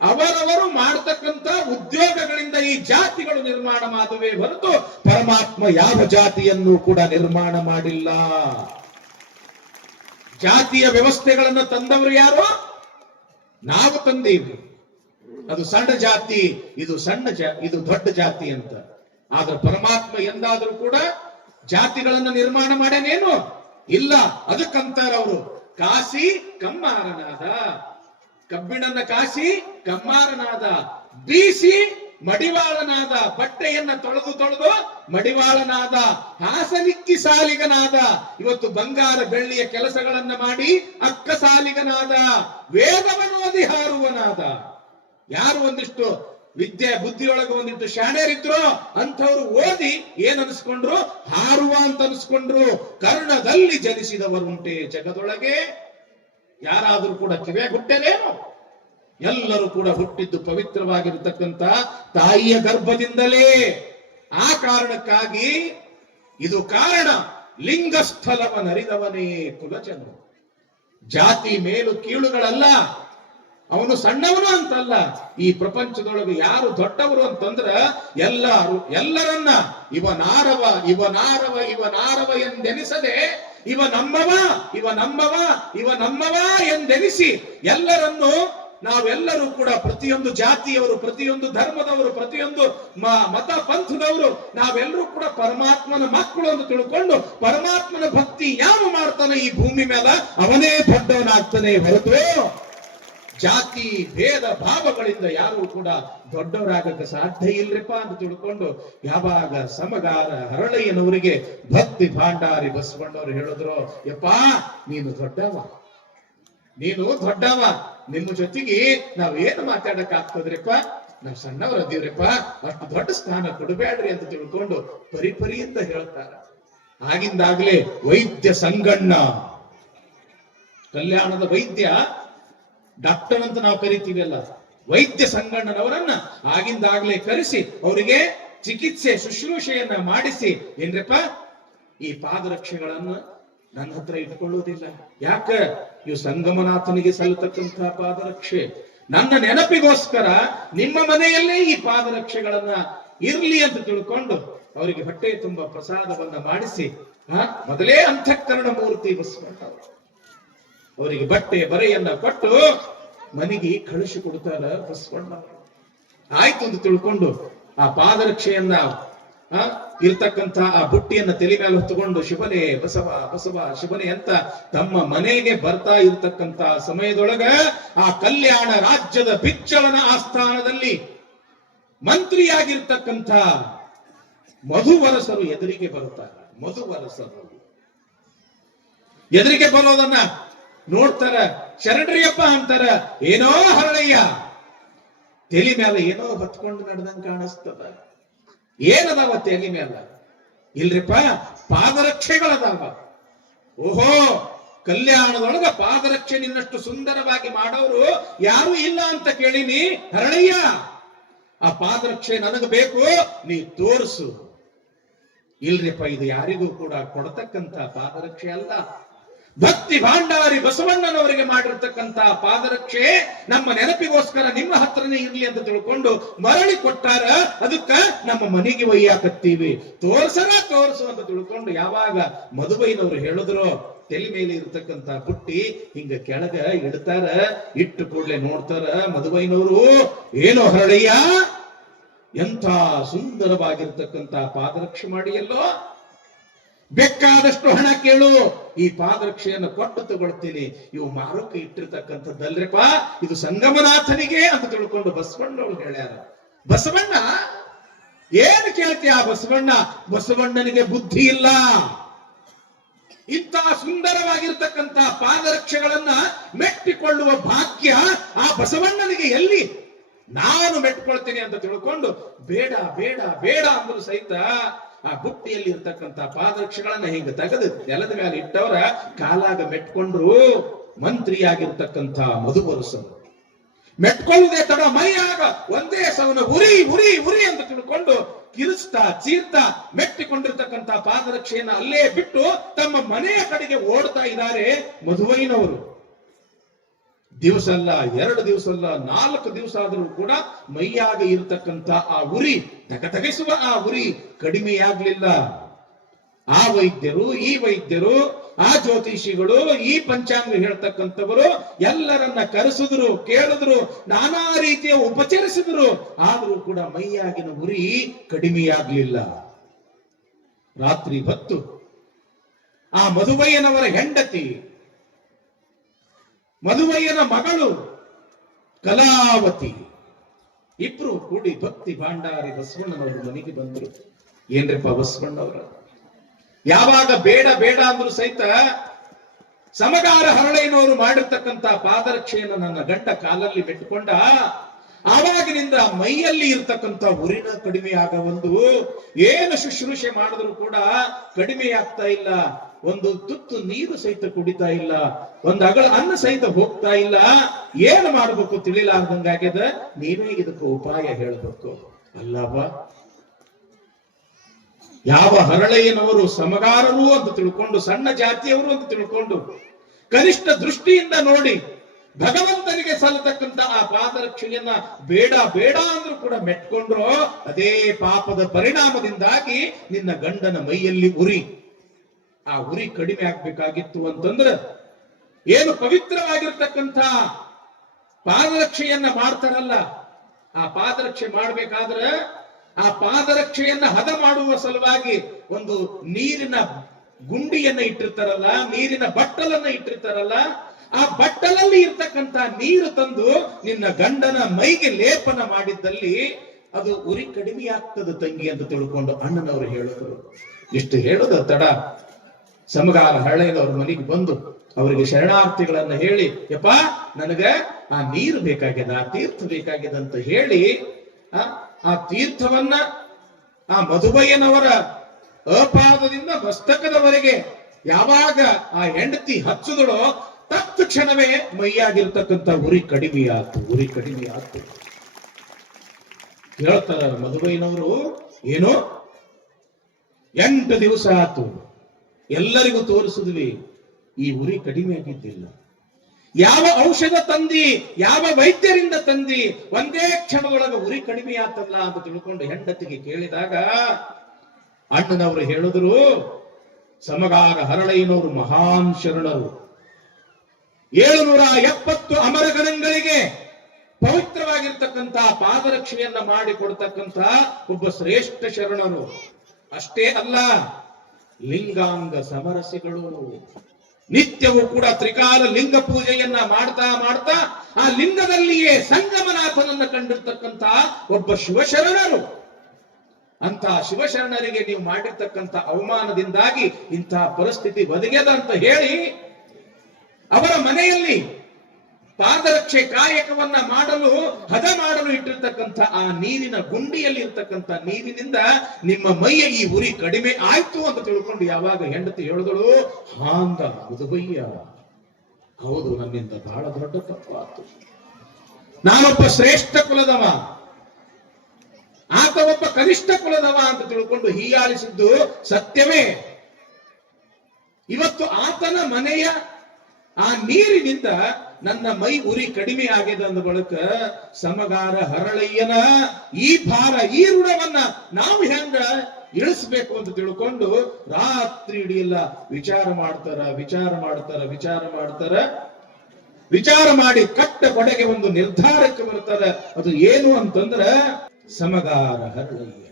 ಅವರವರು ಮಾಡತಕ್ಕಂತ ಉದ್ಯೋಗಗಳಿಂದ ಈ ಜಾತಿಗಳು ನಿರ್ಮಾಣ ಮಾಡುವೆ ಹೊರತು ಪರಮಾತ್ಮ ಯಾವ ಜಾತಿಯನ್ನು ಕೂಡ ನಿರ್ಮಾಣ ಮಾಡಿಲ್ಲ. ಜಾತಿಯ ವ್ಯವಸ್ಥೆಗಳನ್ನು ತಂದವರು ಯಾರು? ನಾವು ತಂದೀವಿ. ಅದು ಸಣ್ಣ ಜಾತಿ, ಇದು ಇದು ದೊಡ್ಡ ಜಾತಿ ಅಂತ. ಆದ್ರೆ ಪರಮಾತ್ಮ ಎಂದಾದ್ರೂ ಕೂಡ ಜಾತಿಗಳನ್ನ ನಿರ್ಮಾಣ ಮಾಡೇನೇನು ಇಲ್ಲ. ಅದಕ್ಕಂತಾರ ಅವರು ಕಾಸಿ ಕಮ್ಮಾರನಾದ, ಕಬ್ಬಿಣನ್ನ ಕಾಸಿ ಕಮ್ಮಾರನಾದ, ಬೀಸಿ ಮಡಿವಾಳನಾದ, ಬಟ್ಟೆಯನ್ನ ತೊಳೆದು ಮಡಿವಾಳನಾದ, ಹಾಸನಿಕ್ಕಿ ಸಾಲಿಗನಾದ, ಇವತ್ತು ಬಂಗಾರ ಬೆಳ್ಳಿಯ ಕೆಲಸಗಳನ್ನ ಮಾಡಿ ಅಕ್ಕ ಸಾಲಿಗನಾದ, ವೇದವನೋದಿ ಹಾರುವನಾದ. ಯಾರು ಒಂದಿಷ್ಟು ವಿದ್ಯೆ ಬುದ್ಧಿಯೊಳಗೆ ಒಂದಿಷ್ಟು ಶಾಣೆರಿದ್ರು ಅಂಥವ್ರು ಓದಿ ಏನ್ ಅನ್ಸ್ಕೊಂಡ್ರು? ಹಾರುವ ಅಂತ ಅನ್ಸ್ಕೊಂಡ್ರು. ಕರ್ಣದಲ್ಲಿ ಜನಿಸಿದವರುಂಟೆ ಜಗದೊಳಗೆ. ಯಾರಾದ್ರೂ ಕೂಡ ಕಿವೆ ಹುಟ್ಟೇನೇನು? ಎಲ್ಲರೂ ಕೂಡ ಹುಟ್ಟಿದ್ದು ಪವಿತ್ರವಾಗಿರತಕ್ಕಂತ ತಾಯಿಯ ಗರ್ಭದಿಂದಲೇ. ಆ ಕಾರಣಕ್ಕಾಗಿ ಇದು ಕಾರಣ ಲಿಂಗಸ್ಥಲವನರಿದವನೇ ಕುಲಜನು. ಜಾತಿ ಮೇಲು ಕೀಳುಗಳಲ್ಲ, ಅವನು ಸಣ್ಣವನು ಅಂತಲ್ಲ. ಈ ಪ್ರಪಂಚದೊಳಗೆ ಯಾರು ದೊಡ್ಡವರು ಅಂತಂದ್ರ ಎಲ್ಲರನ್ನ ಇವನಾರವ ಇವನಾರವ ಇವನಾರವ ಎಂದೆನಿಸದೆ ಇವ ನಮ್ಮವ ಎಂದೆನಿಸಿ ಎಲ್ಲರನ್ನು ನಾವೆಲ್ಲರೂ ಕೂಡ ಪ್ರತಿಯೊಂದು ಜಾತಿಯವರು, ಪ್ರತಿಯೊಂದು ಧರ್ಮದವರು, ಪ್ರತಿಯೊಂದು ಮತ ಪಂಥದವರು ನಾವೆಲ್ಲರೂ ಕೂಡ ಪರಮಾತ್ಮನ ಮಕ್ಕಳು ಅಂತ ತಿಳ್ಕೊಂಡು ಪರಮಾತ್ಮನ ಭಕ್ತಿ ಯಾವ ಮಾಡ್ತಾನೆ ಈ ಭೂಮಿ ಮೇಲೆ ಅವನೇ ದೊಡ್ಡವನಾಗ್ತಾನೆ ಹೊರತು ಜಾತಿ ಭೇದ ಭಾವಗಳಿಂದ ಯಾರು ಕೂಡ ದೊಡ್ಡವರಾಗಕ್ಕೆ ಸಾಧ್ಯ ಇಲ್ರಿಪ್ಪ ಅಂತ ತಿಳ್ಕೊಂಡು ಯಾವಾಗ ಸಮಗಾರ ಹರಳಯ್ಯನವರಿಗೆ ಭಕ್ತಿ ಭಾಂಡಾರಿ ಬಸವಣ್ಣವರು ಹೇಳಿದ್ರು, ಯಪ್ಪಾ ನೀನು ದೊಡ್ಡವ, ನಿಮ್ಮ ಜೊತೆಗೆ ನಾವ್ ಏನು ಮಾತಾಡಕ್ ಆಗ್ತದ್ರಿಪ್ಪ, ನಾವ್ ಸಣ್ಣವರದೀವ್ರಿಪ್ಪ, ಅಷ್ಟು ದೊಡ್ಡ ಸ್ಥಾನ ಕೊಡಬೇಡ್ರಿ ಅಂತ ತಿಳ್ಕೊಂಡು ಪರಿಪರಿಯಿಂದ ಹೇಳ್ತಾರ. ಆಗಿಂದಾಗ್ಲೇ ವೈದ್ಯ ಸಂಗಣ್ಣ, ಕಲ್ಯಾಣದ ವೈದ್ಯ, ಡಾಕ್ಟರ್ ಅಂತ ನಾವು ಕರಿತೀವಲ್ಲ, ವೈದ್ಯ ಸಂಗಣ್ಣನವರನ್ನ ಆಗಿಂದಾಗ್ಲೇ ಕರೆಸಿ ಅವರಿಗೆ ಚಿಕಿತ್ಸೆ ಶುಶ್ರೂಷೆಯನ್ನ ಮಾಡಿಸಿ, ಏನ್ರಪ್ಪ ಈ ಪಾದರಕ್ಷೆಗಳನ್ನು ನನ್ನ ಹತ್ರ ಇಟ್ಕೊಳ್ಳೋದಿಲ್ಲ. ಯಾಕ? ಇವು ಸಂಗಮನಾಥನಿಗೆ ಸಲ್ಲತಕ್ಕಂಥ ಪಾದರಕ್ಷೆ. ನನ್ನ ನೆನಪಿಗೋಸ್ಕರ ನಿಮ್ಮ ಮನೆಯಲ್ಲೇ ಈ ಪಾದರಕ್ಷೆಗಳನ್ನ ಇರ್ಲಿ ಅಂತ ತಿಳ್ಕೊಂಡು ಅವರಿಗೆ ಹೊಟ್ಟೆ ತುಂಬಾ ಪ್ರಸಾದವನ್ನ ಮಾಡಿಸಿ ಮೊದಲೇ ಅಂತಃಕರಣ ಮೂರ್ತಿ ಬಸವಣ್ಣ ಅವರಿಗೆ ಬಟ್ಟೆ ಬರೆಯನ್ನ ಕೊಟ್ಟು ಮನೆಗೆ ಕಳಿಸಿ ಕೊಡ್ತಾರ ಬಸವಣ್ಣ. ಆಯ್ತು ಅಂತ ತಿಳ್ಕೊಂಡು ಆ ಪಾದರಕ್ಷೆಯನ್ನ ಇರ್ತಕ್ಕಂಥ ಆ ಬುಟ್ಟಿಯನ್ನ ತಲೆ ಮೇಲೆ ಹೊತ್ತುಕೊಂಡು ಶಿವನೇ ಬಸವ ಬಸವ ಶಿವನೇ ಅಂತ ತಮ್ಮ ಮನೆಗೆ ಬರ್ತಾ ಇರ್ತಕ್ಕಂಥ ಸಮಯದೊಳಗ ಆ ಕಲ್ಯಾಣ ರಾಜ್ಯದ ಬಿಚ್ಚಳನ ಆಸ್ಥಾನದಲ್ಲಿ ಮಂತ್ರಿಯಾಗಿರ್ತಕ್ಕಂಥ ಮಧುವರಸರು ಎದುರಿಗೆ ಬರುತ್ತಾರೆ. ಮಧುವರಸರು ಎದುರಿಗೆ ಬರೋದನ್ನ ನೋಡ್ತಾರ. ಶರಣರಿಯಪ್ಪ ಅಂತಾರ. ಏನೋ ಹರಳಯ್ಯ, ತಲೆ ಮೇಲೆ ಏನೋ ಹೊತ್ಕೊಂಡು ನಡೆದಂಗ ಕಾಣಿಸ್ತದ. ಏನದಾವ ತಲೆ ಮೇಲೆ? ಇಲ್ರಿಪ್ಪ, ಪಾದರಕ್ಷೆಗಳದಾವ. ಓಹೋ, ಕಲ್ಯಾಣದೊಳಗ ಪಾದರಕ್ಷೆ ನಿನ್ನಷ್ಟು ಸುಂದರವಾಗಿ ಮಾಡೋರು ಯಾರು ಇಲ್ಲ ಅಂತ ಕೇಳಿನಿ. ಹರಳಯ್ಯ, ಆ ಪಾದರಕ್ಷೆ ನನಗೆ ಬೇಕು, ನೀ ತೋರಿಸು. ಇಲ್ರಿಪ್ಪ, ಇದು ಯಾರಿಗೂ ಕೂಡ ಕೊಡತಕ್ಕಂತ ಪಾದರಕ್ಷೆ ಅಲ್ಲ. ಭಕ್ತಿ ಭಾಂಡಾರಿ ಬಸವಣ್ಣನವರಿಗೆ ಮಾಡಿರ್ತಕ್ಕಂತ ಪಾದರಕ್ಷೆ ನಮ್ಮ ನೆನಪಿಗೋಸ್ಕರ ನಿಮ್ಮ ಹತ್ರನೇ ಇರ್ಲಿ ಅಂತ ತಿಳ್ಕೊಂಡು ಮರಳಿ ಕೊಟ್ಟಾರ. ಅದಕ್ಕ ನಮ್ಮ ಮನೆಗೆ ಒಯ್ಯಾಕತ್ತೀವಿ, ತೋರ್ಸು ಅಂತ ತಿಳ್ಕೊಂಡು ಯಾವಾಗ ಮಧುಬೈನವರು ಹೇಳಿದ್ರು, ತಲೆ ಮೇಲೆ ಇರ್ತಕ್ಕಂತ ಬುಟ್ಟಿ ಹಿಂಗ ಕೆಳಗ ಇಡ್ತಾರ. ಇಟ್ಟು ಕೂಡ್ಲೆ ನೋಡ್ತಾರ ಮಧುಬೈನವರು, ಏನೋ ಹರಳಯ್ಯ, ಎಂಥ ಸುಂದರವಾಗಿರ್ತಕ್ಕಂತ ಪಾದರಕ್ಷೆ ಮಾಡಿಯಲ್ಲೋ, ಬೇಕಾದಷ್ಟು ಹಣ ಕೇಳು, ಈ ಪಾದರಕ್ಷೆಯನ್ನು ಕೊಟ್ಟು ತಗೊಳ್ತೀನಿ. ಇವು ಮಾರೋಕೆ ಇಟ್ಟಿರ್ತಕ್ಕಂಥದ್ದಲ್ರಿಪ್ಪ, ಇದು ಸಂಗಮನಾಥನಿಗೆ ಅಂತ ತಿಳ್ಕೊಂಡು ಬಸವಣ್ಣವ್ರು ಹೇಳ್ಯಾರ. ಬಸವಣ್ಣ ಏನು ಕೇಳ್ತೀಯ? ಬಸವಣ್ಣ, ಬಸವಣ್ಣನಿಗೆ ಬುದ್ಧಿ ಇಲ್ಲ. ಇಂಥ ಸುಂದರವಾಗಿರ್ತಕ್ಕಂಥ ಪಾದರಕ್ಷೆಗಳನ್ನ ಮೆಟ್ಟಿಕೊಳ್ಳುವ ಭಾಗ್ಯ ಆ ಬಸವಣ್ಣನಿಗೆ ಎಲ್ಲಿ? ನಾನು ಮೆಟ್ಕೊಳ್ತೀನಿ ಅಂತ ತಿಳ್ಕೊಂಡು ಬೇಡ ಬೇಡ ಬೇಡ ಅಂದ್ರು ಸಹಿತ ಆ ಬುಟ್ಟಿಯಲ್ಲಿ ಇರ್ತಕ್ಕಂಥ ಪಾದರಕ್ಷೆಗಳನ್ನ ಹಿಂಗ ತೆಗೆದು ನೆಲದ ಮೇಲೆ ಇಟ್ಟವರ ಕಾಲಾಗ ಮೆಟ್ಕೊಂಡ್ರು ಮಂತ್ರಿಯಾಗಿರ್ತಕ್ಕಂಥ ಮಧುವರಸರು. ಮೆಟ್ಕೊಳ್ಳುವುದೇ ತಡ ಮೈಯಾಗ ಒಂದೇ ಸವನ ಉರಿ ಉರಿ ಉರಿ ಅಂತ ತಿಳ್ಕೊಂಡು ಕಿರಿಸ್ತಾ ಚೀರ್ತಾ ಮೆಟ್ಟಿಕೊಂಡಿರ್ತಕ್ಕಂಥ ಪಾದರಕ್ಷೆಯನ್ನ ಅಲ್ಲೇ ಬಿಟ್ಟು ತಮ್ಮ ಮನೆಯ ಕಡೆಗೆ ಓಡ್ತಾ ಇದ್ದಾರೆ ಮಧುವೈನವರು. ದಿವಸ ಅಲ್ಲ, 2 ದಿವಸ ಅಲ್ಲ, 4 ದಿವಸ ಆದರೂ ಕೂಡ ಮೈಯಾಗ ಇರತಕ್ಕಂತ ಆ ಉರಿ, ತಗತಗಿಸುವ ಆ ಉರಿ ಕಡಿಮೆಯಾಗ್ಲಿಲ್ಲ. ಆ ವೈದ್ಯರು, ಈ ವೈದ್ಯರು, ಆ ಜ್ಯೋತಿಷಿಗಳು, ಈ ಪಂಚಾಂಗ ಹೇಳ್ತಕ್ಕಂಥವರು ಎಲ್ಲರನ್ನ ಕರೆಸಿದ್ರು, ಕೇಳಿದ್ರು, ನಾನಾ ರೀತಿಯ ಉಪಚರಿಸಿದ್ರು. ಆದರೂ ಕೂಡ ಮೈಯಾಗಿನ ಉರಿ ಕಡಿಮೆಯಾಗ್ಲಿಲ್ಲ. ರಾತ್ರಿ ಹೊತ್ತು ಆ ಮಧುಬಯ್ಯನವರ ಹೆಂಡತಿ, ಮಧುಬಯ್ಯನ ಮಗಳು ಕಲಾವತಿ ಇಬ್ರು ಕೂಡಿ ಭಕ್ತಿ ಭಾಂಡಾರಿ ಬಸವಣ್ಣನವರ ಮನೆಗೆ ಬಂದರು. ಏನ್ರಿಪ್ಪ ಬಸವಣ್ಣವರ, ಯಾವಾಗ ಬೇಡ ಬೇಡ ಅಂದ್ರು ಸಹಿತ ಸಮಗಾರ ಹರಳಯ್ಯನವರು ಮಾಡಿರ್ತಕ್ಕಂಥ ಪಾದರಕ್ಷೆಯನ್ನು ನನ್ನ ಗಂಡ ಕಾಲಲ್ಲಿ ಮೆಟ್ಟುಕೊಂಡ. ಆವಾಗಿನಿಂದ ಮೈಯಲ್ಲಿ ಇರ್ತಕ್ಕಂಥ ಉರಿನ ಕಡಿಮೆ ಆಗವೊಂದು. ಏನು ಶುಶ್ರೂಷೆ ಮಾಡಿದ್ರು ಕೂಡ ಕಡಿಮೆ ಆಗ್ತಾ ಇಲ್ಲ. ಒಂದು ತುತ್ತು ನೀರು ಸಹಿತ ಕುಡಿತಾ ಇಲ್ಲ, ಒಂದು ಅಗಳ ಅನ್ನ ಸಹಿತ ಹೋಗ್ತಾ ಇಲ್ಲ. ಏನು ಮಾಡಬೇಕು ತಿಳಿಲಾರ್ದಂಗಾಗ್ಯದ. ನೀವೇ ಇದಕ್ಕೆ ಉಪಾಯ ಹೇಳಬೇಕು ಅಲ್ಲವ? ಯಾವ ಹರಳಯ್ಯನವರು ಸಮಗಾರರು ಅಂತ ತಿಳ್ಕೊಂಡು, ಸಣ್ಣ ಜಾತಿಯವರು ಅಂತ ತಿಳ್ಕೊಂಡು, ಕನಿಷ್ಠ ದೃಷ್ಟಿಯಿಂದ ನೋಡಿ ಭಗವಂತನಿಗೆ ಸಲ್ಲತಕ್ಕಂತ ಆ ಪಾದರಕ್ಷೆಯನ್ನ ಬೇಡ ಬೇಡ ಅಂದ್ರೂ ಕೂಡ ಮೆಟ್ಕೊಂಡ್ರು. ಅದೇ ಪಾಪದ ಪರಿಣಾಮದಿಂದಾಗಿ ನಿನ್ನ ಗಂಡನ ಮೈಯಲ್ಲಿ ಉರಿ, ಆ ಉರಿ ಕಡಿಮೆ ಆಗ್ಬೇಕಾಗಿತ್ತು ಅಂತಂದ್ರೆ ಏನು ಪವಿತ್ರವಾಗಿರ್ತಕ್ಕಂಥ ಪಾದರಕ್ಷೆಯನ್ನ ಮಾಡ್ತಾರಲ್ಲ, ಆ ಪಾದರಕ್ಷೆ ಮಾಡ್ಬೇಕಾದ್ರೆ ಆ ಪಾದರಕ್ಷೆಯನ್ನ ಹದ ಮಾಡುವ ಸಲುವಾಗಿ ಒಂದು ನೀರಿನ ಗುಂಡಿಯನ್ನ ಇಟ್ಟಿರ್ತಾರಲ್ಲ, ನೀರಿನ ಬಟ್ಟಲನ್ನ ಇಟ್ಟಿರ್ತಾರಲ್ಲ, ಆ ಬಟ್ಟಲಲ್ಲಿ ಇರ್ತಕ್ಕಂಥ ನೀರು ತಂದು ನಿನ್ನ ಗಂಡನ ಮೈಗೆ ಲೇಪನ ಮಾಡಿದ್ದಲ್ಲಿ ಅದು ಉರಿ ಕಡಿಮೆ ಆಗ್ತದೆ ತಂಗಿ ಅಂತ ತಿಳ್ಕೊಂಡು ಅಣ್ಣನವರು ಹೇಳಿದ್ರು. ಇಷ್ಟು ಹೇಳೋದ ತಡ ಸಮಗಾರ ಹರಳಯ್ಯನವ್ರ ಮನೆಗೆ ಬಂದು ಅವರಿಗೆ ಶರಣಾರ್ಥಿಗಳನ್ನ ಹೇಳಿ, ಯಪ್ಪ ನನಗ ಆ ನೀರು ಬೇಕಾಗ್ಯದ, ಆ ತೀರ್ಥ ಬೇಕಾಗ್ಯದ ಅಂತ ಹೇಳಿ ಆ ತೀರ್ಥವನ್ನ ಆ ಮಧುಬಯ್ಯನವರ ಅಪಾದದಿಂದ ಮಸ್ತಕದವರೆಗೆ ಯಾವಾಗ ಆ ಹೆಂಡತಿ ಹಚ್ಚುದಳೋ ತತ್ಕ್ಷಣವೇ ಮೈಯಾಗಿರ್ತಕ್ಕಂಥ ಉರಿ ಕಡಿಮೆ ಆಯ್ತು. ಹೇಳ್ತಾರ ಮಧುಬಯ್ಯನವರು, ಏನು 8 ದಿವಸ ಆತು, ಎಲ್ಲರಿಗೂ ತೋರಿಸಿದ್ವಿ, ಈ ಉರಿ ಕಡಿಮೆ ಆಗಿದ್ದಿಲ್ಲ. ಯಾವ ಔಷಧ ತಂದಿ, ಯಾವ ವೈದ್ಯರಿಂದ ತಂದಿ, ಒಂದೇ ಕ್ಷಣದೊಳಗೆ ಉರಿ ಕಡಿಮೆ ಆತಲ್ಲ ಅಂತ ತಿಳ್ಕೊಂಡು ಹೆಂಡತಿಗೆ ಕೇಳಿದಾಗ ಅಣ್ಣನವರು ಹೇಳಿದ್ರು, ಸಮಗಾರ ಹರಳಯ್ಯನವರು ಮಹಾನ್ ಶರಣರು. 770 ಅಮರಗಣಗಳಿಗೆ ಪವಿತ್ರವಾಗಿರ್ತಕ್ಕಂಥ ಪಾದರಕ್ಷೆಯನ್ನ ಮಾಡಿಕೊಡ್ತಕ್ಕಂಥ ಒಬ್ಬ ಶ್ರೇಷ್ಠ ಶರಣರು. ಅಷ್ಟೇ ಅಲ್ಲ, ಲಿಂಗಾಂಗ ಸಮರಸೆಗಳು. ನಿತ್ಯವೂ ಕೂಡ ತ್ರಿಕಾಲ ಲಿಂಗ ಪೂಜೆಯನ್ನ ಮಾಡ್ತಾ ಮಾಡ್ತಾ ಆ ಲಿಂಗದಲ್ಲಿಯೇ ಸಂಗಮನಾಥನನ್ನ ಕಂಡಿರ್ತಕ್ಕಂಥ ಒಬ್ಬ ಶಿವಶರಣರು. ಅಂತ ಶಿವಶರಣರಿಗೆ ನೀವು ಮಾಡಿರ್ತಕ್ಕಂಥ ಅವಮಾನದಿಂದಾಗಿ ಇಂತಹ ಪರಿಸ್ಥಿತಿ ಒದಗ್ಯದ ಅಂತ ಹೇಳಿ ಅವರ ಮನೆಯಲ್ಲಿ ಪಾದರಕ್ಷೆ ಕಾಯಕವನ್ನ ಮಾಡಲು ಹದ ಮಾಡಲು ಇಟ್ಟಿರ್ತಕ್ಕಂಥ ಆ ನೀರಿನ ಗುಂಡಿಯಲ್ಲಿ ಇರ್ತಕ್ಕಂಥ ನೀರಿನಿಂದ ನಿಮ್ಮ ಮೈಯ ಈ ಉರಿ ಕಡಿಮೆ ಆಯ್ತು ಅಂತ ತಿಳ್ಕೊಂಡು ಯಾವಾಗ ಹೆಂಡತಿ ಹೇಳಿದಳು, ಹಾಂದ ಮುದುಬಯ್ಯ, ಹೌದು ನನ್ನಿಂದ ಬಹಳ ದೊಡ್ಡ ತಪ್ಪಾತು. ನಾನೊಬ್ಬ ಶ್ರೇಷ್ಠ ಕುಲದವ, ಆತ ಒಬ್ಬ ಕನಿಷ್ಠ ಕುಲದವ ಅಂತ ತಿಳ್ಕೊಂಡು ಹೀಯಾಳಿಸಿದ್ದು ಸತ್ಯವೇ. ಇವತ್ತು ಆತನ ಮನೆಯ ಆ ನೀರಿನಿಂದ ನನ್ನ ಮೈ ಉರಿ ಕಡಿಮೆ ಆಗಿದೆ ಅಂದ ಬಳಿಕ ಸಮಗಾರ ಹರಳಯ್ಯನ ಈ ಭಾರ, ಈ ಋಣವನ್ನ ನಾವು ಹೆಂಗ ಇಳಿಸ್ಬೇಕು ಅಂತ ತಿಳ್ಕೊಂಡು ರಾತ್ರಿ ಇಡೀ ಎಲ್ಲ ವಿಚಾರ ಮಾಡಿ ಕಟ್ಟ ಕೊಡೆಗೆ ಒಂದು ನಿರ್ಧಾರಕ್ಕೆ ಬರ್ತಾರೆ. ಅದು ಏನು ಅಂತಂದ್ರ ಸಮಗಾರ ಹರಳಯ್ಯ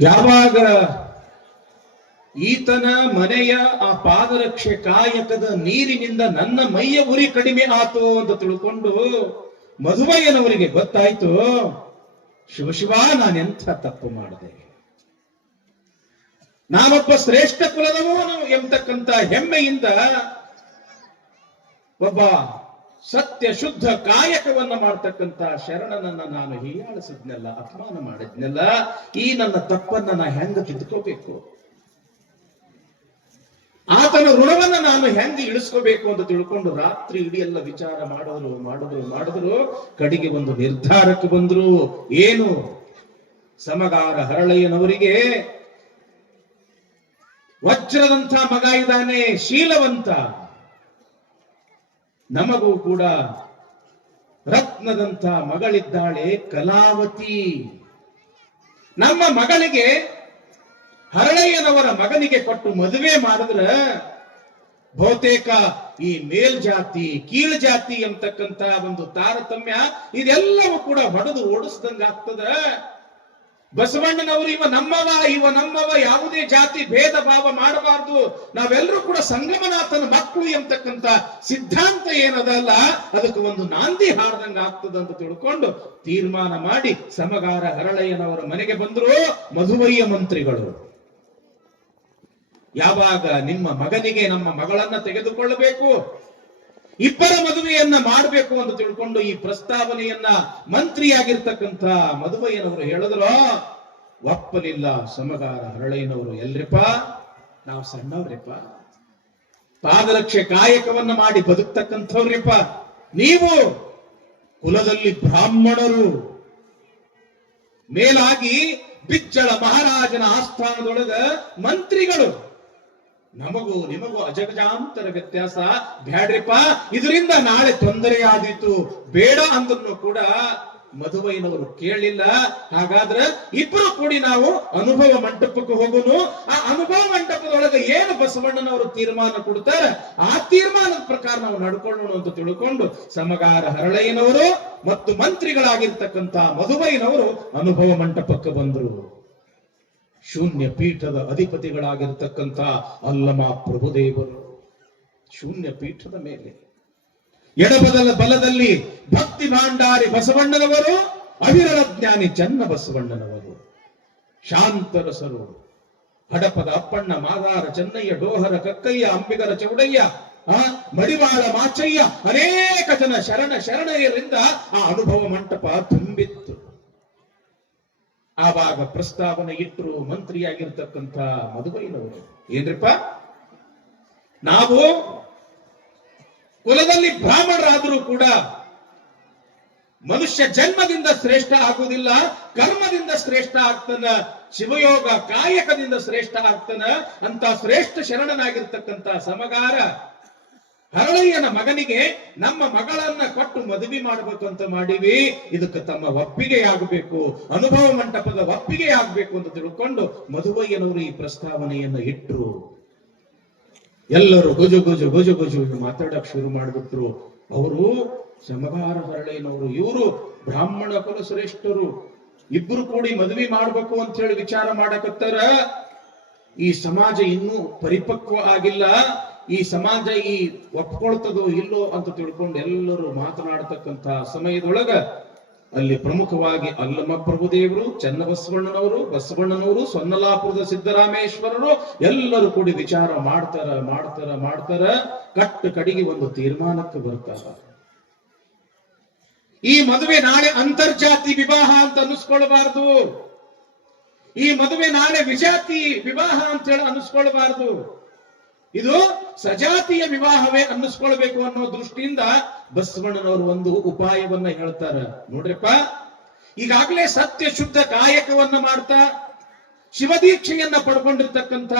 ಯಾವಾಗ ಈತನ ಮನೆಯ ಆ ಪಾದರಕ್ಷೆ ಕಾಯಕದ ನೀರಿನಿಂದ ನನ್ನ ಮೈಯ ಉರಿ ಕಡಿಮೆ ಆತು ಅಂತ ತಿಳ್ಕೊಂಡು ಮಧುಬಯ್ಯನವರಿಗೆ ಗೊತ್ತಾಯ್ತು, ಶಿವ ನಾನೆಂಥ ತಪ್ಪು ಮಾಡಿದೆ, ನಾನೊಬ್ಬ ಶ್ರೇಷ್ಠ ಕುಲದವನು ಎಂಬತಕ್ಕಂಥ ಹೆಮ್ಮೆಯಿಂದ ಒಬ್ಬ ಸತ್ಯ ಶುದ್ಧ ಕಾಯಕವನ್ನ ಮಾಡ್ತಕ್ಕಂಥ ಶರಣನನ್ನ ನಾನು ಹೀಯಾಳಿಸಿದ್ನೆಲ್ಲ, ಅಪಮಾನ ಮಾಡಿದ್ನೆಲ್ಲ, ಈ ನನ್ನ ತಪ್ಪನ್ನ ನಾ ಹೆಂಗ ತಿದ್ಕೋಬೇಕು, ಆತನ ಋಣವನ್ನ ನಾನು ಹೆಂಗೆ ಇಳಿಸ್ಕೋಬೇಕು ಅಂತ ತಿಳ್ಕೊಂಡು ರಾತ್ರಿ ಇಡೀ ಎಲ್ಲ ವಿಚಾರ ಮಾಡಿದ್ರು ಕಡೆಗೆ ಒಂದು ನಿರ್ಧಾರಕ್ಕೆ ಬಂದ್ರು. ಏನು? ಸಮಗಾರ ಹರಳಯ್ಯನವರಿಗೆ ವಜ್ರದಂಥ ಮಗ ಇದ್ದಾನೆ, ಶೀಲವಂತ. ನಮಗೂ ಕೂಡ ರತ್ನದಂಥ ಮಗಳಿದ್ದಾಳೆ, ಕಲಾವತಿ. ನಮ್ಮ ಮಗಳಿಗೆ ಹರಳಯ್ಯನವರ ಮಗನಿಗೆ ಕೊಟ್ಟು ಮದುವೆ ಮಾಡಿದ್ರೆ ಬಹುತೇಕ ಈ ಮೇಲ್ಜಾತಿ ಕೀಳ್ ಜಾತಿ ಎಂಬತಕ್ಕಂತ ಒಂದು ತಾರತಮ್ಯ ಇದೆಲ್ಲವೂ ಕೂಡ ಹೊಡೆದು ಓಡಿಸ್ದಂಗ ಆಗ್ತದ. ಬಸವಣ್ಣನವರು ಇವ ನಮ್ಮವ ಯಾವುದೇ ಜಾತಿ ಭೇದ ಭಾವ ಮಾಡಬಾರ್ದು, ನಾವೆಲ್ಲರೂ ಕೂಡ ಸಂಗಮನಾಥನ ಮಕ್ಕಳು ಎಂಬತಕ್ಕಂತ ಸಿದ್ಧಾಂತ ಏನದಲ್ಲ ಅದಕ್ಕೆ ಒಂದು ನಾಂದಿ ಹಾಡ್ದಂಗ ಆಗ್ತದ ಅಂತ ತಿಳ್ಕೊಂಡು ತೀರ್ಮಾನ ಮಾಡಿ ಸಮಗಾರ ಹರಳಯ್ಯನವರ ಮನೆಗೆ ಬಂದ್ರು ಮಧುವಯ್ಯ ಮಂತ್ರಿಗಳು. ಯಾವಾಗ ನಿಮ್ಮ ಮಗನಿಗೆ ನಮ್ಮ ಮಗಳನ್ನ ತೆಗೆದುಕೊಳ್ಳಬೇಕು, ಇಬ್ಬರ ಮದುವೆಯನ್ನ ಮಾಡಬೇಕು ಅಂತ ತಿಳ್ಕೊಂಡು ಈ ಪ್ರಸ್ತಾವನೆಯನ್ನ ಮಂತ್ರಿಯಾಗಿರ್ತಕ್ಕಂಥ ಮಧುವಯ್ಯನವರು ಹೇಳಿದ್ರು. ಒಪ್ಪಲಿಲ್ಲ ಸಮಗಾರ ಹರಳಯ್ಯನವರು. ಎಲ್ರಿಪ್ಪ, ನಾವು ಸಣ್ಣವ್ರಿಪ್ಪ, ಪಾದರಕ್ಷೆ ಕಾಯಕವನ್ನ ಮಾಡಿ ಬದುಕ್ತಕ್ಕಂಥವ್ರಿಪ್ಪ, ನೀವು ಕುಲದಲ್ಲಿ ಬ್ರಾಹ್ಮಣರು, ಮೇಲಾಗಿ ಬಿಚ್ಚಳ ಮಹಾರಾಜನ ಆಸ್ಥಾನದೊಳಗ ಮಂತ್ರಿಗಳು, ನಮಗೂ ನಿಮಗೂ ಅಜಗಜಾಂತರ ವ್ಯತ್ಯಾಸ, ಬ್ಯಾಡ್ರಿಪ್ಪ, ಇದರಿಂದ ನಾಳೆ ತೊಂದರೆ ಆದೀತು, ಬೇಡ ಅಂದ್ರೂ ಕೂಡ ಮಧುವಯ್ಯನವರು ಕೇಳಲಿಲ್ಲ. ಹಾಗಾದ್ರೆ ಇಬ್ರು ಕೂಡಿ ನಾವು ಅನುಭವ ಮಂಟಪಕ್ಕೆ ಹೋಗೋನು, ಆ ಅನುಭವ ಮಂಟಪದೊಳಗೆ ಏನು ಬಸವಣ್ಣನವರು ತೀರ್ಮಾನ ಕೊಡ್ತಾರೆ ಆ ತೀರ್ಮಾನದ ಪ್ರಕಾರ ನಾವು ನಡ್ಕೊಳ್ಳೋಣ ಅಂತ ತಿಳ್ಕೊಂಡು ಸಮಗಾರ ಹರಳಯ್ಯನವರು ಮತ್ತು ಮಂತ್ರಿಗಳಾಗಿರ್ತಕ್ಕಂಥ ಮಧುವಯ್ಯನವರು ಅನುಭವ ಮಂಟಪಕ್ಕೆ ಬಂದರು. ಶೂನ್ಯ ಪೀಠದ ಅಧಿಪತಿಗಳಾಗಿರ್ತಕ್ಕಂಥ ಅಲ್ಲಮ ಪ್ರಭುದೇವರು ಶೂನ್ಯ ಪೀಠದ ಮೇಲೆ, ಎಡಬದಲ ಬಲದಲ್ಲಿ ಭಕ್ತಿ ಭಾಂಡಾರಿ ಬಸವಣ್ಣನವರು, ಅವಿರಳ ಜ್ಞಾನಿ ಚನ್ನ ಬಸವಣ್ಣನವರು, ಶಾಂತರಸರು, ಹಡಪದ ಅಪ್ಪಣ್ಣ, ಮಾದಾರ ಚೆನ್ನಯ್ಯ, ಡೋಹರ ಕಕ್ಕಯ್ಯ, ಅಂಬಿಗರ ಚೌಡಯ್ಯ, ಮಡಿವಾಳ ಮಾಚಯ್ಯ, ಅನೇಕ ಜನ ಶರಣೆಯರಿಂದ ಆ ಅನುಭವ ಮಂಟಪ ತುಂಬಿತ್ತು. ಆವಾಗ ಪ್ರಸ್ತಾವನೆ ಇಟ್ಟರು ಮಂತ್ರಿಯಾಗಿರ್ತಕ್ಕಂಥ ಮಧುಬಯ್ಯನವರು. ಏನ್ರಿಪ್ಪ, ನಾವು ಕುಲದಲ್ಲಿ ಬ್ರಾಹ್ಮಣರಾದರೂ ಕೂಡ ಮನುಷ್ಯ ಜನ್ಮದಿಂದ ಶ್ರೇಷ್ಠ ಆಗುವುದಿಲ್ಲ, ಕರ್ಮದಿಂದ ಶ್ರೇಷ್ಠ ಆಗ್ತಾನ, ಶಿವಯೋಗ ಕಾಯಕದಿಂದ ಶ್ರೇಷ್ಠ ಆಗ್ತಾನ. ಅಂತ ಶ್ರೇಷ್ಠ ಶರಣನಾಗಿರ್ತಕ್ಕಂಥ ಸಮಗಾರ ಹರಳಯ್ಯನ ಮಗನಿಗೆ ನಮ್ಮ ಮಗಳನ್ನ ಕೊಟ್ಟು ಮದುವೆ ಮಾಡಬೇಕು ಅಂತ ಮಾಡಿವಿ, ಇದಕ್ಕೆ ತಮ್ಮ ಒಪ್ಪಿಗೆ ಆಗಬೇಕು, ಅನುಭವ ಮಂಟಪದ ಒಪ್ಪಿಗೆ ಆಗ್ಬೇಕು ಅಂತ ತಿಳ್ಕೊಂಡು ಮಧುವಯ್ಯನವರು ಈ ಪ್ರಸ್ತಾವನೆಯನ್ನ ಇಟ್ರು. ಎಲ್ಲರೂ ಗುಜು ಗುಜು ಗುಜು ಗುಜು ಮಾತಾಡಕ್ ಶುರು ಮಾಡಿಬಿಟ್ರು. ಅವರು ಸಮಗಾರ ಹರಳಯ್ಯನವರು, ಇವರು ಬ್ರಾಹ್ಮಣ ಕುಲ ಶ್ರೇಷ್ಠರು, ಇಬ್ರು ಕೂಡಿ ಮದುವೆ ಮಾಡ್ಬೇಕು ಅಂತ ಹೇಳಿ ವಿಚಾರ ಮಾಡಕತ್ತಾರ. ಈ ಸಮಾಜ ಇನ್ನೂ ಪರಿಪಕ್ವ ಆಗಿಲ್ಲ, ಈ ಸಮಾಜ ಈ ಒಪ್ಕೊಳ್ತದೋ ಇಲ್ಲೋ ಅಂತ ತಿಳ್ಕೊಂಡು ಎಲ್ಲರೂ ಮಾತನಾಡತಕ್ಕಂತ ಸಮಯದೊಳಗ ಅಲ್ಲಿ ಪ್ರಮುಖವಾಗಿ ಅಲ್ಲಮ ಪ್ರಭುದೇವರು, ಚನ್ನಬಸವಣ್ಣನವರು, ಬಸವಣ್ಣನವರು, ಸೊನ್ನಲಾಪುರದ ಸಿದ್ದರಾಮೇಶ್ವರರು ಎಲ್ಲರೂ ಕೂಡಿ ವಿಚಾರ ಮಾಡ್ತಾರ. ಕಟ್ಟು ಕಡಿಗೆ ಒಂದು ತೀರ್ಮಾನಕ್ಕೆ ಬರ್ತಾರ. ಈ ಮದುವೆ ನಾಳೆ ಅಂತರ್ಜಾತಿ ವಿವಾಹ ಅಂತ ಅನ್ನಿಸ್ಕೊಳ್ಬಾರ್ದು, ಈ ಮದುವೆ ನಾಳೆ ವಿಜಾತಿ ವಿವಾಹ ಅಂತ ಹೇಳಿ ಅನ್ನಿಸ್ಕೊಳ್ಬಾರ್ದು, ಇದು ಸಜಾತಿಯ ವಿವಾಹವೇ ಅನ್ನಿಸ್ಕೊಳ್ಬೇಕು ಅನ್ನೋ ದೃಷ್ಟಿಯಿಂದ ಬಸವಣ್ಣನವರು ಒಂದು ಉಪಾಯವನ್ನ ಹೇಳ್ತಾರ. ನೋಡ್ರಪ್ಪ, ಈಗಾಗಲೇ ಸತ್ಯ ಶುದ್ಧ ಕಾಯಕವನ್ನ ಮಾಡ್ತಾ ಶಿವದೀಕ್ಷೆಯನ್ನ ಪಡ್ಕೊಂಡಿರ್ತಕ್ಕಂಥ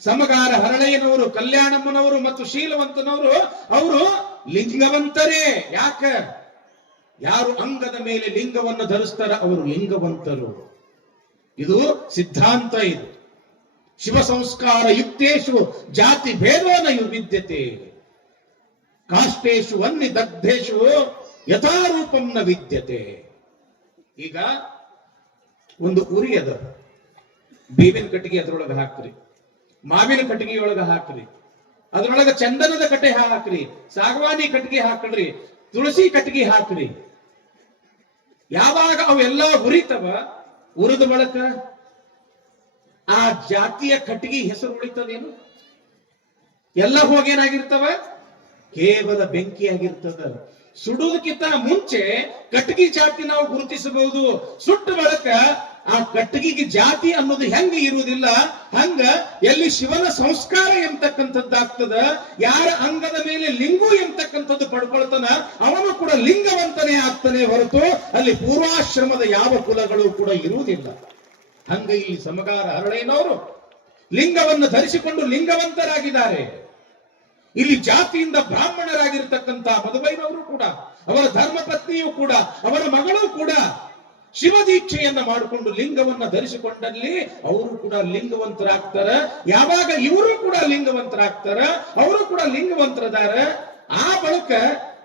ಸಮಗಾರ ಹರಳಯ್ಯನವರು, ಕಲ್ಯಾಣಮ್ಮನವರು ಮತ್ತು ಶೀಲವಂತನವರು ಅವರು ಲಿಂಗವಂತರೇ. ಯಾಕ? ಯಾರು ಅಂಗದ ಮೇಲೆ ಲಿಂಗವನ್ನು ಧರಿಸ್ತಾರ ಅವರು ಲಿಂಗವಂತರು. ಇದು ಸಿದ್ಧಾಂತ. ಇದು ಶಿವ ಸಂಸ್ಕಾರ ಯುಕ್ತೇಶು ಜಾತಿ ಭೇದನ ವಿದ್ಯತೆ, ಕಾಷ್ಟೇಶು ವನ್ನಿ ದಗ್ಧೇಶು ಯಥಾರೂಪಂ ನ ವಿದ್ಯತೆ. ಈಗ ಒಂದು ಉರಿ ಅದ, ಬೇವಿನ ಕಟ್ಟಿಗೆ ಅದರೊಳಗೆ ಹಾಕ್ರಿ, ಮಾವಿನ ಕಟ್ಟಿಗೆಯೊಳಗೆ ಹಾಕ್ರಿ, ಅದರೊಳಗೆ ಚಂದನದ ಕಟ್ಟೆ ಹಾಕ್ರಿ, ಸಾಗವಾನಿ ಕಟ್ಟಿಗೆ ಹಾಕ್ರಿ, ತುಳಸಿ ಕಟ್ಟಿಗೆ ಹಾಕ್ರಿ. ಯಾವಾಗ ಅವೆಲ್ಲ ಉರಿತವ, ಉರಿದ ಬಳಕ ಆ ಜಾತಿಯ ಕಟ್ಟಿಗೆ ಹೆಸರು ಉಳಿತದೇನು? ಎಲ್ಲ ಹೋಗೇನಾಗಿರ್ತವ? ಕೇವಲ ಬೆಂಕಿಯಾಗಿರ್ತದ. ಸುಡುವುದಕ್ಕಿಂತ ಮುಂಚೆ ಕಟ್ಟಿಗೆ ಜಾತಿ ನಾವು ಗುರುತಿಸಬಹುದು. ಸುಟ್ಟ ಬಳಕ ಆ ಕಟ್ಟಿಗೆಗೆ ಜಾತಿ ಅನ್ನೋದು ಹೆಂಗ ಇರುವುದಿಲ್ಲ, ಹಂಗ ಎಲ್ಲಿ ಶಿವನ ಸಂಸ್ಕಾರ ಎಂತಕ್ಕಂಥದ್ದಾಗ್ತದ, ಯಾರ ಅಂಗದ ಮೇಲೆ ಲಿಂಗು ಎಂತಕ್ಕಂಥದ್ದು ಪಡ್ಕೊಳ್ತಾನ ಅವನು ಕೂಡ ಲಿಂಗವಂತನೇ ಆಗ್ತಾನೆ ಹೊರತು ಅಲ್ಲಿ ಪೂರ್ವಾಶ್ರಮದ ಯಾವ ಕುಲಗಳು ಕೂಡ ಇರುವುದಿಲ್ಲ. ಹಂಗ ಈ ಸಮಗಾರ ಹರಳಯ್ಯನವರು ಲಿಂಗವನ್ನು ಧರಿಸಿಕೊಂಡು ಲಿಂಗವಂತರಾಗಿದ್ದಾರೆ. ಇಲ್ಲಿ ಜಾತಿಯಿಂದ ಬ್ರಾಹ್ಮಣರಾಗಿರ್ತಕ್ಕಂಥ ಮಧುವೈನವರು ಕೂಡ, ಅವರ ಧರ್ಮ ಪತ್ನಿಯೂ ಕೂಡ, ಅವರ ಮಗಳೂ ಕೂಡ ಶಿವದೀಕ್ಷೆಯನ್ನ ಮಾಡಿಕೊಂಡು ಲಿಂಗವನ್ನ ಧರಿಸಿಕೊಂಡಲ್ಲಿ ಅವರು ಕೂಡ ಲಿಂಗವಂತರಾಗ್ತಾರ. ಯಾವಾಗ ಇವರು ಕೂಡ ಲಿಂಗವಂತರಾಗ್ತಾರ, ಅವರು ಕೂಡ ಲಿಂಗವಂತರದಾರ, ಆ ಬಳಿಕ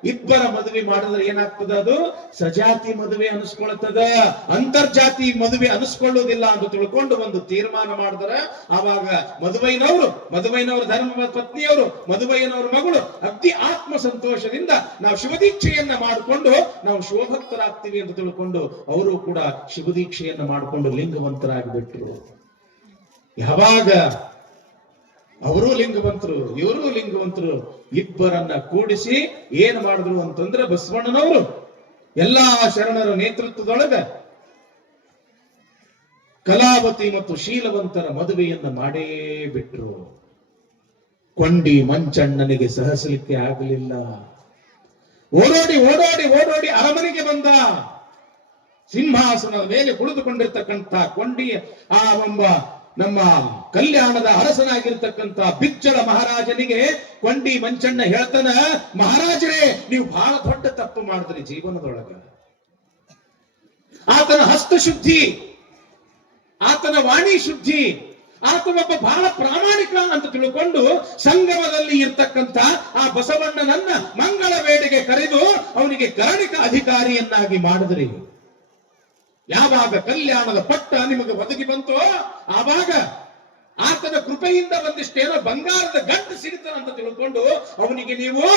ಇಬ್ಬರ ಮದುವೆ ಮಾಡಿದ್ರೆ ಏನಾಗ್ತದ? ಅದು ಸಜಾತಿ ಮದುವೆ ಅನಿಸ್ಕೊಳ್ತದ, ಅಂತರ್ಜಾತಿ ಮದುವೆ ಅನಿಸ್ಕೊಳ್ಳೋದಿಲ್ಲ ಅಂತ ತಿಳ್ಕೊಂಡು ಒಂದು ತೀರ್ಮಾನ ಮಾಡಿದ್ರೆ ಆವಾಗ ಮಧುವೈನವರು ಧರ್ಮ ಪತ್ನಿಯವರು, ಮಧುವಯ್ಯನವರ ಮಗಳು ಅತಿ ಆತ್ಮ ಸಂತೋಷದಿಂದ ನಾವು ಶಿವದೀಕ್ಷೆಯನ್ನ ಮಾಡಿಕೊಂಡು ನಾವು ಶಿವಭಕ್ತರಾಗ್ತೀವಿ ಅಂತ ತಿಳ್ಕೊಂಡು ಅವರು ಕೂಡ ಶಿವದೀಕ್ಷೆಯನ್ನ ಮಾಡಿಕೊಂಡು ಲಿಂಗವಂತರಾಗಿಬಿಟ್ರು. ಯಾವಾಗ ಅವರು ಲಿಂಗವಂತರು, ಇವರು ಲಿಂಗವಂತರು, ಇಬ್ಬರನ್ನ ಕೂಡಿಸಿ ಏನ್ ಮಾಡಿದ್ರು ಅಂತಂದ್ರೆ ಬಸವಣ್ಣನವರು ಎಲ್ಲಾ ಶರಣರ ನೇತೃತ್ವದೊಳಗ ಕಲಾವತಿ ಮತ್ತು ಶೀಲವಂತರ ಮದುವೆಯನ್ನ ಮಾಡೇ ಬಿಟ್ರು. ಕೊಂಡಿ ಮಂಚಣ್ಣನಿಗೆ ಸಹಸಲಿಕ್ಕೆ ಆಗಲಿಲ್ಲ. ಓಡೋಡಿ ಓಡೋಡಿ ಓಡೋಡಿ ಅರಮನೆಗೆ ಬಂದ. ಸಿಂಹಾಸನದ ಮೇಲೆ ಕುಳಿತುಕೊಂಡಿರ್ತಕ್ಕಂಥ ಕೊಂಡಿ ಆ ನಮ್ಮ ಕಲ್ಯಾಣದ ಅರಸನಾಗಿರ್ತಕ್ಕಂಥ ಬಿಚ್ಚಳ ಮಹಾರಾಜನಿಗೆ ಕೊಂಡಿ ಮಂಚಣ್ಣ ಹೇಳ್ತಾನ, ಮಹಾರಾಜರೇ ನೀವು ಬಹಳ ದೊಡ್ಡ ತಪ್ಪು ಮಾಡಿದ್ರಿ ಜೀವನದೊಳಗ. ಆತನ ಹಸ್ತಶುದ್ಧಿ, ಆತನ ವಾಣಿ ಶುದ್ಧಿ, ಆತನೊಬ್ಬ ಬಹಳ ಪ್ರಾಮಾಣಿಕ ಅಂತ ತಿಳ್ಕೊಂಡು ಸಂಗಮದಲ್ಲಿ ಇರ್ತಕ್ಕಂಥ ಆ ಬಸವಣ್ಣನನ್ನ ಮಂಗಳ ವೇಳೆಗೆ ಕರೆದು ಅವನಿಗೆ ಕರಣಿಕ ಅಧಿಕಾರಿಯನ್ನಾಗಿ ಮಾಡಿದ್ರಿ. ಯಾವಾಗ ಕಲ್ಯಾಣದ ಪಟ್ಟ ನಿಮಗೆ ಒದಗಿ ಬಂತೋ ಆವಾಗ ಆತನ ಕೃಪೆಯಿಂದ ಒಂದಿಷ್ಟೇನೋ ಬಂಗಾರದ ಗಂಟು ಸಿಗುತ್ತ ಅಂತ ತಿಳ್ಕೊಂಡು ಅವನಿಗೆ ನೀವು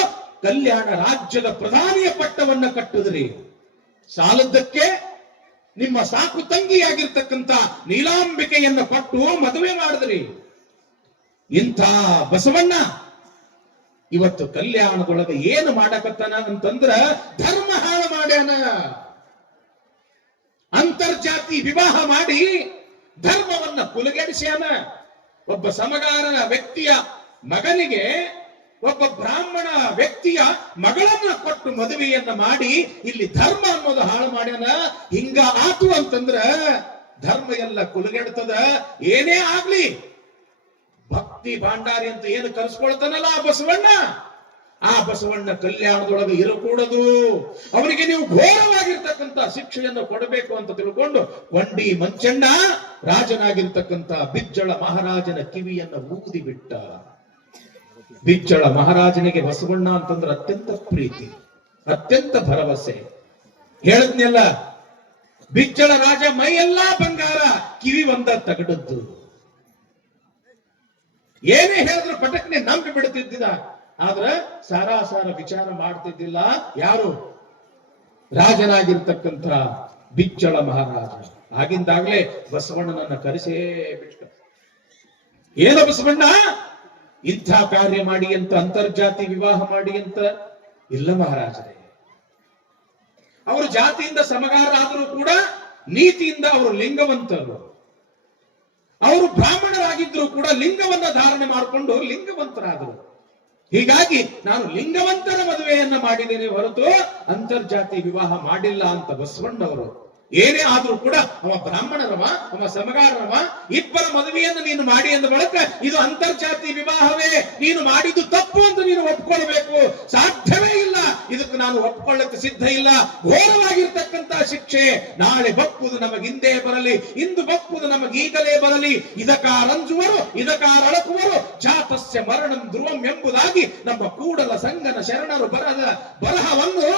ಕಲ್ಯಾಣ ರಾಜ್ಯದ ಪ್ರಧಾನಿಯ ಪಟ್ಟವನ್ನ ಕಟ್ಟಿದ್ರಿ. ಸಾಲದ್ದಕ್ಕೆ ನಿಮ್ಮ ಸಾಕು ತಂಗಿಯಾಗಿರ್ತಕ್ಕಂಥ ನೀಲಾಂಬಿಕೆಯನ್ನ ಕೊಟ್ಟು ಮದುವೆ ಮಾಡಿದ್ರಿ. ಇಂಥ ಬಸವಣ್ಣ ಇವತ್ತು ಕಲ್ಯಾಣದೊಳಗೆ ಏನು ಮಾಡಕತ್ತಾನ ಅಂತಂದ್ರ ಧರ್ಮ ಹಾಳು ಮಾಡ್ಯಾನ. ಅಂತರ್ಜಾತಿ ವಿವಾಹ ಮಾಡಿ ಧರ್ಮವನ್ನ ಕುಲಗೆಡಿಸ್ಯಾನ. ಒಬ್ಬ ಸಮಗಾರನ ವ್ಯಕ್ತಿಯ ಮಗನಿಗೆ ಒಬ್ಬ ಬ್ರಾಹ್ಮಣ ವ್ಯಕ್ತಿಯ ಮಗಳನ್ನ ಕೊಟ್ಟು ಮದುವೆಯನ್ನ ಮಾಡಿ ಇಲ್ಲಿ ಧರ್ಮ ಅನ್ನೋದು ಹಾಳು ಮಾಡ್ಯಾನ. ಹಿಂಗ ಆತು ಅಂತಂದ್ರ ಧರ್ಮ ಎಲ್ಲ ಕುಲಗೆಡ್ತದ. ಏನೇ ಆಗ್ಲಿ ಭಕ್ತಿ ಭಾಂಡಾರಿ ಅಂತ ಏನು ಕರೆಸ್ಕೊಳ್ತಾನಲ್ಲ ಆ ಬಸವಣ್ಣ, ಆ ಬಸವಣ್ಣ ಕಲ್ಯಾಣದೊಳಗೆ ಇರಕೂಡದು, ಅವನಿಗೆ ನೀವು ಘೋರವಾಗಿರ್ತಕ್ಕಂಥ ಶಿಕ್ಷೆಯನ್ನು ಕೊಡಬೇಕು ಅಂತ ತಿಳ್ಕೊಂಡು ಕೊಂಡಿ ಮಂಚಣ್ಣ ರಾಜನಾಗಿರ್ತಕ್ಕಂಥ ಬಿಜ್ಜಳ ಮಹಾರಾಜನ ಕಿವಿಯನ್ನ ಊದಿ ಬಿಟ್ಟ. ಬಿಜ್ಜಳ ಮಹಾರಾಜನಿಗೆ ಬಸವಣ್ಣ ಅಂತಂದ್ರೆ ಅತ್ಯಂತ ಪ್ರೀತಿ, ಅತ್ಯಂತ ಭರವಸೆ. ಹೇಳಿದ್ನೆಲ್ಲ, ಬಿಜ್ಜಳ ರಾಜ ಮೈಯೆಲ್ಲಾ ಬಂಗಾರ, ಕಿವಿ ಒಂದ ತಗಡದ್ದು. ಏನೇ ಹೇಳಿದ್ರು ಪಟಕ್ನೆ ನಂಬಿ ಬಿಡುತ್ತಿದ್ದ. ಆದ್ರ ಸಾರಾಸಾರ ವಿಚಾರ ಮಾಡ್ತಿದ್ದಿಲ್ಲ. ಯಾರು? ರಾಜನಾಗಿರ್ತಕ್ಕಂಥ ಬಿಜ್ಜಳ ಮಹಾರಾಜ. ಆಗಿಂದಾಗ್ಲೇ ಬಸವಣ್ಣನನ್ನ ಕರೆಸೇ ಬಿಟ್ಟ. ಏನು ಬಸವಣ್ಣ ಇಂಥ ಕಾರ್ಯ ಮಾಡಿ ಅಂತ, ಅಂತರ್ಜಾತಿ ವಿವಾಹ ಮಾಡಿ ಅಂತ? ಇಲ್ಲ ಮಹಾರಾಜರೇ, ಅವರು ಜಾತಿಯಿಂದ ಸಮಗಾರರಾದರೂ ಕೂಡ ನೀತಿಯಿಂದ ಅವರು ಲಿಂಗವಂತರು. ಅವರು ಬ್ರಾಹ್ಮಣರಾಗಿದ್ರು ಕೂಡ ಲಿಂಗವನ್ನ ಧಾರಣೆ ಮಾಡಿಕೊಂಡು ಲಿಂಗವಂತರಾದರು. ಹೀಗಾಗಿ ನಾನು ಲಿಂಗವಂತರ ಮದುವೆಯನ್ನ ಮಾಡಿದ್ದೇನೆ ಹೊರತು ಅಂತರ್ಜಾತಿ ವಿವಾಹ ಮಾಡಿಲ್ಲ ಅಂತ ಬಸವಣ್ಣವರು. ಏನೇ ಆದ್ರೂ ಕೂಡ ಅವ ಬ್ರಾಹ್ಮಣರವ, ಅವ ಸಮಗಾರರವ, ಇಬ್ಬರ ಮದುವೆಯನ್ನು ನೀನು ಮಾಡಿ ಅಂದ ಬಳಿಕ ಇದು ಅಂತರ್ಜಾತಿ ವಿವಾಹವೇ, ನೀನು ಮಾಡಿದ್ದು ತಪ್ಪು ಅಂತ ನೀನು ಒಪ್ಕೊಳ್ಬೇಕು. ಸಾಧ್ಯವೇ ಇಲ್ಲ, ಇದಕ್ಕೆ ನಾನು ಒಪ್ಕೊಳ್ಳಕ್ಕೆ ಸಿದ್ಧ ಇಲ್ಲ. ಘೋರವಾಗಿರ್ತಕ್ಕಂಥ ಶಿಕ್ಷೆ. ನಾಳೆ ಬಪ್ಪುದು ನಮಗಿಂದೇ ಬರಲಿ, ಇಂದು ಬಪ್ಪುದು ನಮಗೀಗಲೇ ಬರಲಿ. ಇದಕಾರಂಜುವರು, ಇದಕಾರಳಕುವರು, ಜಾತಸ್ಯ ಮರಣಂ ಧ್ರುವಂ ಎಂಬುದಾಗಿ ನಮ್ಮ ಕೂಡಲ ಸಂಗನ ಶರಣರು ಬರಹವನ್ನು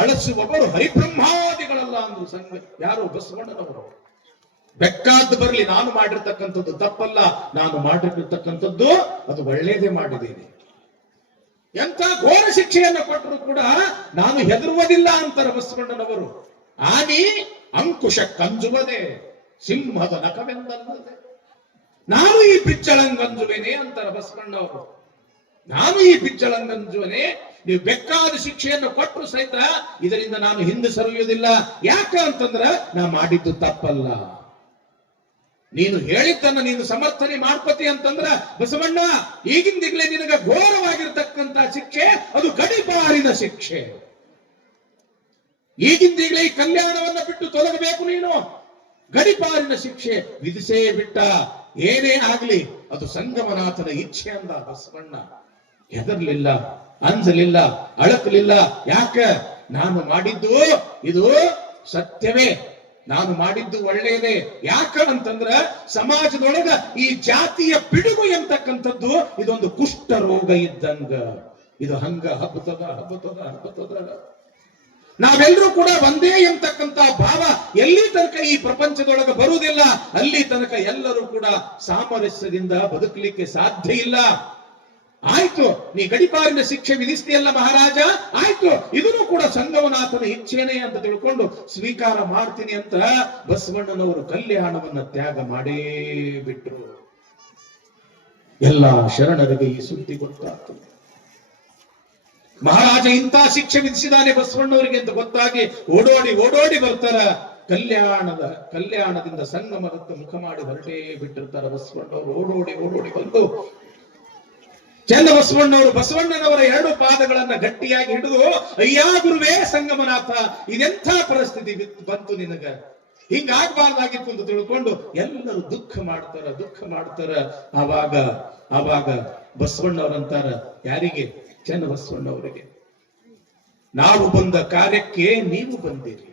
ಅಳಿಸುವವರು ಹರಿಬ್ರಹ್ಮಾದಿಗಳಲ್ಲ ಅಂದ್ರು ಸಂಘ. ಯಾರು? ಬಸವಣ್ಣನವರು. ಬೆಕ್ಕಾದ್ದು ಬರಲಿ, ನಾನು ಮಾಡಿರ್ತಕ್ಕಂಥದ್ದು ತಪ್ಪಲ್ಲ, ನಾನು ಮಾಡಿರ್ತಕ್ಕಂಥದ್ದು ಅದು ಒಳ್ಳೇದೇ ಮಾಡಿದ್ದೇನೆ. ಎಂಥ ಘೋರ ಶಿಕ್ಷೆಯನ್ನು ಕೊಟ್ಟರು ಕೂಡ ನಾನು ಹೆದರುವುದಿಲ್ಲ ಅಂತಾರೆ ಬಸವಣ್ಣನವರು. ಆನಿ ಅಂಕುಶ ಕಂಜುವದೆ, ಸಿಂಹದ ನಖವೆಂದಲ್ಲದೆ. ನಾನು ಈ ಬಿಚ್ಚಳಂಗಂಜುವೆನೆ ಅಂತಾರೆ ಬಸವಣ್ಣವರು. ನಾನು ಈ ಬಿಚ್ಚಳಂಗಂಜುವನೆ. ನೀವು ಬೆಕ್ಕಾದ ಶಿಕ್ಷೆಯನ್ನು ಕೊಟ್ಟರು ಸಹಿತ ಇದರಿಂದ ನಾನು ಹಿಂದೆ ಸರಿಯುವುದಿಲ್ಲ. ಯಾಕ ಅಂತಂದ್ರ ನಾ ಮಾಡಿದ್ದು ತಪ್ಪಲ್ಲ. ನೀನು ಹೇಳಿದ್ದನ್ನ ನೀನು ಸಮರ್ಥನೆ ಮಾಡ್ಕೋತಿ ಅಂತಂದ್ರ ಬಸವಣ್ಣ ಈಗಿಂದಿಗ್ಲೇ ನಿನಗ ಘೋರವಾಗಿರ್ತಕ್ಕಂಥ ಶಿಕ್ಷೆ, ಅದು ಗಡಿಪಾರಿನ ಶಿಕ್ಷೆ. ಈಗಿಂದಿಗ್ಲೇ ಈ ಕಲ್ಯಾಣವನ್ನ ಬಿಟ್ಟು ತೊಲಗಬೇಕು ನೀನು. ಗಡಿಪಾರಿನ ಶಿಕ್ಷೆ ವಿಧಿಸೇ ಬಿಟ್ಟ. ಏನೇ ಆಗ್ಲಿ ಅದು ಸಂಗಮನಾಥನ ಇಚ್ಛೆ ಅಂದ ಬಸವಣ್ಣ. ಹೆದರ್ಲಿಲ್ಲ, ಅಂಜಲಿಲ್ಲ, ಅಳಕಲಿಲ್ಲ. ಯಾಕ? ನಾನು ಮಾಡಿದ್ದು ಇದು ಸತ್ಯವೇ, ನಾನು ಮಾಡಿದ್ದು ಒಳ್ಳೆಯದೇ. ಯಾಕ ಅಂತಂದ್ರ ಸಮಾಜದೊಳಗ ಈ ಜಾತಿಯ ಪಿಡುಗು ಎಂತಕ್ಕಂಥದ್ದು ಇದೊಂದು ಕುಷ್ಠ ರೋಗ ಇದ್ದಂಗ. ಇದು ಹಂಗ ಹಬ್ಬತದ ಹಬ್ಬತದ ಹಬ್ಬತದ. ನಾವೆಲ್ಲರೂ ಕೂಡ ಒಂದೇ ಎಂತಕ್ಕಂಥ ಭಾವ ಎಲ್ಲಿ ತನಕ ಈ ಪ್ರಪಂಚದೊಳಗೆ ಬರುವುದಿಲ್ಲ, ಅಲ್ಲಿ ತನಕ ಎಲ್ಲರೂ ಕೂಡ ಸಾಮರಸ್ಯದಿಂದ ಬದುಕಲಿಕ್ಕೆ ಸಾಧ್ಯ ಇಲ್ಲ. ಆಯ್ತು, ನೀ ಗಡಿಪಾರಿನ ಶಿಕ್ಷೆ ವಿಧಿಸ್ತೀಯಲ್ಲ ಮಹಾರಾಜ, ಆಯ್ತು, ಇದನ್ನು ಕೂಡ ಸಂಗಮನಾಥನ ಇಚ್ಛೆನೆ ಅಂತ ತಿಳ್ಕೊಂಡು ಸ್ವೀಕಾರ ಮಾಡ್ತೀನಿ ಅಂತ ಬಸವಣ್ಣನವರು ಕಲ್ಯಾಣವನ್ನ ತ್ಯಾಗ ಮಾಡೇ ಬಿಟ್ರು. ಎಲ್ಲಾ ಶರಣರಿಗೆ ಈ ಸುದ್ದಿ ಗೊತ್ತಾಗ್ತದೆ. ಮಹಾರಾಜ ಇಂಥ ಶಿಕ್ಷೆ ವಿಧಿಸಿದಾನೆ ಬಸವಣ್ಣವರಿಗೆ ಅಂತ ಗೊತ್ತಾಗಿ ಓಡೋಡಿ ಓಡೋಡಿ ಬರ್ತಾರ. ಕಲ್ಯಾಣದಿಂದ ಸಂಗಮದತ್ತ ಮುಖ ಮಾಡಿ ಹೊರಟೇ ಬಿಟ್ಟಿರ್ತಾರ ಬಸವಣ್ಣವರು. ಓಡೋಡಿ ಓಡೋಡಿ ಬಂದು ಚಂದ ಬಸವಣ್ಣನವರ ಎರಡು ಪಾದಗಳನ್ನ ಗಟ್ಟಿಯಾಗಿ ಹಿಡಿದು, ಅಯ್ಯ ಗುರುವೇ ಸಂಗಮನಾಥ, ಇದೆಂಥ ಪರಿಸ್ಥಿತಿ ಬಂತು ನಿನಗ, ಹಿಂಗಾಗಬಾರ್ದಾಗಿತ್ತು ಅಂತ ತಿಳ್ಕೊಂಡು ಎಲ್ಲರೂ ದುಃಖ ಮಾಡ್ತಾರ. ಆವಾಗ ಬಸವಣ್ಣವರಂತಾರ, ಯಾರಿಗೆ? ಚನ್ನ ಬಸವಣ್ಣವರಿಗೆ, ನಾವು ಬಂದ ಕಾರ್ಯಕ್ಕೆ ನೀವು ಬಂದಿರಿ,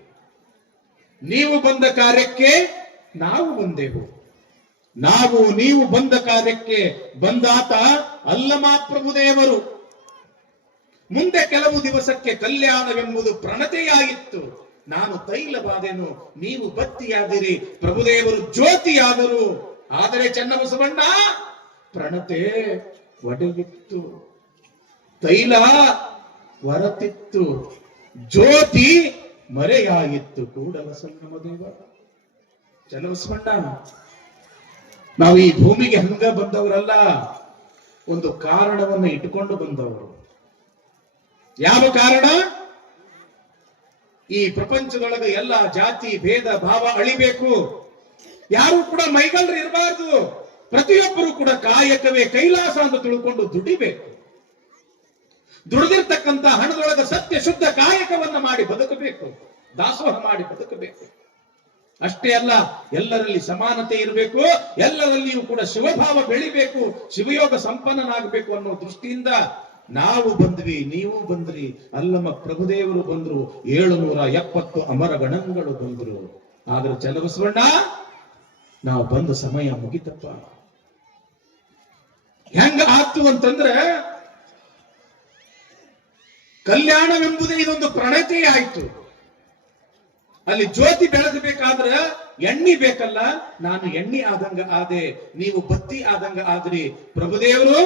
ನೀವು ಬಂದ ಕಾರ್ಯಕ್ಕೆ ನಾವು ಬಂದೆವು. ನೀವು ಬಂದ ಕಾರ್ಯಕ್ಕೆ ಬಂದಾತ ಅಲ್ಲಮ ಪ್ರಭುದೇವರು. ಮುಂದೆ ಕೆಲವು ದಿವಸಕ್ಕೆ ಕಲ್ಯಾಣವೆಂಬುದು ಪ್ರಣತೆಯಾಯಿತು. ನಾನು ತೈಲವಾದೆನು, ನೀವು ಬತ್ತಿಯಾದಿರಿ, ಪ್ರಭುದೇವರು ಜ್ಯೋತಿಯಾದರು. ಆದರೆ ಚನ್ನಬಸವಣ್ಣ ಪ್ರಣತೆ ಒಡೆಯಿತ್ತು, ತೈಲ ಹೊರತಿತ್ತು, ಜ್ಯೋತಿ ಮರೆಯಾಯಿತ್ತು. ಕೂಡಲ ಸಂಗಮ ದೇವ ಚನ್ನಬಸವಣ್ಣ, ನಾವು ಈ ಭೂಮಿಗೆ ಹಂಗ ಬಂದವರಲ್ಲ, ಒಂದು ಕಾರಣವನ್ನು ಇಟ್ಟುಕೊಂಡು ಬಂದವರು. ಯಾವ ಕಾರಣ? ಈ ಪ್ರಪಂಚದೊಳಗೆ ಎಲ್ಲ ಜಾತಿ ಭೇದ ಭಾವ ಅಳಿಬೇಕು, ಯಾರು ಕೂಡ ಮೈಗಳ್ರು ಇರಬಾರ್ದು, ಪ್ರತಿಯೊಬ್ಬರು ಕೂಡ ಕಾಯಕವೇ ಕೈಲಾಸ ಅಂತ ತಿಳ್ಕೊಂಡು ದುಡಿಬೇಕು. ದುಡಿದಿರ್ತಕ್ಕಂಥ ಹಣದೊಳಗೆ ಸತ್ಯ ಶುದ್ಧ ಕಾಯಕವನ್ನ ಮಾಡಿ ಬದುಕಬೇಕು, ದಾಸೋಹ ಮಾಡಿ ಬದುಕಬೇಕು. ಅಷ್ಟೇ ಅಲ್ಲ, ಎಲ್ಲರಲ್ಲಿ ಸಮಾನತೆ ಇರಬೇಕು, ಎಲ್ಲರಲ್ಲಿಯೂ ಕೂಡ ಶಿವಭಾವ ಬೆಳಿಬೇಕು, ಶಿವಯೋಗ ಸಂಪನ್ನನಾಗಬೇಕು ಅನ್ನೋ ದೃಷ್ಟಿಯಿಂದ ನಾವು ಬಂದ್ವಿ, ನೀವು ಬಂದ್ರಿ, ಅಲ್ಲಮ್ಮ ಪ್ರಭುದೇವರು ಬಂದ್ರು, 770 ಅಮರ ಗಣಗಳು ಬಂದ್ರು. ಆದ್ರೆ ಚನ್ನಬಸವಣ್ಣ, ನಾವು ಬಂದ ಸಮಯ ಮುಗಿತಪ್ಪ. ಹೆಂಗ ಆತು ಅಂತಂದ್ರೆ, ಕಲ್ಯಾಣವೆಂಬುದೇ ಇದೊಂದು ಪ್ರಣತೆ ಆಯ್ತು. ಅಲ್ಲಿ ಜ್ಯೋತಿ ಬೆಳಗಬೇಕಾದ್ರ ಎಣ್ಣಿ ಬೇಕಲ್ಲ. ನಾನು ಎಣ್ಣಿ ಆದಂಗ ಆದೆ, ನೀವು ಬತ್ತಿ ಆದಂಗ ಆದ್ರಿ. ಪ್ರಭುದೇವರು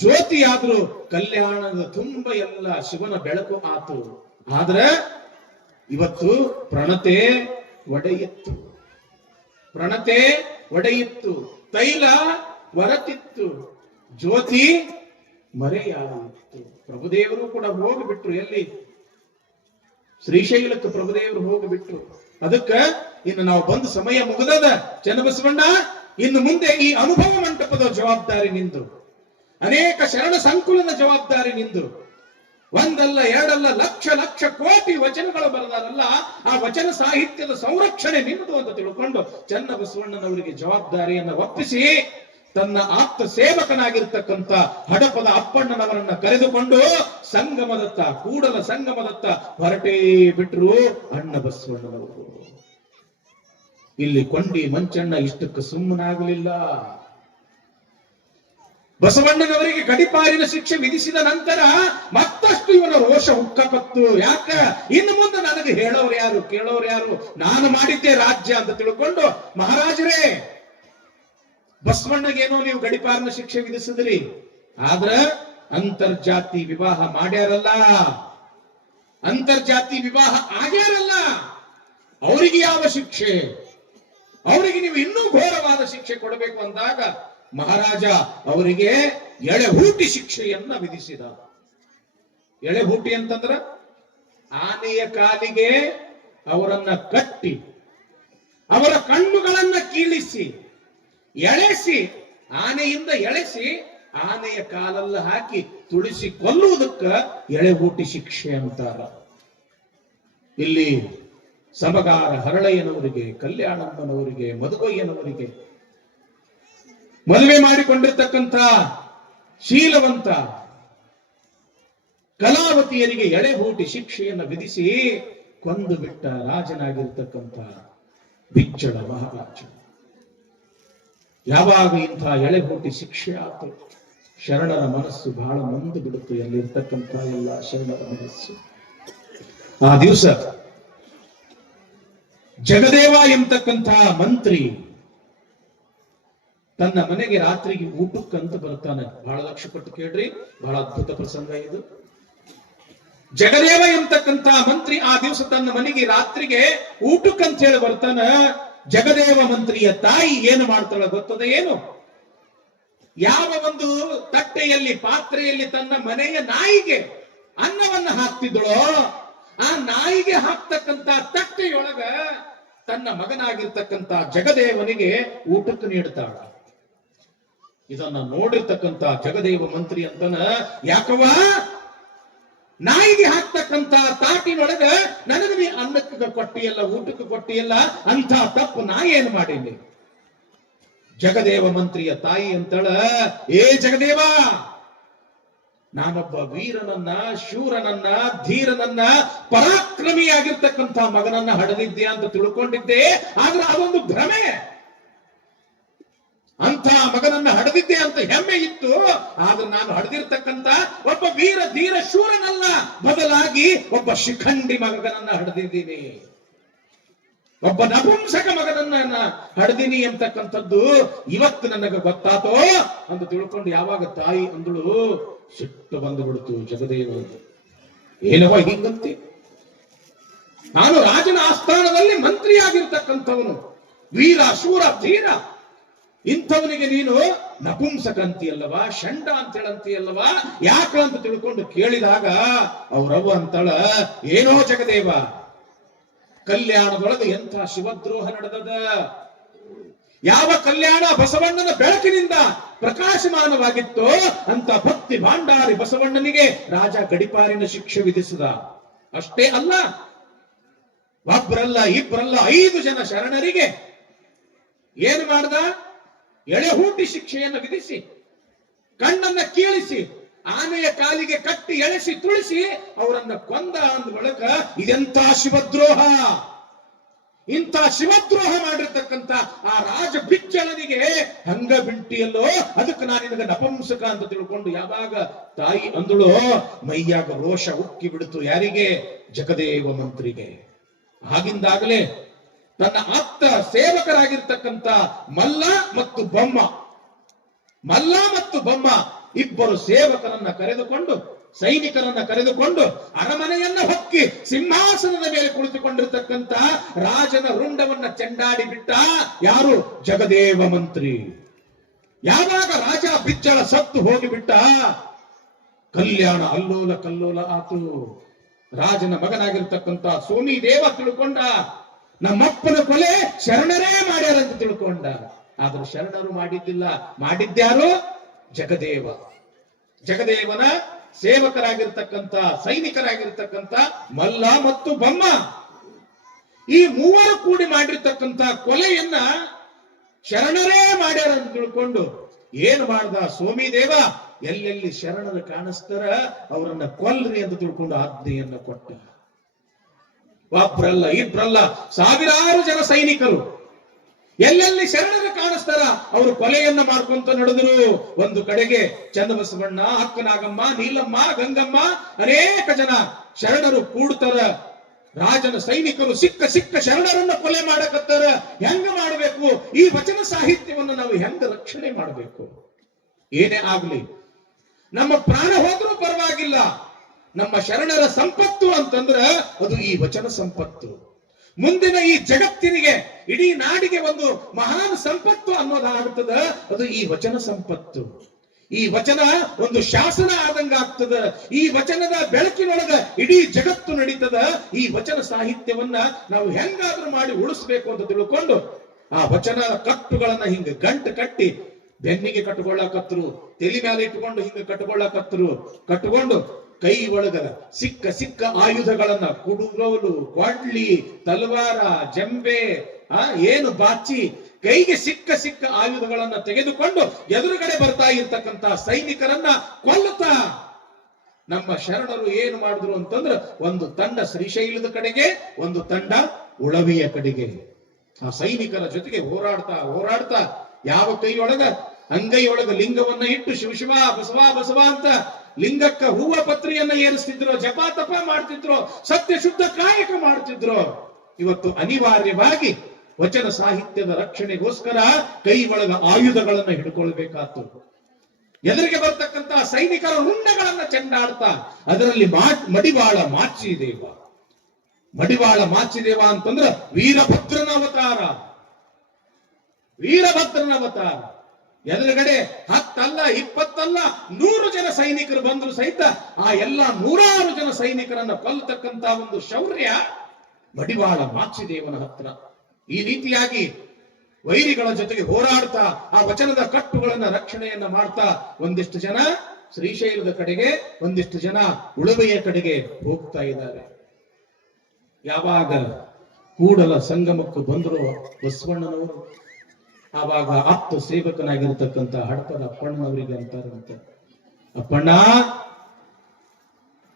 ಜ್ಯೋತಿ ಆದ್ರು, ಕಲ್ಯಾಣದ ತುಂಬ ಎಲ್ಲ ಶಿವನ ಬೆಳಕು ಆತು. ಆದ್ರೆ ಇವತ್ತು ಪ್ರಣತೆ ಒಡೆಯಿತ್ತು, ಪ್ರಣತೆ ಒಡೆಯಿತ್ತು, ತೈಲ ಹೊರತಿತ್ತು, ಜ್ಯೋತಿ ಮರೆಯಾಯಿತು. ಪ್ರಭುದೇವರು ಕೂಡ ಹೋಗಿಬಿಟ್ರು. ಎಲ್ಲಿ? ಶ್ರೀಶೈಲಕ್ಕೆ ಪ್ರಭುದೇವರು ಹೋಗಿಬಿಟ್ರು. ಅದಕ್ಕ ಇನ್ನು ನಾವು ಬಂದ ಸಮಯ ಮುಗಿದದ. ಚನ್ನಬಸವಣ್ಣ, ಇನ್ನು ಮುಂದೆ ಈ ಅನುಭವ ಮಂಟಪದ ಜವಾಬ್ದಾರಿ ನಿಂದು, ಅನೇಕ ಶರಣ ಸಂಕುಲನ ಜವಾಬ್ದಾರಿ ನಿಂದು. ಒಂದಲ್ಲ ಎರಡಲ್ಲ, ಲಕ್ಷ ಲಕ್ಷ ಕೋಟಿ ವಚನಗಳು ಬರೆದಾರಲ್ಲ, ಆ ವಚನ ಸಾಹಿತ್ಯದ ಸಂರಕ್ಷಣೆ ನಿಮ್ಮದು ಅಂತ ತಿಳ್ಕೊಂಡು ಚನ್ನಬಸವಣ್ಣನವರಿಗೆ ಜವಾಬ್ದಾರಿಯನ್ನು ಒಪ್ಪಿಸಿ ತನ್ನ ಆಪ್ತ ಸೇವಕನಾಗಿರ್ತಕ್ಕಂಥ ಹಡಪದ ಅಪ್ಪಣ್ಣನವರನ್ನ ಕರೆದುಕೊಂಡು ಸಂಗಮದತ್ತ, ಕೂಡಲ ಸಂಗಮದತ್ತ ಹೊರಟೇ ಬಿಟ್ರು ಅಣ್ಣ ಬಸವಣ್ಣನವರು. ಇಲ್ಲಿ ಕೊಂಡಿ ಮಂಚಣ್ಣ ಇಷ್ಟಕ್ಕೆ ಸುಮ್ಮನಾಗಲಿಲ್ಲ. ಬಸವಣ್ಣನವರಿಗೆ ಗಡಿಪಾರಿನ ಶಿಕ್ಷೆ ವಿಧಿಸಿದ ನಂತರ ಮತ್ತಷ್ಟು ಇವನ ರೋಷ ಹುಕ್ಕಕತ್ತು. ಯಾಕ? ಇನ್ನು ಮುಂದೆ ನನಗೆ ಹೇಳೋರು ಯಾರು, ಕೇಳೋರು ಯಾರು? ನಾನು ಮಾಡಿದ್ದೆ ರಾಜ್ಯ ಅಂತ ತಿಳ್ಕೊಂಡು, ಮಹಾರಾಜರೇ, ಬಸವಣ್ಣಗೇನೋ ನೀವು ಗಡಿಪಾರಿನ ಶಿಕ್ಷೆ ವಿಧಿಸಿದ್ರಿ, ಆದ್ರ ಅಂತರ್ಜಾತಿ ವಿವಾಹ ಮಾಡ್ಯಾರಲ್ಲ, ಅಂತರ್ಜಾತಿ ವಿವಾಹ ಆಗ್ಯಾರಲ್ಲ, ಅವರಿಗೆ ಯಾವ ಶಿಕ್ಷೆ? ಅವರಿಗೆ ನೀವು ಇನ್ನೂ ಘೋರವಾದ ಶಿಕ್ಷೆ ಕೊಡಬೇಕು ಅಂದಾಗ ಮಹಾರಾಜ ಅವರಿಗೆ ಎಳೆಹೂಟಿ ಶಿಕ್ಷೆಯನ್ನ ವಿಧಿಸಿದ. ಎಳೆಹೂಟಿ ಅಂತಂದ್ರ ಆನೆಯ ಕಾಲಿಗೆ ಅವರನ್ನ ಕಟ್ಟಿ, ಅವರ ಕಣ್ಣುಗಳನ್ನ ಕೀಳಿಸಿ, ಎಳೆಸಿ, ಆನೆಯಿಂದ ಎಳೆಸಿ ಆನೆಯ ಕಾಲಲ್ಲ ಹಾಕಿ ತುಳಿಸಿ ಕೊಲ್ಲುವುದಕ್ಕ ಎಳೆಹೂಟಿ ಶಿಕ್ಷೆ ಅಂತಾರ. ಇಲ್ಲಿ ಸಮಗಾರ ಹರಳಯ್ಯನವರಿಗೆ, ಕಲ್ಯಾಣಮ್ಮನವರಿಗೆ, ಮಧುಗಯ್ಯನವರಿಗೆ, ಮದುವೆ ಮಾಡಿಕೊಂಡಿರ್ತಕ್ಕಂಥ ಶೀಲವಂತ ಕಲಾವತಿಯರಿಗೆ ಎಳೆಹೂಟಿ ಶಿಕ್ಷೆಯನ್ನು ವಿಧಿಸಿ ಕೊಂದು ಬಿಟ್ಟ ರಾಜನಾಗಿರ್ತಕ್ಕಂಥ ಬಿಚ್ಚಳ ಮಹಾರಾಜ. ಯಾವಾಗ ಇಂಥ ಎಳೆಹೂಟಿ ಶಿಕ್ಷೆ ಆತು, ಶರಣರ ಮನಸ್ಸು ಬಹಳ ನೊಂದು ಬಿಡುತ್ತು. ಎಲ್ಲಿರ್ತಕ್ಕಂಥ ಎಲ್ಲ ಶರಣರ ಮನಸ್ಸು. ಆ ದಿವಸ ಜಗದೇವ ಎಂಬತಕ್ಕಂಥ ಮಂತ್ರಿ ತನ್ನ ಮನೆಗೆ ರಾತ್ರಿಗೆ ಊಟಕ್ಕಂತ ಬರ್ತಾನೆ. ಬಹಳ ಲಕ್ಷ ಪಟ್ಟು ಕೇಳ್ರಿ, ಬಹಳ ಅದ್ಭುತ ಪ್ರಸಂಗ ಇದು. ಜಗದೇವ ಎಂಬತಕ್ಕಂಥ ಮಂತ್ರಿ ಆ ದಿವಸ ತನ್ನ ಮನೆಗೆ ರಾತ್ರಿಗೆ ಊಟಕ್ಕಂತ ಹೇಳಿ ಬರ್ತಾನ. ಜಗದೇವ ಮಂತ್ರಿಯ ತಾಯಿ ಏನು ಮಾಡ್ತಾಳ ಗೊತ್ತದೆ ಏನು? ಯಾವ ಒಂದು ತಟ್ಟೆಯಲ್ಲಿ, ಪಾತ್ರೆಯಲ್ಲಿ ತನ್ನ ಮನೆಯ ನಾಯಿಗೆ ಅನ್ನವನ್ನ ಹಾಕ್ತಿದ್ದಳೋ, ಆ ನಾಯಿಗೆ ಹಾಕ್ತಕ್ಕಂತ ತಟ್ಟೆಯೊಳಗ ತನ್ನ ಮಗನಾಗಿರ್ತಕ್ಕಂಥ ಜಗದೇವನಿಗೆ ಊಟಕ್ಕೆ ನೀಡ್ತಾಳ. ಇದನ್ನ ನೋಡಿರ್ತಕ್ಕಂಥ ಜಗದೇವ ಮಂತ್ರಿ ಅಂತನ, ಯಾಕವ ನಾಯಿಗೆ ಹಾಕ್ತಕ್ಕಂಥ ತಾಟಿನೊಳಗ ನನಗೆ ನೀ ಅನ್ನಕ್ಕೆ ಕೊಟ್ಟಿಯಲ್ಲ, ಊಟಕ್ಕೆ ಕೊಟ್ಟಿಯಲ್ಲ, ಅಂತ ತಪ್ಪು ನಾ ಏನು ಮಾಡೀನಿ? ಜಗದೇವ ಮಂತ್ರಿಯ ತಾಯಿ ಅಂತಳ, ಏ ಜಗದೇವ, ನಾನೊಬ್ಬ ವೀರನನ್ನ, ಶೂರನನ್ನ, ಧೀರನನ್ನ, ಪರಾಕ್ರಮಿಯಾಗಿರ್ತಕ್ಕಂಥ ಮಗನನ್ನ ಹಡೆದಿದ್ದೆ ಅಂತ ತಿಳ್ಕೊಂಡಿದ್ದೆ. ಆದ್ರೆ ಅದೊಂದು ಭ್ರಮೆ. ಅಂತ ಮಗನನ್ನ ಹಡೆದಿದ್ದೆ ಅಂತ ಹೆಮ್ಮೆ ಇತ್ತು. ಆದ್ರೆ ನಾನು ಹಡೆದಿರ್ತಕ್ಕಂಥ ಒಬ್ಬ ವೀರ ಧೀರ ಶೂರನಲ್ಲ, ಬದಲಾಗಿ ಒಬ್ಬ ಶಿಖಂಡಿ ಮಗನನ್ನ ಹಡೆದಿದ್ದೀನಿ, ಒಬ್ಬ ನಪುಂಸಕ ಮಗನನ್ನ ಹಡೆದಿನಿ ಅಂತಕ್ಕಂಥದ್ದು ಇವತ್ತು ನನಗೆ ಗೊತ್ತಾತೋ ಅಂತ ತಿಳ್ಕೊಂಡು ಯಾವಾಗ ತಾಯಿ ಅಂದಳು, ಸಿಟ್ಟು ಬಂದು ಬಿಡ್ತು ಜಗದೇವ. ಏನವ ಹಿಂಗಂತೆ? ನಾನು ರಾಜನ ಆಸ್ಥಾನದಲ್ಲಿ ಮಂತ್ರಿಯಾಗಿರ್ತಕ್ಕಂಥವನು, ವೀರ ಶೂರ ಧೀರ, ಇಂಥವನಿಗೆ ನೀನು ನಪುಂಸಕ ಅಂತೀಯಲ್ಲವಾ, ಷಂಡ ಅಂತ ಹೇಳಂತೀಯಲ್ಲವಾ, ಯಾಕ ಅಂತ ತಿಳ್ಕೊಂಡು ಕೇಳಿದಾಗ ಅವ್ರವ್ವ ಅಂತಳ, ಏನೋ ಜಗದೇವ, ಕಲ್ಯಾಣದೊಳಗೆ ಎಂಥ ಶಿವದ್ರೋಹ ನಡೆದದ. ಯಾವ ಕಲ್ಯಾಣ ಬಸವಣ್ಣನ ಬೆಳಕಿನಿಂದ ಪ್ರಕಾಶಮಾನವಾಗಿತ್ತೋ ಅಂತ ಭಕ್ತಿ ಭಾಂಡಾರಿ ಬಸವಣ್ಣನಿಗೆ ರಾಜ ಗಡಿಪಾರಿನ ಶಿಕ್ಷೆ ವಿಧಿಸಿದ. ಅಷ್ಟೇ ಅಲ್ಲ, ಒಬ್ಬರಲ್ಲ ಇಬ್ಬರಲ್ಲ 5 ಜನ ಶರಣರಿಗೆ ಏನು ಮಾಡ್ದ? ಎಳೆಹೂಟಿ ಶಿಕ್ಷೆಯನ್ನು ವಿಧಿಸಿ, ಕಣ್ಣನ್ನ ಕೀಳಿಸಿ, ಆನೆಯ ಕಾಲಿಗೆ ಕಟ್ಟಿ ಎಳೆಸಿ ತುಳಿಸಿ ಅವರನ್ನ ಕೊಂದ ಅಂದ ಬಳಿಕ ಇದೆಂತ ಶಿವದ್ರೋಹ. ಇಂಥ ಶಿವದ್ರೋಹ ಮಾಡಿರ್ತಕ್ಕಂಥ ಆ ರಾಜ ಬಿಚ್ಚಳನಿಗೆ ಹಂಗ ಬಿಂಟಿಯಲ್ಲೋ, ಅದಕ್ಕೆ ನಾನು ನಿನಗೆ ನಪಂಸಕ ಅಂತ ತಿಳ್ಕೊಂಡು ಯಾವಾಗ ತಾಯಿ ಅಂದಳೋ ಮೈಯಾಗ ರೋಷ ಉಕ್ಕಿ ಬಿಡ್ತು. ಯಾರಿಗೆ? ಜಗದೇವ ಮಂತ್ರಿಗೆ. ಆಗಿಂದಾಗಲೇ ತನ್ನ ಆಪ್ತ ಸೇವಕರಾಗಿರ್ತಕ್ಕಂಥ ಮಲ್ಲ ಮತ್ತು ಬೊಮ್ಮ ಇಬ್ಬರು ಸೇವಕರನ್ನ ಕರೆದುಕೊಂಡು, ಸೈನಿಕರನ್ನ ಕರೆದುಕೊಂಡು ಅರಮನೆಯನ್ನ ಹೊಕ್ಕಿ ಸಿಂಹಾಸನದ ಮೇಲೆ ಕುಳಿತುಕೊಂಡಿರ್ತಕ್ಕಂಥ ರಾಜನ ರುಂಡವನ್ನ ಚೆಂಡಾಡಿ ಬಿಟ್ಟ. ಯಾರು? ಜಗದೇವ ಮಂತ್ರಿ. ಯಾವಾಗ ರಾಜ ಬಿಚ್ಚಳ ಸತ್ತು ಹೋಗಿಬಿಟ್ಟ, ಕಲ್ಯಾಣ ಅಲ್ಲೋಲ ಕಲ್ಲೋಲ ಆತು. ರಾಜನ ಮಗನಾಗಿರ್ತಕ್ಕಂಥ ಸೋಮಿದೇವ ತಿಳ್ಕೊಂಡ ನಮ್ಮಪ್ಪನ ಕೊಲೆ ಶರಣರೇ ಮಾಡ್ಯಾರಂತ ತಿಳ್ಕೊಂಡ. ಆದ್ರೂ ಶರಣರು ಮಾಡಿದ್ದಿಲ್ಲ, ಮಾಡಿದ್ಯಾರು? ಜಗದೇವ. ಜಗದೇವನ ಸೇವಕರಾಗಿರ್ತಕ್ಕಂಥ ಸೈನಿಕರಾಗಿರ್ತಕ್ಕಂಥ ಮಲ್ಲ ಮತ್ತು ಬೊಮ್ಮ, ಈ ಮೂವರು ಕೂಡಿ ಮಾಡಿರ್ತಕ್ಕಂಥ ಕೊಲೆಯನ್ನ ಶರಣರೇ ಮಾಡ್ಯಾರ ಅಂತ ತಿಳ್ಕೊಂಡು ಏನ್ ಮಾಡ್ದ ಸೋಮಿದೇವ? ಎಲ್ಲೆಲ್ಲಿ ಶರಣರು ಕಾಣಿಸ್ತಾರ ಅವರನ್ನ ಕೊಲ್ರಿ ಅಂತ ತಿಳ್ಕೊಂಡು ಆಜ್ಞೆಯನ್ನ ಕೊಟ್ಟ. ಒಬ್ರಲ್ಲ ಇಬ್ರಲ್ಲ, ಸಾವಿರಾರು ಜನ ಸೈನಿಕರು ಎಲ್ಲೆಲ್ಲಿ ಶರಣರು ಕಾಣಿಸ್ತಾರ ಅವರು ಕೊಲೆಯನ್ನ ಮಾಡ್ಕೊಂತ ನಡೆದ್ರು. ಒಂದು ಕಡೆಗೆ ಚನ್ನಬಸವಣ್ಣ, ಅಕ್ಕನಾಗಮ್ಮ, ನೀಲಮ್ಮ, ಗಂಗಮ್ಮ, ಅನೇಕ ಜನ ಶರಣರು ಕೂಡ್ತಾರ. ರಾಜನ ಸೈನಿಕರು ಸಿಕ್ಕ ಶರಣರನ್ನ ಕೊಲೆ ಮಾಡಕತ್ತಾರ. ಹೆಂಗ ಮಾಡಬೇಕು? ಈ ವಚನ ಸಾಹಿತ್ಯವನ್ನು ನಾವು ಹೆಂಗ ರಕ್ಷಣೆ ಮಾಡಬೇಕು? ಏನೇ ಆಗ್ಲಿ, ನಮ್ಮ ಪ್ರಾಣ ಹೋದ್ರೂ ಪರವಾಗಿಲ್ಲ, ನಮ್ಮ ಶರಣರ ಸಂಪತ್ತು ಅಂತಂದ್ರ ಅದು ಈ ವಚನ ಸಂಪತ್ತು. ಮುಂದಿನ ಈ ಜಗತ್ತಿನಿಗೆ, ಇಡೀ ನಾಡಿಗೆ ಒಂದು ಮಹಾನ್ ಸಂಪತ್ತು ಅನ್ನೋದಾಗ್ತದ, ಅದು ಈ ವಚನ ಸಂಪತ್ತು. ಈ ವಚನ ಒಂದು ಶಾಸನ ಆದಂಗ ಆಗ್ತದ. ಈ ವಚನದ ಬೆಳಕಿನೊಳಗ ಇಡೀ ಜಗತ್ತು ನಡೀತದ. ಈ ವಚನ ಸಾಹಿತ್ಯವನ್ನ ನಾವು ಹೆಂಗಾದ್ರೂ ಮಾಡಿ ಉಳಿಸ್ಬೇಕು ಅಂತ ತಿಳ್ಕೊಂಡು ಆ ವಚನ ಕಟ್ಟುಗಳನ್ನ ಹಿಂಗ ಗಂಟು ಕಟ್ಟಿ ಬೆನ್ನಿಗೆ ಕಟ್ಕೊಳ್ಳಕತ್ರು, ತಲೆ ಮೇಲೆ ಇಟ್ಕೊಂಡು ಹಿಂಗ ಕಟ್ಕೊಂಡು ಕೈ ಒಳಗ ಸಿಕ್ಕ ಆಯುಧಗಳನ್ನ, ಕುಡುಗೋಲು, ಕೊಡ್ಲಿ, ತಲವಾರ, ಜಂಬೆ, ಏನು ಬಾಚಿ, ಕೈಗೆ ಸಿಕ್ಕ ಆಯುಧಗಳನ್ನ ತೆಗೆದುಕೊಂಡು ಎದುರುಗಡೆ ಬರ್ತಾ ಇರ್ತಕ್ಕಂಥ ಸೈನಿಕರನ್ನ ಕೊಲ್ಲುತ್ತಾ ನಮ್ಮ ಶರಣರು ಏನು ಮಾಡಿದ್ರು ಅಂತಂದ್ರ ಒಂದು ತಂಡ ಶ್ರೀಶೈಲದ ಕಡೆಗೆ, ಒಂದು ತಂಡ ಉಳವಿಯ ಕಡೆಗೆ ಆ ಸೈನಿಕರ ಜೊತೆಗೆ ಹೋರಾಡ್ತಾ ಯಾವ ಕೈಯೊಳಗ ಅಂಗೈಯೊಳಗ ಲಿಂಗವನ್ನ ಇಟ್ಟು ಶಿವ ಬಸವ ಅಂತ ಲಿಂಗಕ್ಕ ಹೂವ ಪತ್ರಿಯನ್ನ ಏರಿಸ್ತಿದ್ರು, ಜಪ ತಪ ಮಾಡ್ತಿದ್ರು, ಸತ್ಯ ಶುದ್ಧ ಕಾಯಕ ಮಾಡ್ತಿದ್ರು. ಇವತ್ತು ಅನಿವಾರ್ಯವಾಗಿ ವಚನ ಸಾಹಿತ್ಯದ ರಕ್ಷಣೆಗೋಸ್ಕರ ಕೈ ಒಳಗ ಆಯುಧಗಳನ್ನ ಹಿಡ್ಕೊಳ್ಬೇಕಾತು. ಎದುರಿಗೆ ಬರ್ತಕ್ಕಂತ ಸೈನಿಕರ ರುಂಡಗಳನ್ನ ಚೆಂಡಾಡ್ತಾ ಅದರಲ್ಲಿ ಮಡಿವಾಳ ಮಾಚಿದೇವ ಅಂತಂದ್ರ ವೀರಭದ್ರನ ಅವತಾರ. ಎದುರುಗಡೆ 10 ಅಲ್ಲ 20 ಅಲ್ಲ 100 ಜನ ಸೈನಿಕರು ಬಂದ್ರು ಸಹಿತ ಆ ಎಲ್ಲ 100 ಜನ ಸೈನಿಕರನ್ನ ಕೊಲ್ಲತಕ್ಕಂತ ಒಂದು ಶೌರ್ಯ ಮಡಿವಾಳ ಮಾಚಿದೇವನ ಹತ್ರ. ಈ ರೀತಿಯಾಗಿ ವೈರಿಗಳ ಜೊತೆಗೆ ಹೋರಾಡ್ತಾ ಆ ವಚನದ ಕಟ್ಟುಗಳನ್ನ ರಕ್ಷಣೆಯನ್ನ ಮಾಡ್ತಾ ಒಂದಿಷ್ಟು ಜನ ಶ್ರೀಶೈಲದ ಕಡೆಗೆ, ಒಂದಿಷ್ಟು ಜನ ಉಳುವೆಯ ಕಡೆಗೆ ಹೋಗ್ತಾ ಇದ್ದಾರೆ. ಯಾವಾಗ ಕೂಡಲ ಸಂಗಮಕ್ಕೂ ಬಂದ್ರು ಬಸವಣ್ಣನವರು, ಆವಾಗ ಆಪ್ತ ಸೇವಕನಾಗಿರ್ತಕ್ಕಂಥ ಹಡಪದ ಅಪ್ಪಣ್ಣನವರಿಗೆ ಅಂತಾರಂತೆ, ಅಪ್ಪಣ್ಣ,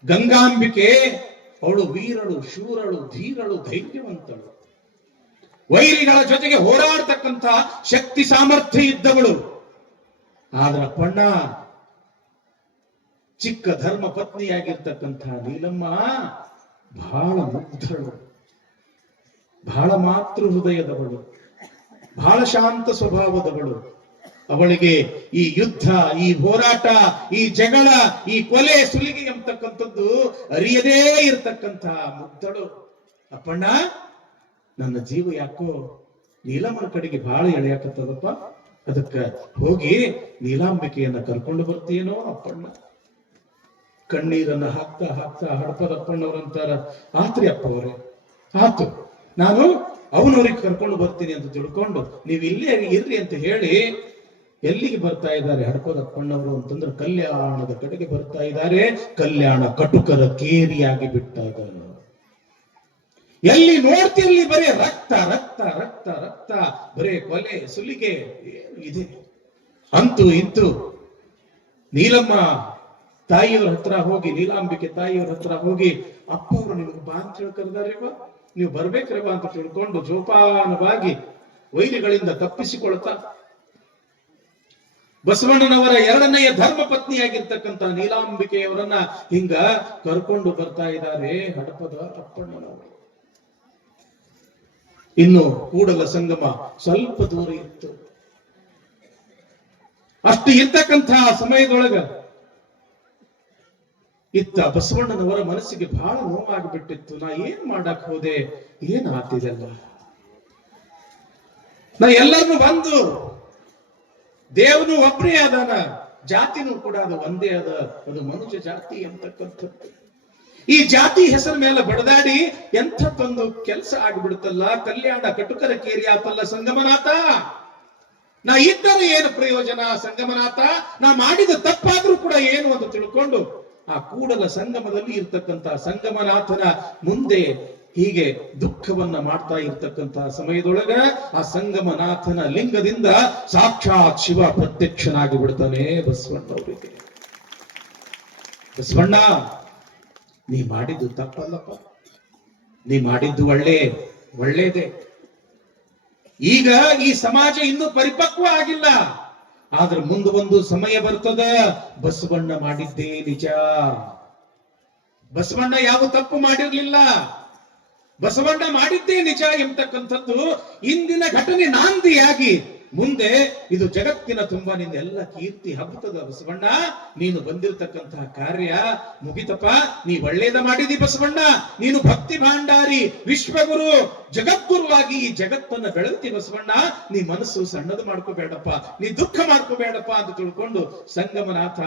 ಗಂಗಾಂಬಿಕೆ ಅವಳು ವೀರಳು, ಶೂರಳು, ಧೀರಳು, ಧೈರ್ಯವಂತಳು, ವೈರಿಗಳ ಜೊತೆಗೆ ಹೋರಾಡ್ತಕ್ಕಂಥ ಶಕ್ತಿ ಸಾಮರ್ಥ್ಯ ಇದ್ದವಳು. ಆದ್ರ ಅಪ್ಪಣ್ಣ, ಚಿಕ್ಕ ಧರ್ಮ ಪತ್ನಿಯಾಗಿರ್ತಕ್ಕಂಥ ನೀಲಮ್ಮ ಬಹಳ ಮುಗ್ಧಳು, ಬಹಳ ಮಾತೃ ಹೃದಯದವಳು, ಬಹಳ ಶಾಂತ ಸ್ವಭಾವದವಳು. ಅವಳಿಗೆ ಈ ಯುದ್ಧ, ಈ ಹೋರಾಟ, ಈ ಜಗಳ, ಈ ಕೊಲೆ ಸುಲಿಗೆ ಎಂಬತಕ್ಕಂಥದ್ದು ಅರಿಯದೇ ಇರತಕ್ಕಂಥ ಮುಗ್ಧಳು. ಅಪ್ಪಣ್ಣ, ನನ್ನ ಜೀವ ಯಾಕೋ ನೀಲಮ್ಮನ ಕಡೆಗೆ ಬಹಳ ಎಳೆಯಾಕತ್ತದಪ್ಪ, ಅದಕ್ಕ ಹೋಗಿ ನೀಲಾಂಬಿಕೆಯನ್ನ ಕರ್ಕೊಂಡು ಬರ್ತೀಯನೋ ಅಪ್ಪಣ್ಣ. ಕಣ್ಣೀರನ್ನ ಹಾಕ್ತಾ ಹಡಪದಪ್ಪಣ್ಣವ್ರಂತಾರ, ಆತ್ರಿ ಅಪ್ಪ ಅವರೇ, ಆತು, ನಾನು ಅವನವ್ರಿಗೆ ಕರ್ಕೊಂಡು ಬರ್ತೀನಿ ಅಂತ ತಿಳ್ಕೊಂಡು ನೀವು ಇಲ್ಲೇ ಇರ್ರಿ ಅಂತ ಹೇಳಿ ಎಲ್ಲಿಗೆ ಬರ್ತಾ ಇದ್ದಾರೆ ಹಡಪದಪ್ಪಣ್ಣವರು ಅಂತಂದ್ರೆ ಕಲ್ಯಾಣದ ಕಡೆಗೆ ಬರ್ತಾ ಇದ್ದಾರೆ. ಕಲ್ಯಾಣ ಕಟುಕರ ಕೇರಿಯಾಗಿ ಬಿಟ್ಟಾಗ ಎಲ್ಲಿ ನೋಡ್ತಿರ್ಲಿ ಬರೀ ರಕ್ತ ರಕ್ತ ರಕ್ತ ರಕ್ತ, ಬರೇ ಕೊಲೆ ಸುಲಿಗೆ ಇದೆ. ಅಂತೂ ಇಂತೂ ನೀಲಮ್ಮ ತಾಯಿಯವ್ರ ಹತ್ರ ಹೋಗಿ, ನೀಲಾಂಬಿಕೆ ತಾಯಿಯವ್ರ ಹತ್ರ ಹೋಗಿ, ಅಪ್ಪ ಅವರು ನಿಮ್ಗೆ ಬಾ ಅಂತ ಹೇಳಿ ಕರೆದಾರೇವ, ನೀವು ಬರ್ಬೇಕ್ರವ ಅಂತ ತಿಳ್ಕೊಂಡು ಜೋಪಾನವಾಗಿ ವೈರಿಗಳಿಂದ ತಪ್ಪಿಸಿಕೊಳ್ತಾ ಬಸವಣ್ಣನವರ ಎರಡನೆಯ ಧರ್ಮ ಪತ್ನಿಯಾಗಿರ್ತಕ್ಕಂಥ ನೀಲಾಂಬಿಕೆಯವರನ್ನ ಹಿಂಗ ಕರ್ಕೊಂಡು ಬರ್ತಾ ಇದ್ದಾರೆ ಹಡಪದ ಅಪ್ಪಣ್ಣನವರು. ಇನ್ನು ಕೂಡಲ ಸಂಗಮ ಸ್ವಲ್ಪ ದೂರ ಇತ್ತು. ಅಷ್ಟು ಇರ್ತಕ್ಕಂತಹ ಸಮಯದೊಳಗ ಇತ್ತ ಬಸವಣ್ಣನವರ ಮನಸ್ಸಿಗೆ ಬಹಳ ನೋವಾಗಿಬಿಟ್ಟಿತ್ತು. ನಾ ಏನ್ ಮಾಡಕ್ ಹೋದೆ, ಏನ್ ಆತಿದೆಲ್ಲ, ನಾ ಎಲ್ಲರನ್ನು ಬಂದು ದೇವನು ಒಬ್ಬರೇ ಅದಾನ, ಜಾತಿನೂ ಕೂಡ ಅದು ಒಂದೇ ಅದ, ಅದು ಮನುಷ್ಯ ಜಾತಿ ಅಂತಕ್ಕಂಥದ್ದು. ಈ ಜಾತಿ ಹೆಸರ ಮೇಲೆ ಬಡದಾಡಿ ಎಂಥದ್ದೊಂದು ಕೆಲಸ ಆಗ್ಬಿಡುತ್ತಲ್ಲ, ಕಲ್ಯಾಣ ಕಟುಕರ ಕೇರಿ ಆತಲ್ಲ ಸಂಗಮನಾಥ. ನಾ ಇದ್ದರೆ ಏನು ಪ್ರಯೋಜನ ಸಂಗಮನಾಥ, ನಾ ಮಾಡಿದ ತಪ್ಪಾದ್ರೂ ಕೂಡ ಏನು ಅಂತ ತಿಳ್ಕೊಂಡು ಆ ಕೂಡಲ ಸಂಗಮದಲ್ಲಿ ಇರ್ತಕ್ಕಂಥ ಸಂಗಮನಾಥನ ಮುಂದೆ ಹೀಗೆ ದುಃಖವನ್ನ ಮಾಡ್ತಾ ಇರ್ತಕ್ಕಂತಹ ಸಮಯದೊಳಗ ಆ ಸಂಗಮನಾಥನ ಲಿಂಗದಿಂದ ಸಾಕ್ಷಾತ್ ಶಿವ ಪ್ರತ್ಯಕ್ಷನಾಗಿ ಬಿಡ್ತಾನೆ ಬಸವಣ್ಣವರಿಗೆ. ಬಸವಣ್ಣ, ನೀ ಮಾಡಿದ್ದು ತಪ್ಪಲ್ಲಪ್ಪ, ನೀ ಮಾಡಿದ್ದು ಒಳ್ಳೇದೇ. ಈಗ ಈ ಸಮಾಜ ಇನ್ನೂ ಪರಿಪಕ್ವ ಆಗಿಲ್ಲ, ಆದ್ರೆ ಮುಂದೆ ಒಂದು ಸಮಯ ಬರ್ತದ, ಬಸವಣ್ಣ ಮಾಡಿದ್ದೇ ನಿಜ. ಬಸವಣ್ಣ ಯಾವ ತಪ್ಪು ಮಾಡಿರ್ಲಿಲ್ಲ, ಬಸವಣ್ಣ ಮಾಡಿದ್ದೇ ನಿಜ ಎಂಬತಕ್ಕಂಥದ್ದು ಇಂದಿನ ಘಟನೆ ನಾಂದಿಯಾಗಿ ಮುಂದೆ ಇದು ಜಗತ್ತಿನ ತುಂಬಾ ನಿಂದೆಲ್ಲ ಕೀರ್ತಿ ಹಬ್ಬುತ್ತದೆ. ಬಸವಣ್ಣ, ನೀನು ಬಂದಿರತಕ್ಕಂತಹ ಕಾರ್ಯ ಮುಗಿತಪ್ಪ, ನೀ ಒಳ್ಳೇದ ಮಾಡಿದಿ ಬಸವಣ್ಣ, ನೀನು ಭಕ್ತಿ ಭಾಂಡಾರಿ, ವಿಶ್ವಗುರು, ಜಗದ್ಗುರುವಾಗಿ ಈ ಜಗತ್ತನ್ನ ಬೆಳೆದಿ ಬಸವಣ್ಣ, ನೀ ಮನಸ್ಸು ಸಣ್ಣದು ಮಾಡ್ಕೋಬೇಡಪ್ಪ, ನೀ ದುಃಖ ಮಾಡ್ಕೋಬೇಡಪ್ಪ ಅಂತ ತಿಳ್ಕೊಂಡು ಸಂಗಮನಾಥ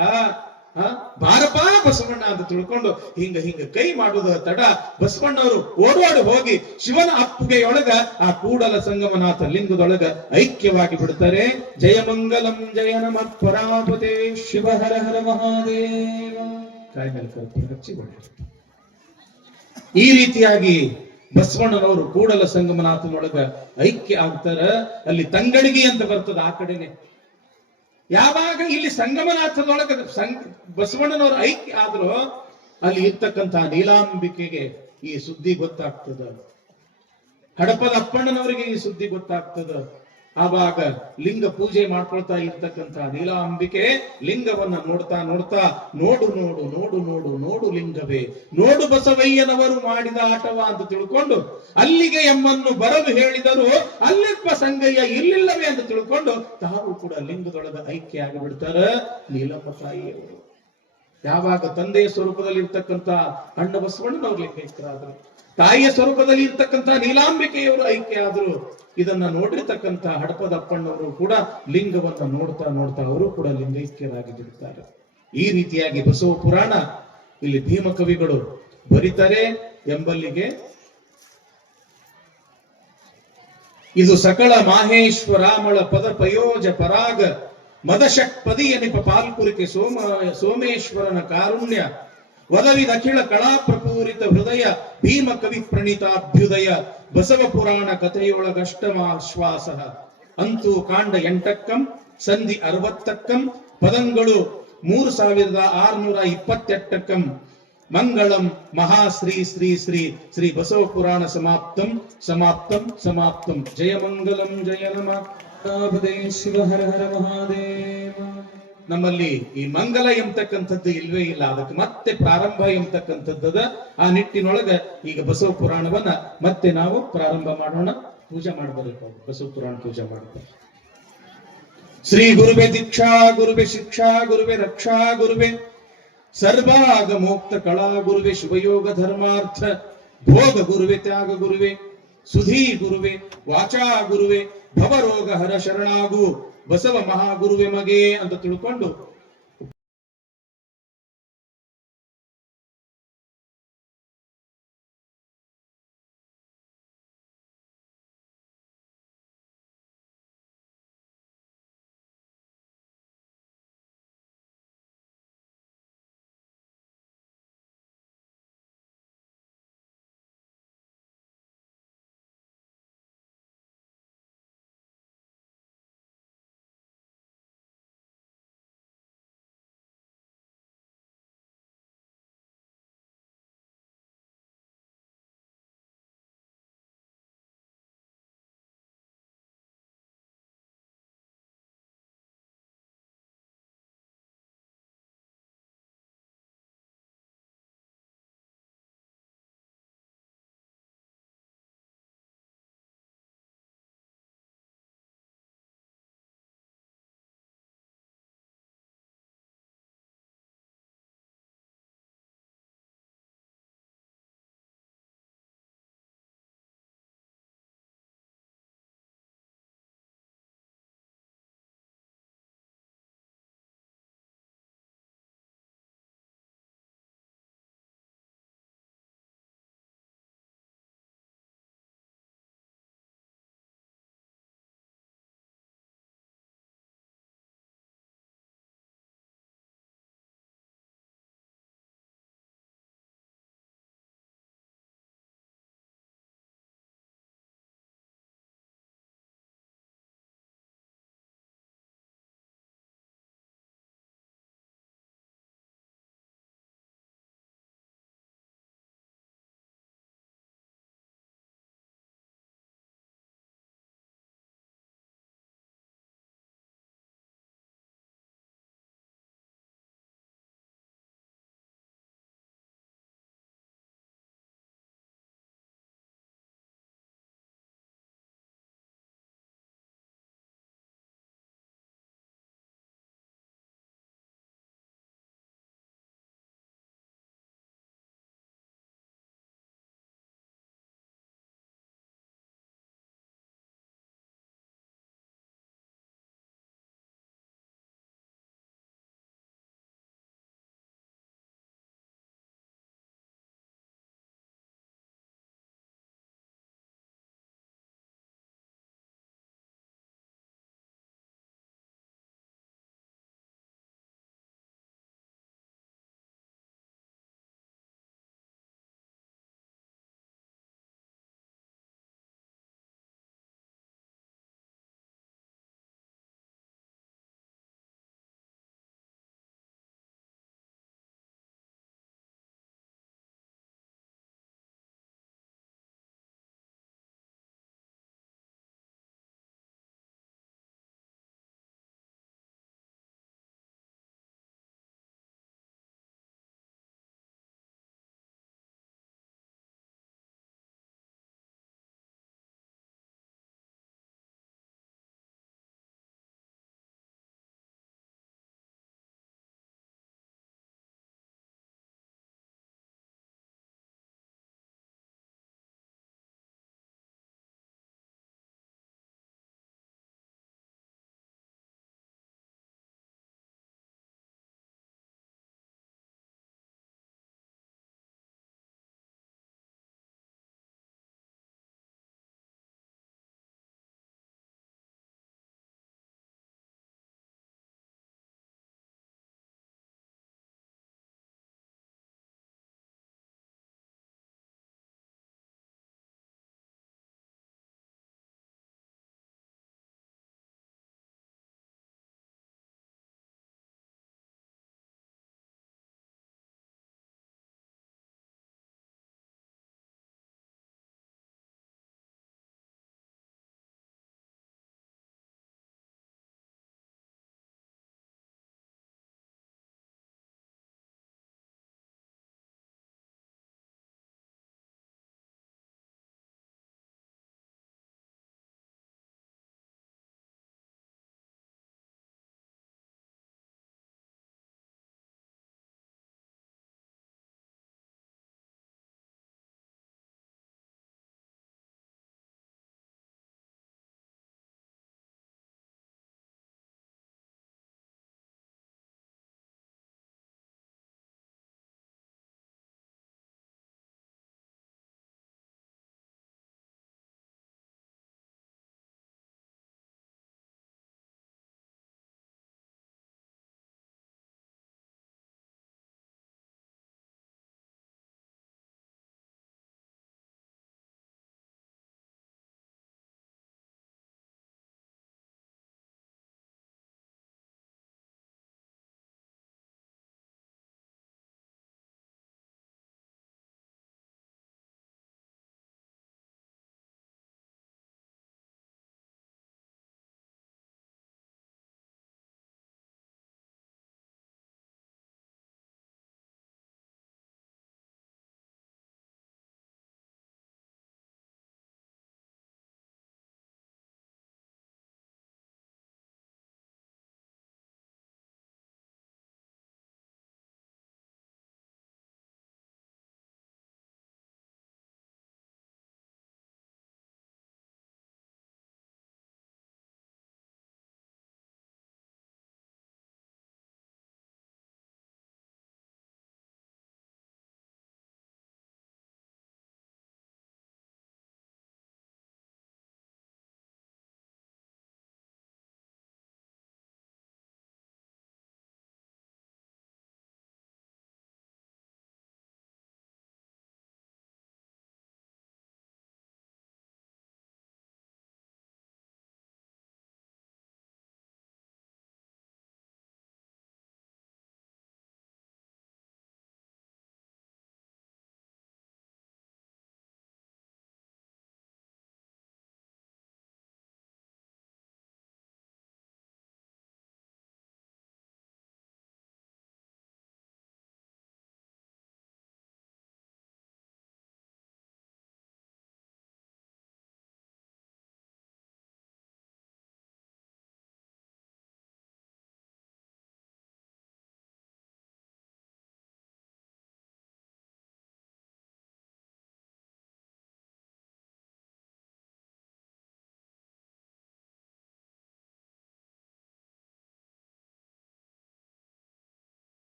ಬಾರಪ್ಪ ಬಸವಣ್ಣ ಅಂತ ತಿಳ್ಕೊಂಡು ಹಿಂಗ ಕೈ ಮಾಡುವುದ ತಡ ಬಸವಣ್ಣವರು ಓಡೋಡಿ ಹೋಗಿ ಶಿವನ ಅಪ್ಪುಗೆಯೊಳಗ ಆ ಕೂಡಲ ಸಂಗಮನಾಥ ಲಿಂಗದೊಳಗ ಐಕ್ಯವಾಗಿ ಬಿಡ್ತಾರೆ. ಜಯಮಂಗಲಂ ಜಯ ನಮಃ ಪರಾಪತೆ ಶಿವ ಹರ ಹರ ಮಹಾದೇವ. ಕಾಯಿ ಮೇಲೆ ಕರ್ಪೂರ ಹಚ್ಚಿಕೊಳ್ಳಿ. ಈ ರೀತಿಯಾಗಿ ಬಸವಣ್ಣನವರು ಕೂಡಲ ಸಂಗಮನಾಥನೊಳಗ ಐಕ್ಯ ಆಗ್ತಾರ. ಅಲ್ಲಿ ತಂಗಡಿಗೆ ಅಂತ ಬರ್ತದ ಆ ಕಡೆನೆ. ಯಾವಾಗ ಇಲ್ಲಿ ಸಂಗಮನಾಥದೊಳಗ ಬಸವಣ್ಣನವರು ಐಕ್ಯ ಆದ್ರೂ ಅಲ್ಲಿ ಇರ್ತಕ್ಕಂಥ ನೀಲಾಂಬಿಕೆಗೆ ಈ ಸುದ್ದಿ ಗೊತ್ತಾಗ್ತದ, ಹಡಪದ ಅಪ್ಪಣ್ಣನವರಿಗೆ ಈ ಸುದ್ದಿ ಗೊತ್ತಾಗ್ತದ. ಆವಾಗ ಲಿಂಗ ಪೂಜೆ ಮಾಡ್ಕೊಳ್ತಾ ಇರ್ತಕ್ಕಂಥ ನೀಲಾಂಬಿಕೆ ಲಿಂಗವನ್ನ ನೋಡ್ತಾ ನೋಡು ನೋಡು ನೋಡು ನೋಡು ನೋಡು ಲಿಂಗವೇ, ನೋಡು ಬಸವಯ್ಯನವರು ಮಾಡಿದ ಆಟವ ಅಂತ ತಿಳ್ಕೊಂಡು ಅಲ್ಲಿಗೆ ಎಮ್ಮನ್ನು ಬರಲು ಹೇಳಿದರು, ಅಲ್ಲಿಪ್ಪ ಸಂಗಯ್ಯ ಇಲ್ಲಿಲ್ಲವೇ ಅಂತ ತಿಳ್ಕೊಂಡು ತಾವು ಕೂಡ ಲಿಂಗದೊಳಗ ಐಕ್ಯ ಆಗಿಬಿಡ್ತಾರ. ನೀಲಮ್ಮ ತಾಯಿಯವರು ಯಾವಾಗ ತಂದೆಯ ಸ್ವರೂಪದಲ್ಲಿ ಇರ್ತಕ್ಕಂಥ ಅಣ್ಣ ಬಸವಣ್ಣನವ್ರು ಲಿಂಗೈಕ್ಯರಾದರು, ತಾಯಿಯ ಸ್ವರೂಪದಲ್ಲಿ ಇರ್ತಕ್ಕಂಥ ನೀಲಾಂಬಿಕೆಯವರು ಐಕ್ಯ ಆದರು. ಇದನ್ನ ನೋಡಿರ್ತಕ್ಕಂಥ ಹಡಪದ ಅಪ್ಪಣ್ಣವರು ಕೂಡ ಲಿಂಗವನ್ನ ನೋಡ್ತಾ ಅವರು ಕೂಡ ಲಿಂಗೈಕ್ಯರಾಗಿ ಬಿಡ್ತಾರೆ. ಈ ರೀತಿಯಾಗಿ ಬಸವ ಪುರಾಣ ಇಲ್ಲಿ ಭೀಮ ಕವಿಗಳು ಬರೀತಾರೆ ಎಂಬಲ್ಲಿಗೆ ಇದು ಸಕಲ ಮಾಹೇಶ್ವರಾಮಳ ಪದ ಪಯೋಜ ಪರಾಗ ಮದಶಕ್ಪದಿ ಎನಿಪ ಪಾಲ್ಪುರಿಕೆ ಸೋಮೇಶ್ವರನ ಕಾರುಣ್ಯ ವದವಿದಖಿಳ ಕಳಾ ಪ್ರಪೂರಿತ ಹೃದಯ ಭೀಮ ಕವಿ ಪ್ರಣೀತಾಭ್ಯುದಯ ಬಸವ ಪುರಾಣ ಕಥೆಯೊಳಗಷ್ಟಮಾಶ್ವಾಸ ಅಂತೂ ಕಾಂಡ 8 ಸಂಧಿ 60 ಪದಂಗಳು 3628 ಮಂಗಳಂ ಮಹಾಶ್ರೀ ಶ್ರೀ ಶ್ರೀ ಶ್ರೀ ಬಸವ ಪುರಾಣ ಸಮಾಪ್ತಂ ಸಮಾಪ್ತಂ ಸಮಾಪ್ತಂ. ಜಯ ಮಂಗಲಂ ಜಯ ನಮಃ ಶಿವ ಹರ ಹರ ಮಹಾದೇವ. ನಮ್ಮಲ್ಲಿ ಈ ಮಂಗಲ ಎಂಬತಕ್ಕಂಥದ್ದು ಇಲ್ವೇ ಇಲ್ಲ, ಅದಕ್ಕೆ ಮತ್ತೆ ಪ್ರಾರಂಭ ಎಂಬತಕ್ಕಂಥದ್ದದ. ಆ ನಿಟ್ಟಿನೊಳಗ ಈಗ ಬಸವ ಪುರಾಣವನ್ನ ಮತ್ತೆ ನಾವು ಪ್ರಾರಂಭ ಮಾಡೋಣ. ಪೂಜೆ ಮಾಡಬೇಕು, ಬಸವ ಪುರಾಣ ಪೂಜೆ ಮಾಡಬೇಕು. ಶ್ರೀ ಗುರುವೆ ದೀಕ್ಷಾ ಗುರುವೆ ಶಿಕ್ಷಾ ಗುರುವೆ ರಕ್ಷಾ ಗುರುವೆ ಸರ್ವಾಗ ಮೋಕ್ತ ಕಳಾ ಗುರುವೆ ಶಿವಯೋಗ ಧರ್ಮಾರ್ಥ ಭೋಗ ಗುರುವೆ ತ್ಯಾಗ ಗುರುವೆ ಸುಧೀ ಗುರುವೆ ವಾಚಾ ಗುರುವೆ ಭವರೋಗ ಹರ ಶರಣಾಗು ಬಸವ ಮಹಾಗುರುವೆ ಮಗೆ ಅಂತ ತಿಳ್ಕೊಂಡು